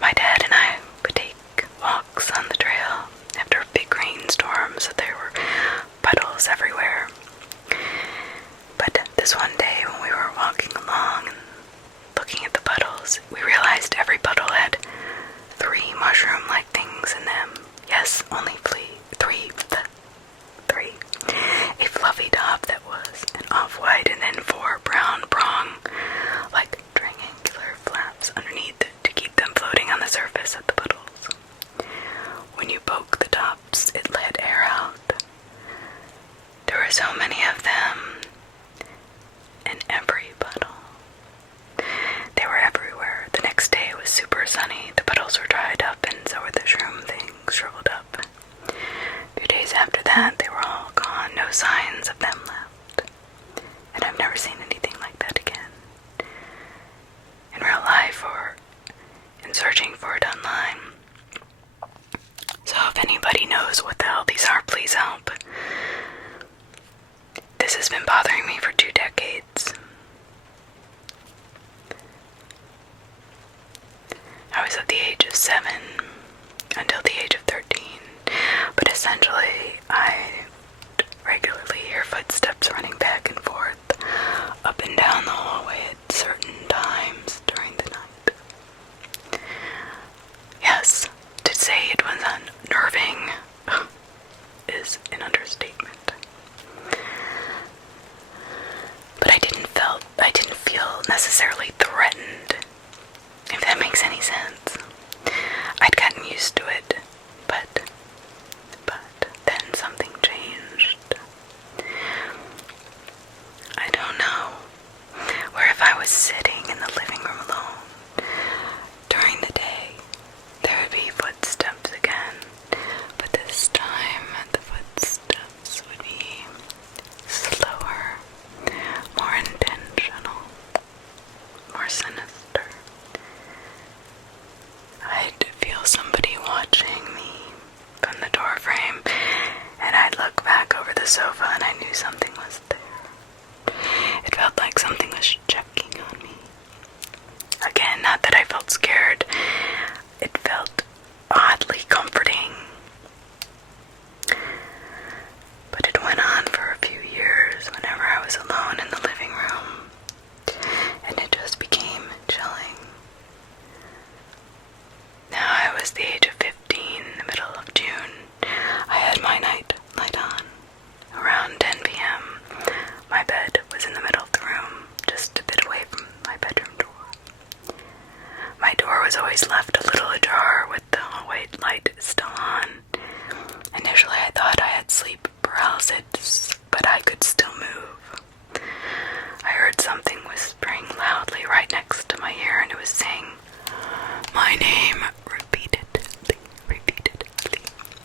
My dad and I would take walks on the trail only three. A fluffy top that was an off-white and then 4 brown prong, like triangular flaps underneath to keep them floating on the surface of the puddles. When you poke the tops, it let air out. There were so many of them in every puddle. They were everywhere. The next day it was super sunny. The puddles were dried up and so were the shroom things shriveled up. A few days after that, they were all gone. No signs of them left. And I've never seen anything like that again. In real life or in searching for it online. So if anybody knows what the hell these are, please help. This has been bothering me for 2 decades. I was at the age of 7 until the age of 13, but essentially I regularly hear footsteps running back and forth up and down the hallway at certain times during the night. Yes, to say it was unnerving is an understatement. But I didn't feel necessarily threatened, if that makes any sense. I'd gotten used to it, but then something changed. I don't know, where if I was sitting in the living room alone during the day, there would be footsteps again, but this time the footsteps would be slower, more intentional, more sinister. I'd feel somebody watching me from the door frame, and I'd look back over the sofa and I knew something was there. It felt like something was checking on me. Again, not that I felt scared. It felt oddly comforting. But it went on for a few years whenever I was alone in the living room, and it just became chilling. Now I was the age of 15, in the middle of June. I had my night light on. Around 10 p.m., my bed was in the middle of the room, just a bit away from my bedroom door. My door was always left a little ajar with the hallway light still on. Initially I thought I had sleep paralysis, but I could still move. I heard something whispering loudly right next to my ear, and it was saying my name repeatedly,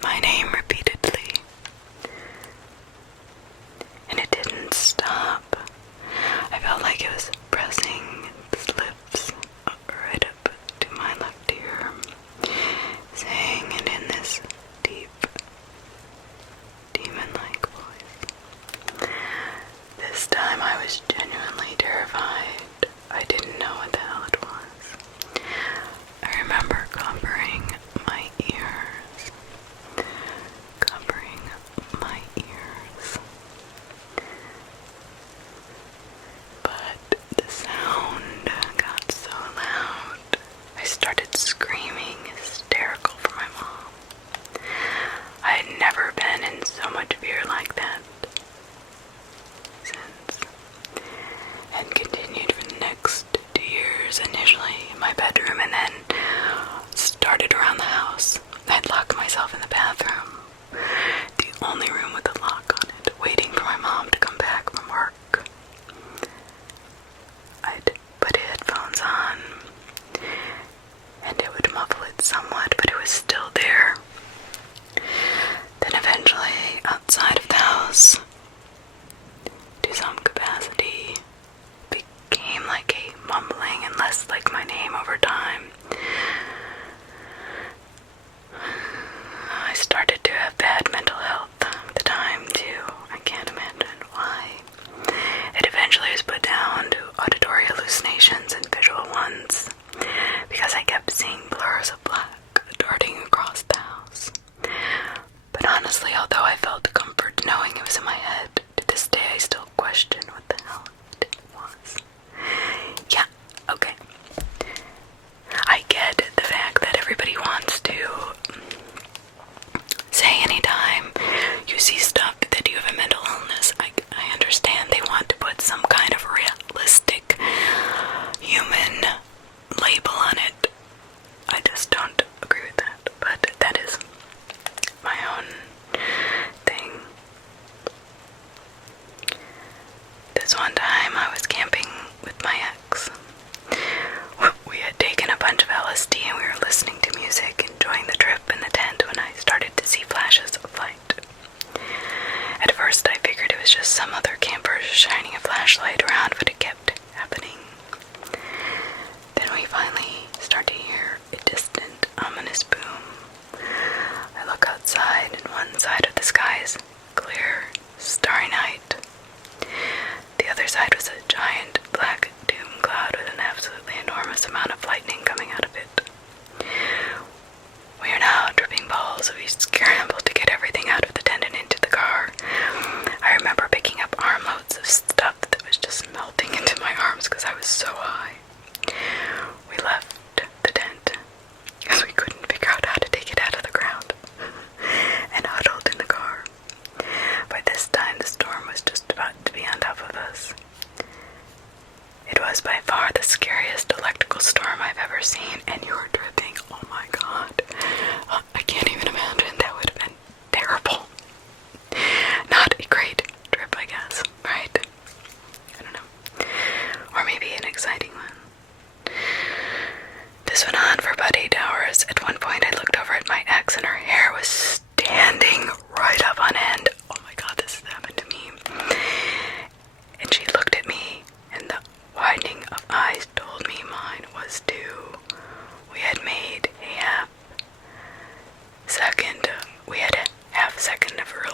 my name repeatedly. And it didn't stop. I felt like it was pressing its lips right up to my left ear, saying it in this deep, demon-like voice. This time I was genuinely terrified. I didn't know what the hell it was. I remember covering my ears.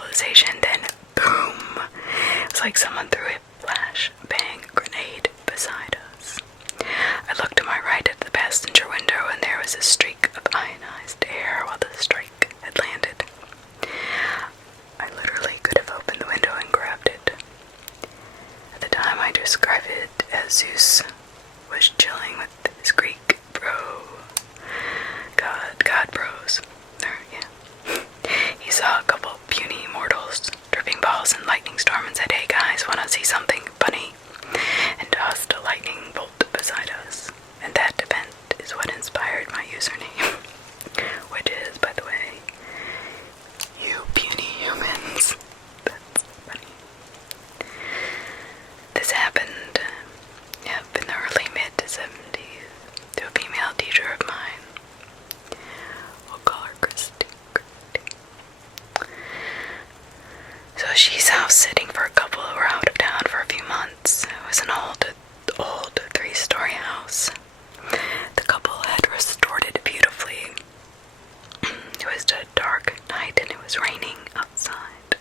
realization, then boom! It was like someone threw a flashbang grenade beside us. I looked to my right at the passenger window, and there was a streak of ionized air while the strike had landed. I literally could have opened the window and grabbed it. At the time, I described it as Zeus was chilling with his Greek bro. God bros. Yeah. He saw a couple puny mortals dripping balls in lightning storm and said, "Hey guys, wanna see something funny?" and tossed a lightning bolt beside us. And that event is what inspired my username, which is, by the way, you puny humans. That's funny. This happened, in the early mid-70s to a female teacher of mine. We'll call her Christy. So she's house sitting for a couple who were out of town for a few months. It was an old 3-story house. The couple had restored it beautifully. It was a dark night and it was raining outside.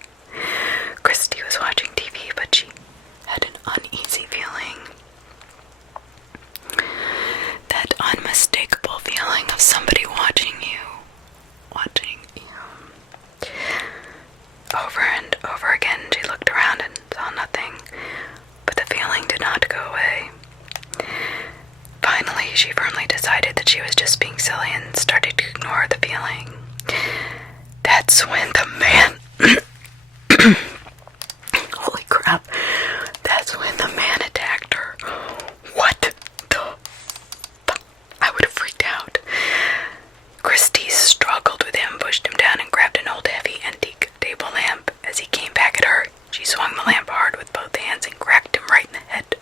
Christy was watching TV, but she had an uneasy feeling. That unmistakable feeling of somebody watching you. Over and over again, she looked around and saw nothing, but the feeling did not go away. Finally, she firmly decided that she was just being silly and started to ignore the feeling. That's when the man... Holy crap. That's when the man attacked her. What the... I would have freaked out. Christy struggled with him, pushed him down, and grabbed an old heavy antique table lamp. As he came back at her, she swung the lamp hard with both hands and cracked him right in the head.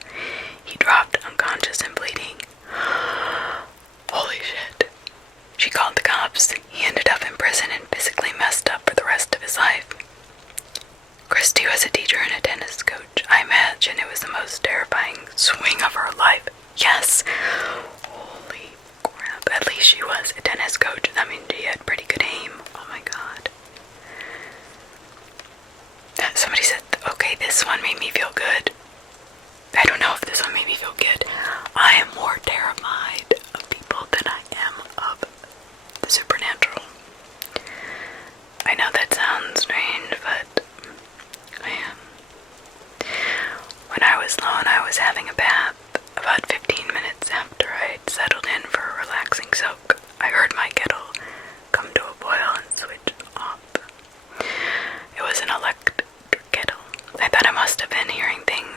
He dropped unconscious and bleeding. Holy shit. She called the cops. He ended up in prison and physically messed up for the rest of his life. Christy was a teacher and a tennis coach. I imagine it was the most terrifying swing of her life. Yes. Holy crap. At least she was a tennis coach. That means she had pretty good aim. Oh my god. Somebody said, okay, this one made me feel good. I don't know if this one made me feel good. I am more terrified of people than I am of the supernatural. I know that sounds strange, but I am. When I was alone, I was having a bath. About 15 minutes after I had settled in for a relaxing soak, I heard my kettle come to a boil and switch off. It was an electric kettle. I thought I must have been hearing things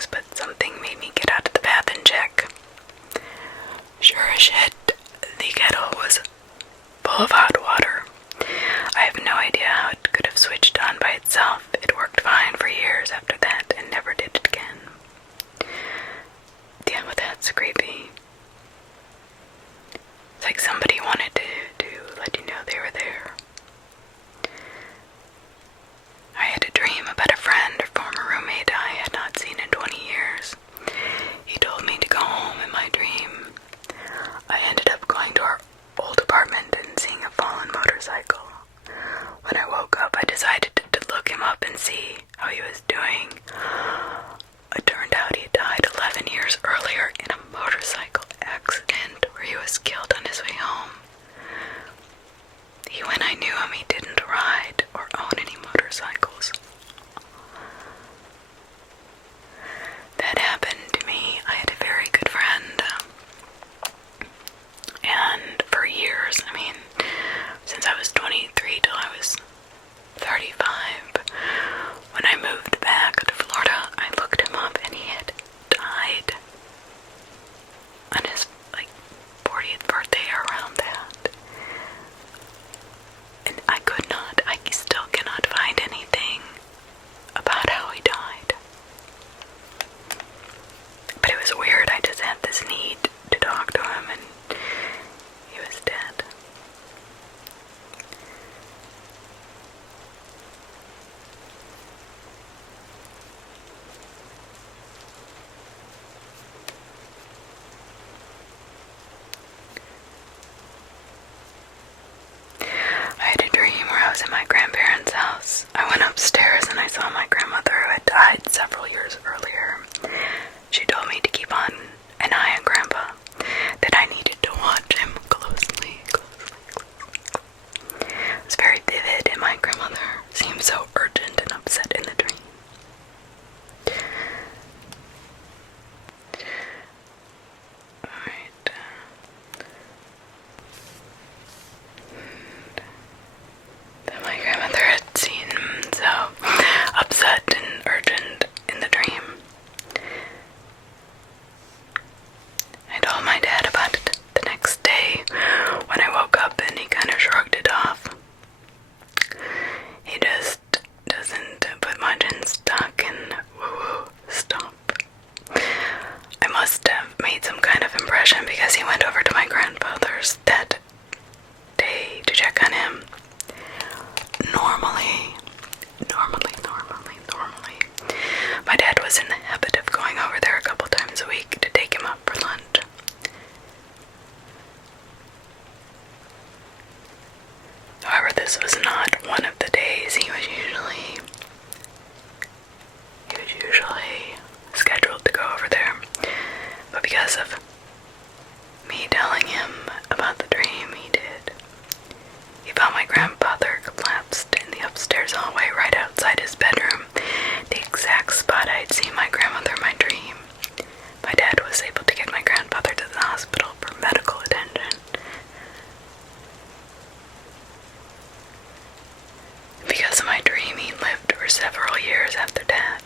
was my dream. He lived for several years after that.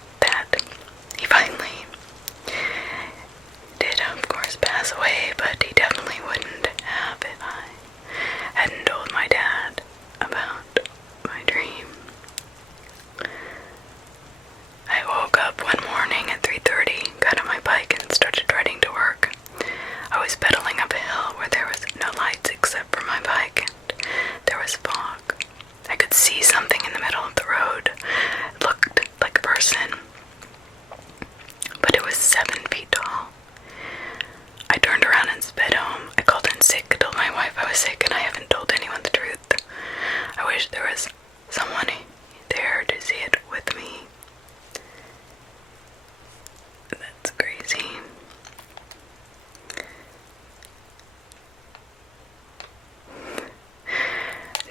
He finally did, of course, pass away, but he definitely wouldn't have if I hadn't told my dad about my dream. I woke up one morning at 3:30, got on my bike, and started riding to work. I was pedaling up a hill where there was no lights except for my bike, and there was fog. I could see something in the middle of the road. It looked like a person, but it was 7 feet tall. I turned around and sped home. I called in sick, told my wife I was sick, and I haven't told anyone the truth. I wish there was someone there to see it with me. That's crazy.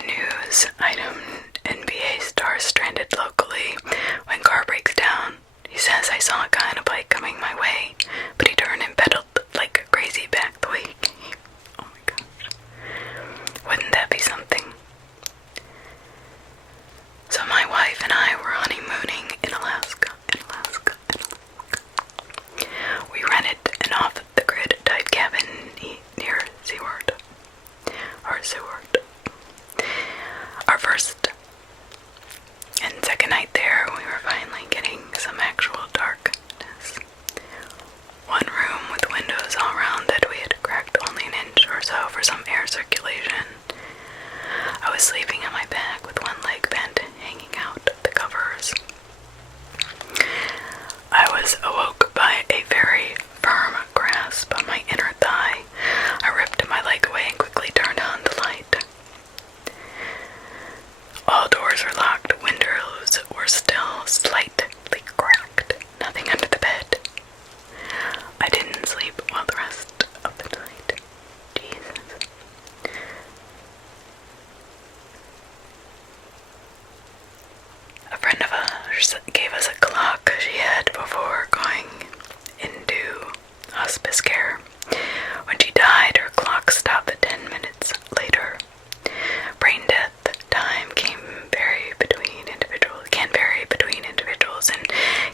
News item: NBA star stranded locally when car breaks down. He says, I saw a guy on a bike coming my way, but he turned and pedaled like crazy back the way he came. Oh my gosh. Wouldn't that be something? So my wife and I were honeymooning in Alaska. We rented an off-the-grid type cabin near Seward. Our first and second night there, we were finally getting some actual darkness. One room with windows all around it, we had cracked only an inch or so for some air circulation. I was sleeping on my back with one leg bent, hanging out the covers. I was awoke by a very firm grasp on my inner thigh. I ripped my leg away and quickly turned on the light. All doors were locked, windows were still slightly cracked, nothing under the bed. I didn't sleep well the rest of the night. Jesus. A friend of ours gave us a clock she had before going into hospice care. When she died, her clock stopped at 10 minutes later. Brain death time can vary between individuals and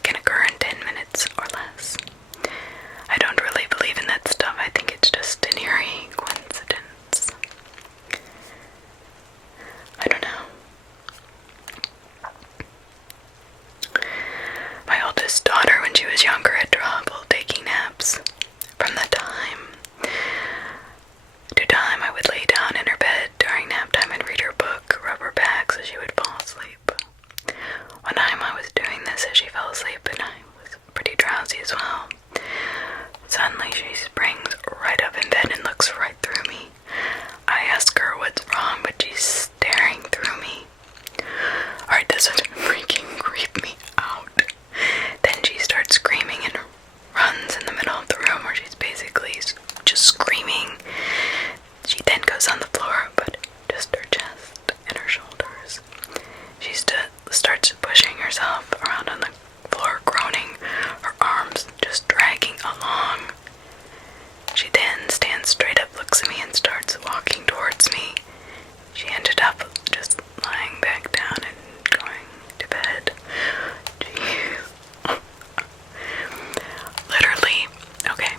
can occur in 10 minutes or less. I don't really believe in that stuff. I think it's just an eerie coincidence. I don't know. My oldest daughter, when she was younger, had trouble taking naps. From the time to time, I would lay down in her bed during nap time and read her book, rub her back so she would fall asleep. One time I was doing this as she fell asleep, and I was pretty drowsy as well. Suddenly she springs right up in bed and looks right through me. I ask her what's wrong, but she's staring through me. Alright, this would freaking creep me out. Then she starts screaming and runs in the middle of the room where she's basically just screaming. She then goes on the floor, but just her chest and her shoulders. She starts pushing herself around on the floor, groaning, her arms just dragging along. She then stands straight up, looks at me, and starts walking towards me. She ended up just lying back down and going to bed. Jeez. Literally, okay.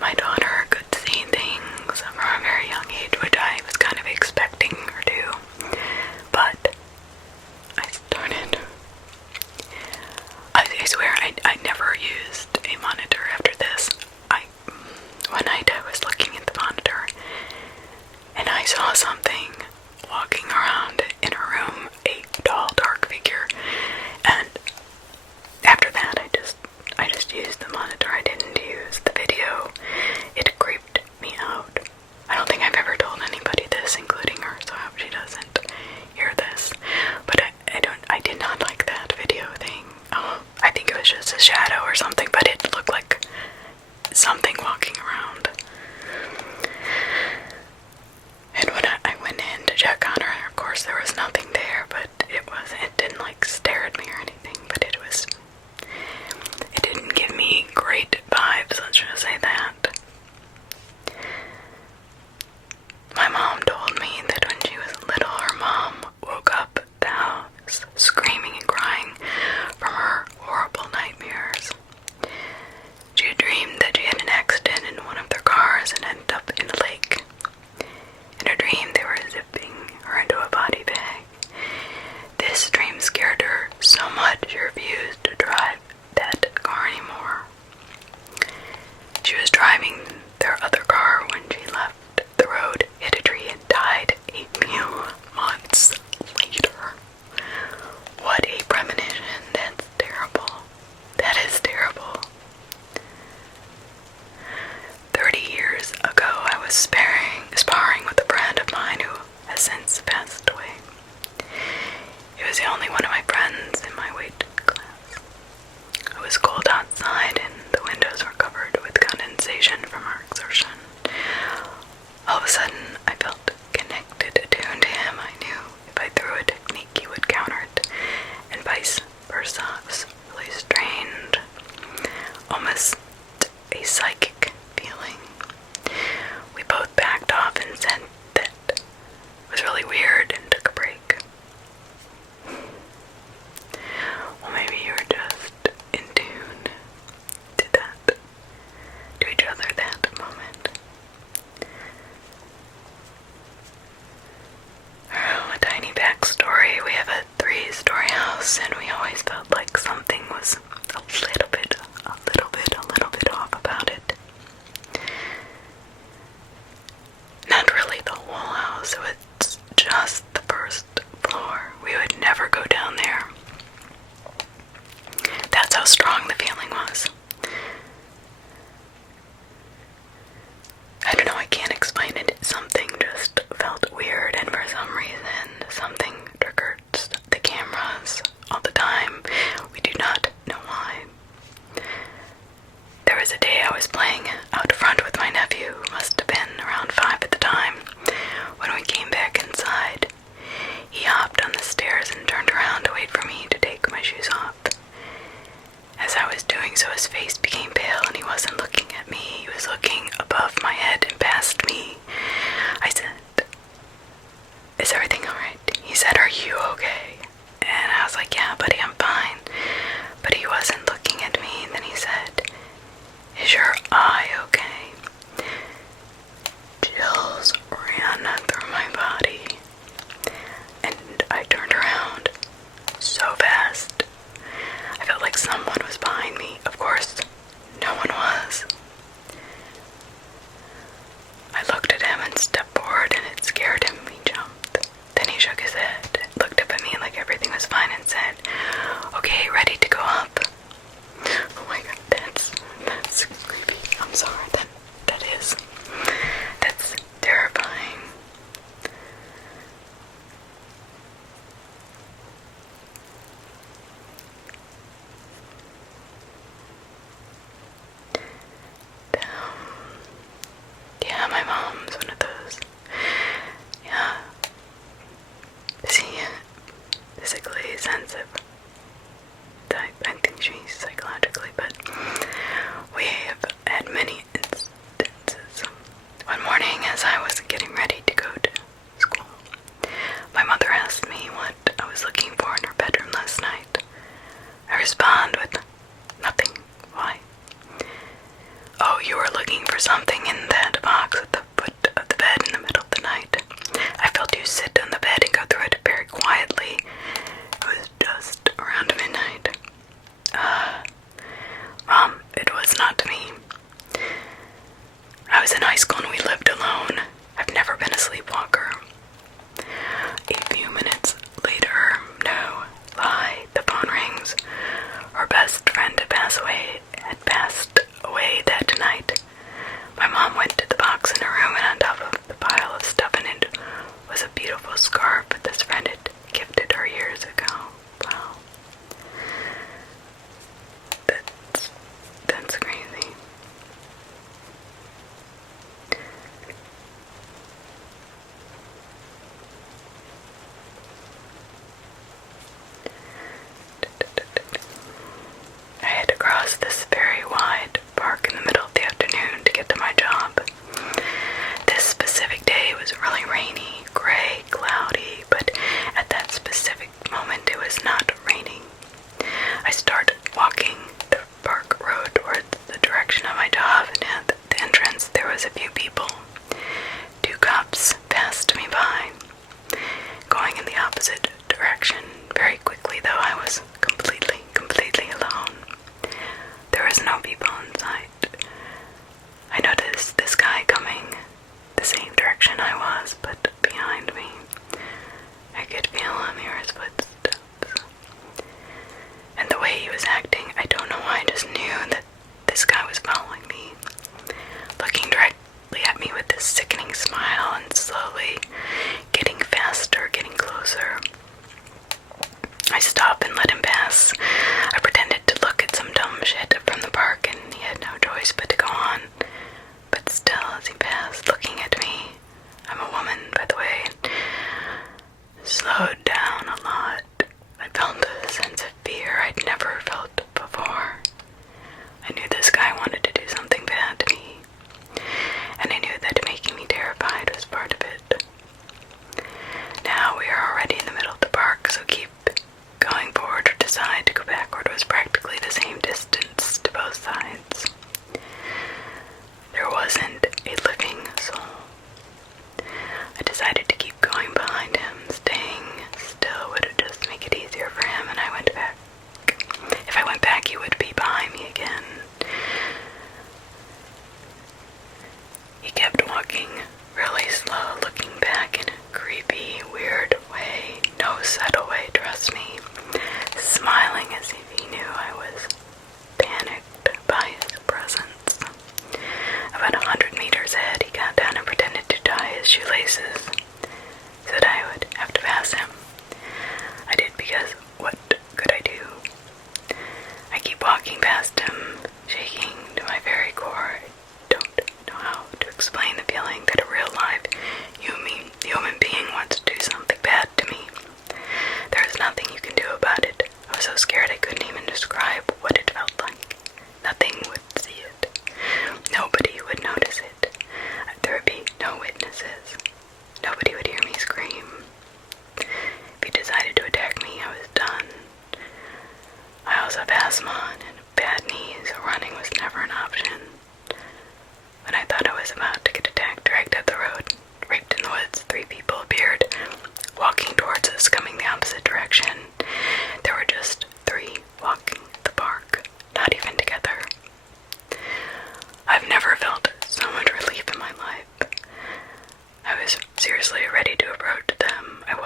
My daughter could see things from a very young age, which I was kind of expecting her to, but I swear I never used a monitor after this. One night I was looking at the monitor and I saw something walking around in her room, a tall, dark figure, and after that I just used the monitor. I didn't use the video. It creeped me out. I don't think I've ever told anybody this, including her, so I hope she doesn't hear this. But I did not like that video thing. I think it was just a shadow or something, but it looked like something walking around. And when I went in to check on her, of course there house, so it's just the first floor. We would never go down there. That's how strong the feeling was. I don't know, I can't explain it. Something just felt weird, and for some reason, something triggered the cameras all the time. We do not know why. There was a day I was playing out front with my nephew, who must have been around 5 at the time. When we came back inside, he hopped on the stairs and turned around to wait for me to take my shoes off. As I was doing so, his face became pale and he wasn't looking at me. He was looking above my head and past me. I said, "Is everything alright?" He said, "Are you okay?" And I was like, "Yeah, buddy, I'm fine." But he wasn't looking at me. And then he said, "Is your eye okay?" Chills ran through my body, and I turned around so fast. I felt like someone was behind me. Of course, no one was. I looked at him and stepped forward, and it scared him. He jumped. Then he shook his head, looked up at me like everything was fine, and said, "Okay, ready to go up?" Oh my god, that's creepy. I'm sorry, that's terrifying. Yeah, my mom's one of those. Yeah. Is he physically sensitive? I think she's psychologically, but we have had many instances. One morning, as I was getting ready to go to school, my mother asked me what I was looking for in her bedroom last night. I respond with, "Nothing. Why?" "Oh, you were looking for something in that box at the foot of the bed in the middle of the night. I felt you sit on the bed and go through it very quietly. It was just around midnight." Mom, it was not me. I was in high school and we lived alone. I've never been a sleepwalker. A few minutes later, no lie, the phone rings. Her best friend had passed away that night. My mom went to the box in her room, and on top of the pile of stuff in it was a beautiful scarf that this friend had gifted her years ago. Wow. That's crazy. I had to cross this very wide park in the middle of the afternoon to get to my job. This specific day was really rainy, gray, cloudy, but at that specific moment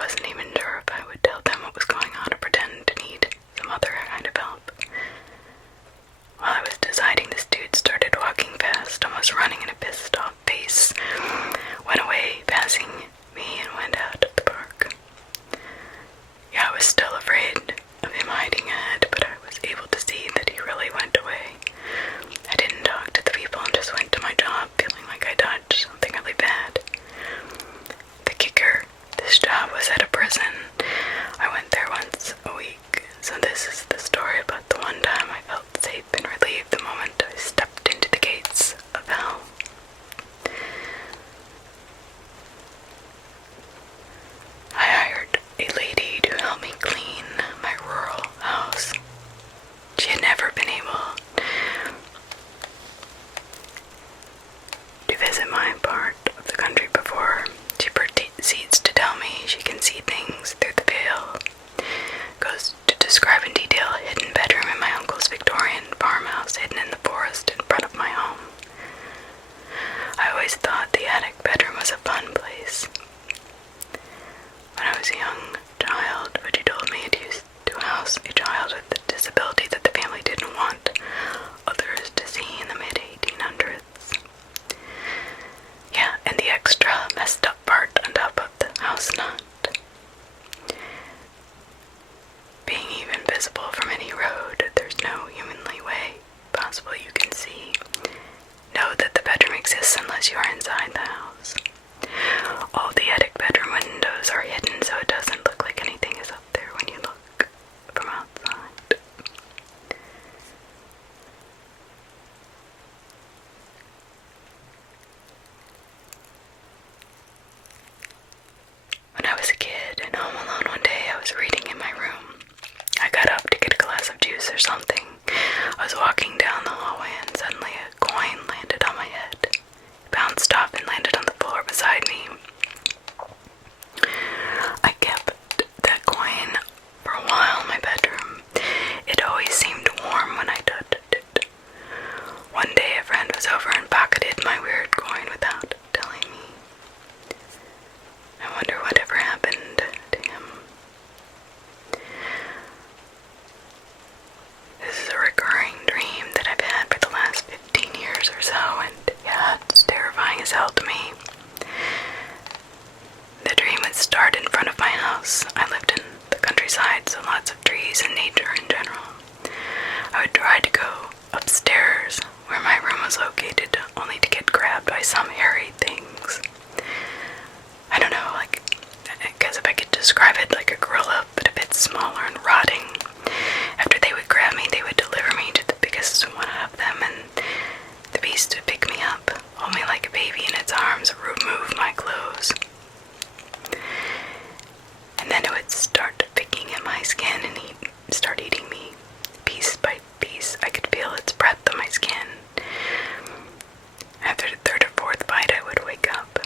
wasn't even sure if I would tell them what was going on or pretend to need some other kind of help. While I was deciding, this dude started walking fast, almost running in a pissed-off pace, went away, passing me, and went out of the park. Yeah, I was still afraid of him hiding ahead, but I was able to see that he really went away. I didn't talk to the people and just went to my job, feeling like I dodged something really bad. The kicker, this job was at a prison. I went there once a week, so this is the story about the one time I felt safe and relieved the moment I stepped into the gates of hell. I hired a lady to help me clean my rural house. She had never been able to visit my part of the country before. She proceeds to tell me she can see things through the veil. Goes to describe in detail a hidden bedroom in my uncle's Victorian farmhouse hidden in the forest in front of my home. I always thought the attic bedroom was a fun place. When I was a young child, but she told me it used to house a child with a disability that the family didn't want others to see in the mid-1800s. Yeah, and the extra messed up part on top of the house not being even visible from any road. There's no humanly way possible you can see. Know that the bedroom exists unless you are inside the house. All the attic bedroom windows are hidden, so it doesn't look like anything is up there when you look from outside. When I was a kid and home alone one day, I was reading in my room. I got up to get a glass of juice or something. I was walking down the hallway and suddenly a coin landed on my head. It bounced off and landed on the floor beside me. I kept that coin for a while in my bedroom. It always seemed warm when I touched it. One day a friend was over and pocketed my weird coin without telling me. I wonder whatever happened to him. This is a recurring dream that I've had for the last 15 years or so, and yeah, it's terrifying as hell to me. The dream would start in front of my house. I lived in the countryside, so lots of trees and nature in general. I would try to go upstairs, where my room was located, only to get grabbed by some hairy things. I don't know, I guess if I could describe it like a gorilla, but a bit smaller and rotting. After they would grab me, they would deliver me to the biggest one of them, and the beast would pick me up, hold me like a baby in its arms, remove my clothes. And then it would start picking at my skin and start eating me piece by piece. I could feel its breath on my skin. After the third or fourth bite, I would wake up.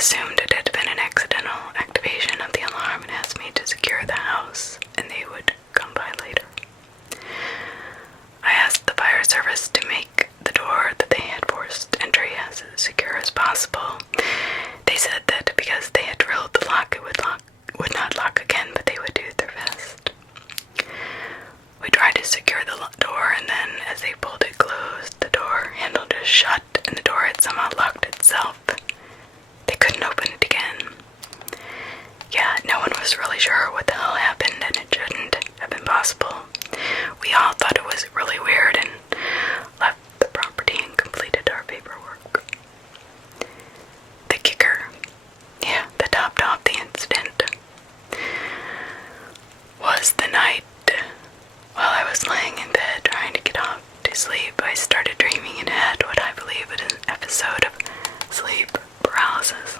assumed it had been an accidental activation of the alarm and asked me to secure the house, and they would come by later. I asked the fire service to make the door that they had forced entry as secure as possible. They said that because they had drilled the lock, it would not lock again, but they would do their best. We tried to secure the door, and then as they pulled it closed, the door handle just shut, and the door had somehow locked itself. They couldn't open it again. Yeah, no one was really sure what the hell happened, and it shouldn't have been possible. We all thought it was really weird and left the property and completed our paperwork. The kicker, that topped off the incident, was the night while I was laying in bed trying to get off to sleep. I started dreaming and had what I believe is an episode of sleep paralysis.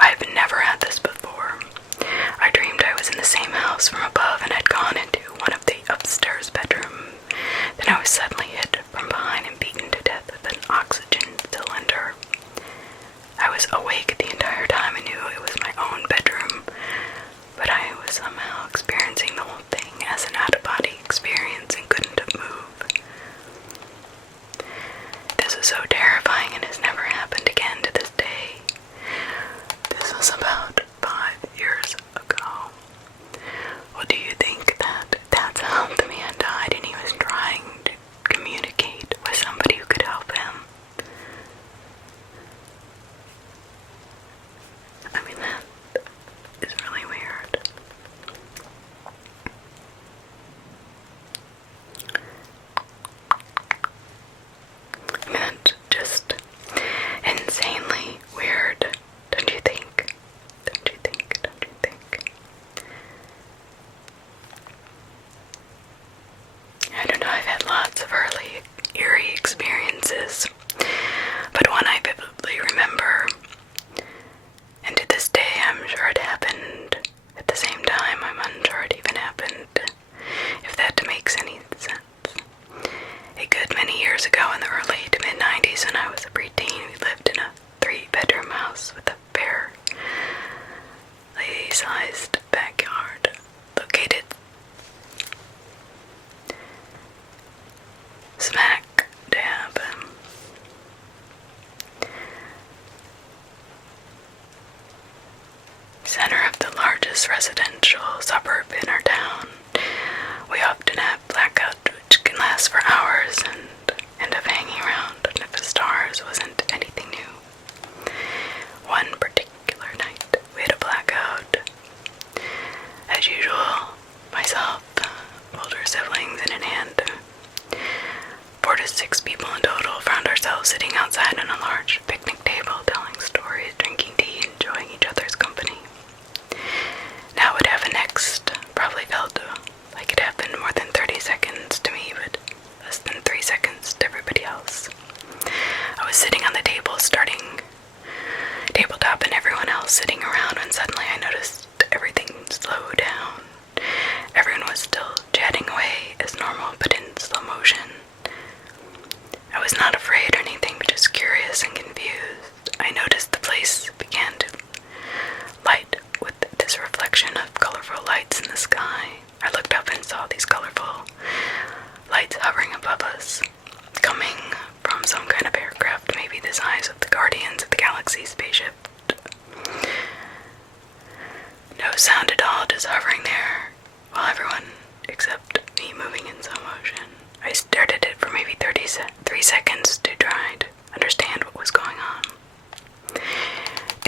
I've never had this before. I dreamed I was in the same house from above and had gone into one of the upstairs bedrooms. Then I was suddenly hit from behind and beaten to death with an oxygen cylinder. I was awake the entire time and knew it was my own bedroom, but I was somehow experiencing the whole thing as an out-of-body experience and couldn't move. This was so terrifying and has never happened again to this day. This was about 5 years ago. Well, do you think that that's how the man died and he was trying to communicate with somebody who could help him? I mean, that is really weird. I mean, that's just insanely weird, don't you think? Don't you think? Don't you think? I don't know, I've had lots of early eerie experiences, but one I vividly remember, and to this day I'm sure it happened at the same time. I'm unsure it even happened, if that makes any sense. A good many years ago in the early to mid-90s when I was a preteen, we lived in a 3-bedroom house with a fair lady-sized backyard located smack dab center of the largest residential suburb in our town. We often have blackouts which can last for hours and end up hanging around if the stars wasn't anything new. One particular night, we had a blackout. As usual, myself, older siblings, and an aunt, 4 to 6 people in total, found ourselves sitting outside on a large picnic table, telling stories, drinking tea, enjoying each other's company. Now what happened next probably felt like it happened more than 30 seconds to me, but less than 3 seconds to everybody else. I was sitting on the tabletop and everyone else sitting around when suddenly I noticed everything slowed down. Everyone was still chatting away as normal, but in slow motion. I was not afraid or anything, but just curious and confused. I noticed the place began to light with this reflection of colorful lights in the sky. I looked up and saw these colorful lights hovering above us, coming from some kind of aircraft, maybe the size of the Guardians of the Galaxy spaceship. No sound at all, just hovering there, while everyone except me moving in slow motion. I stared at it for maybe 3 seconds to try to understand what was going on.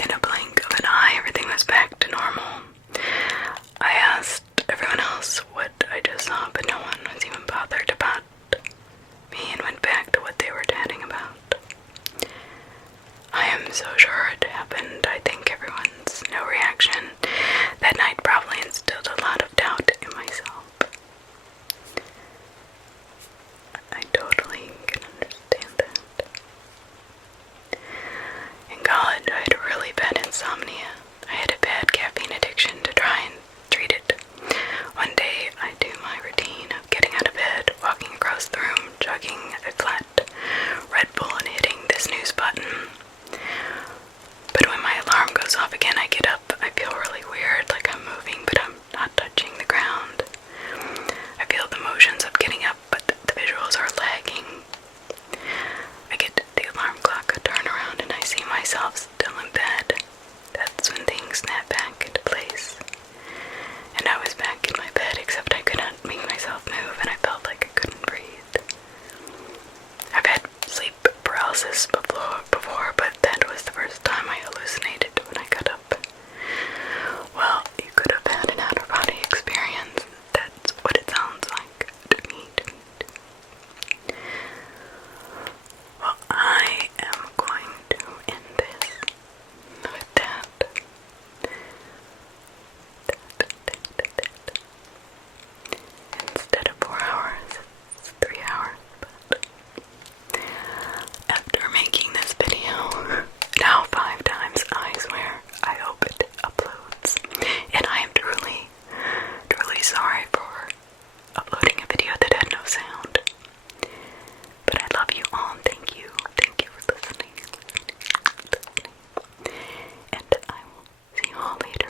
In a blink of an eye, everything was back to normal. I asked everyone else what I just saw, but no one was even bothered about me and went back to what they were chatting about. I am so sure it happened. I think everyone's no reaction that night probably instilled a lot of doubt in myself. I totally can understand that. goes off again, I get up. I feel really weird, like I'm moving, but I'm not touching the ground. I feel the motions of getting up, but the visuals are lagging. I get the alarm clock to turn around and I see myself still in bed. That's when things snap back into place. And I was back in my bed, except I couldn't make myself move and I felt like I couldn't breathe. I've had sleep paralysis before, but that was the first time I hallucinated when I got up. Well, you could have had an out-of-body experience. That's what it sounds like to me. Well, I am going to end this with that. Instead of 4 hours, it's 3 hours, but after making this video now 5 times, I swear, I hope it uploads. And I am truly, truly sorry for uploading a video that had no sound. But I love you all, and thank you for listening. And I will see you all later.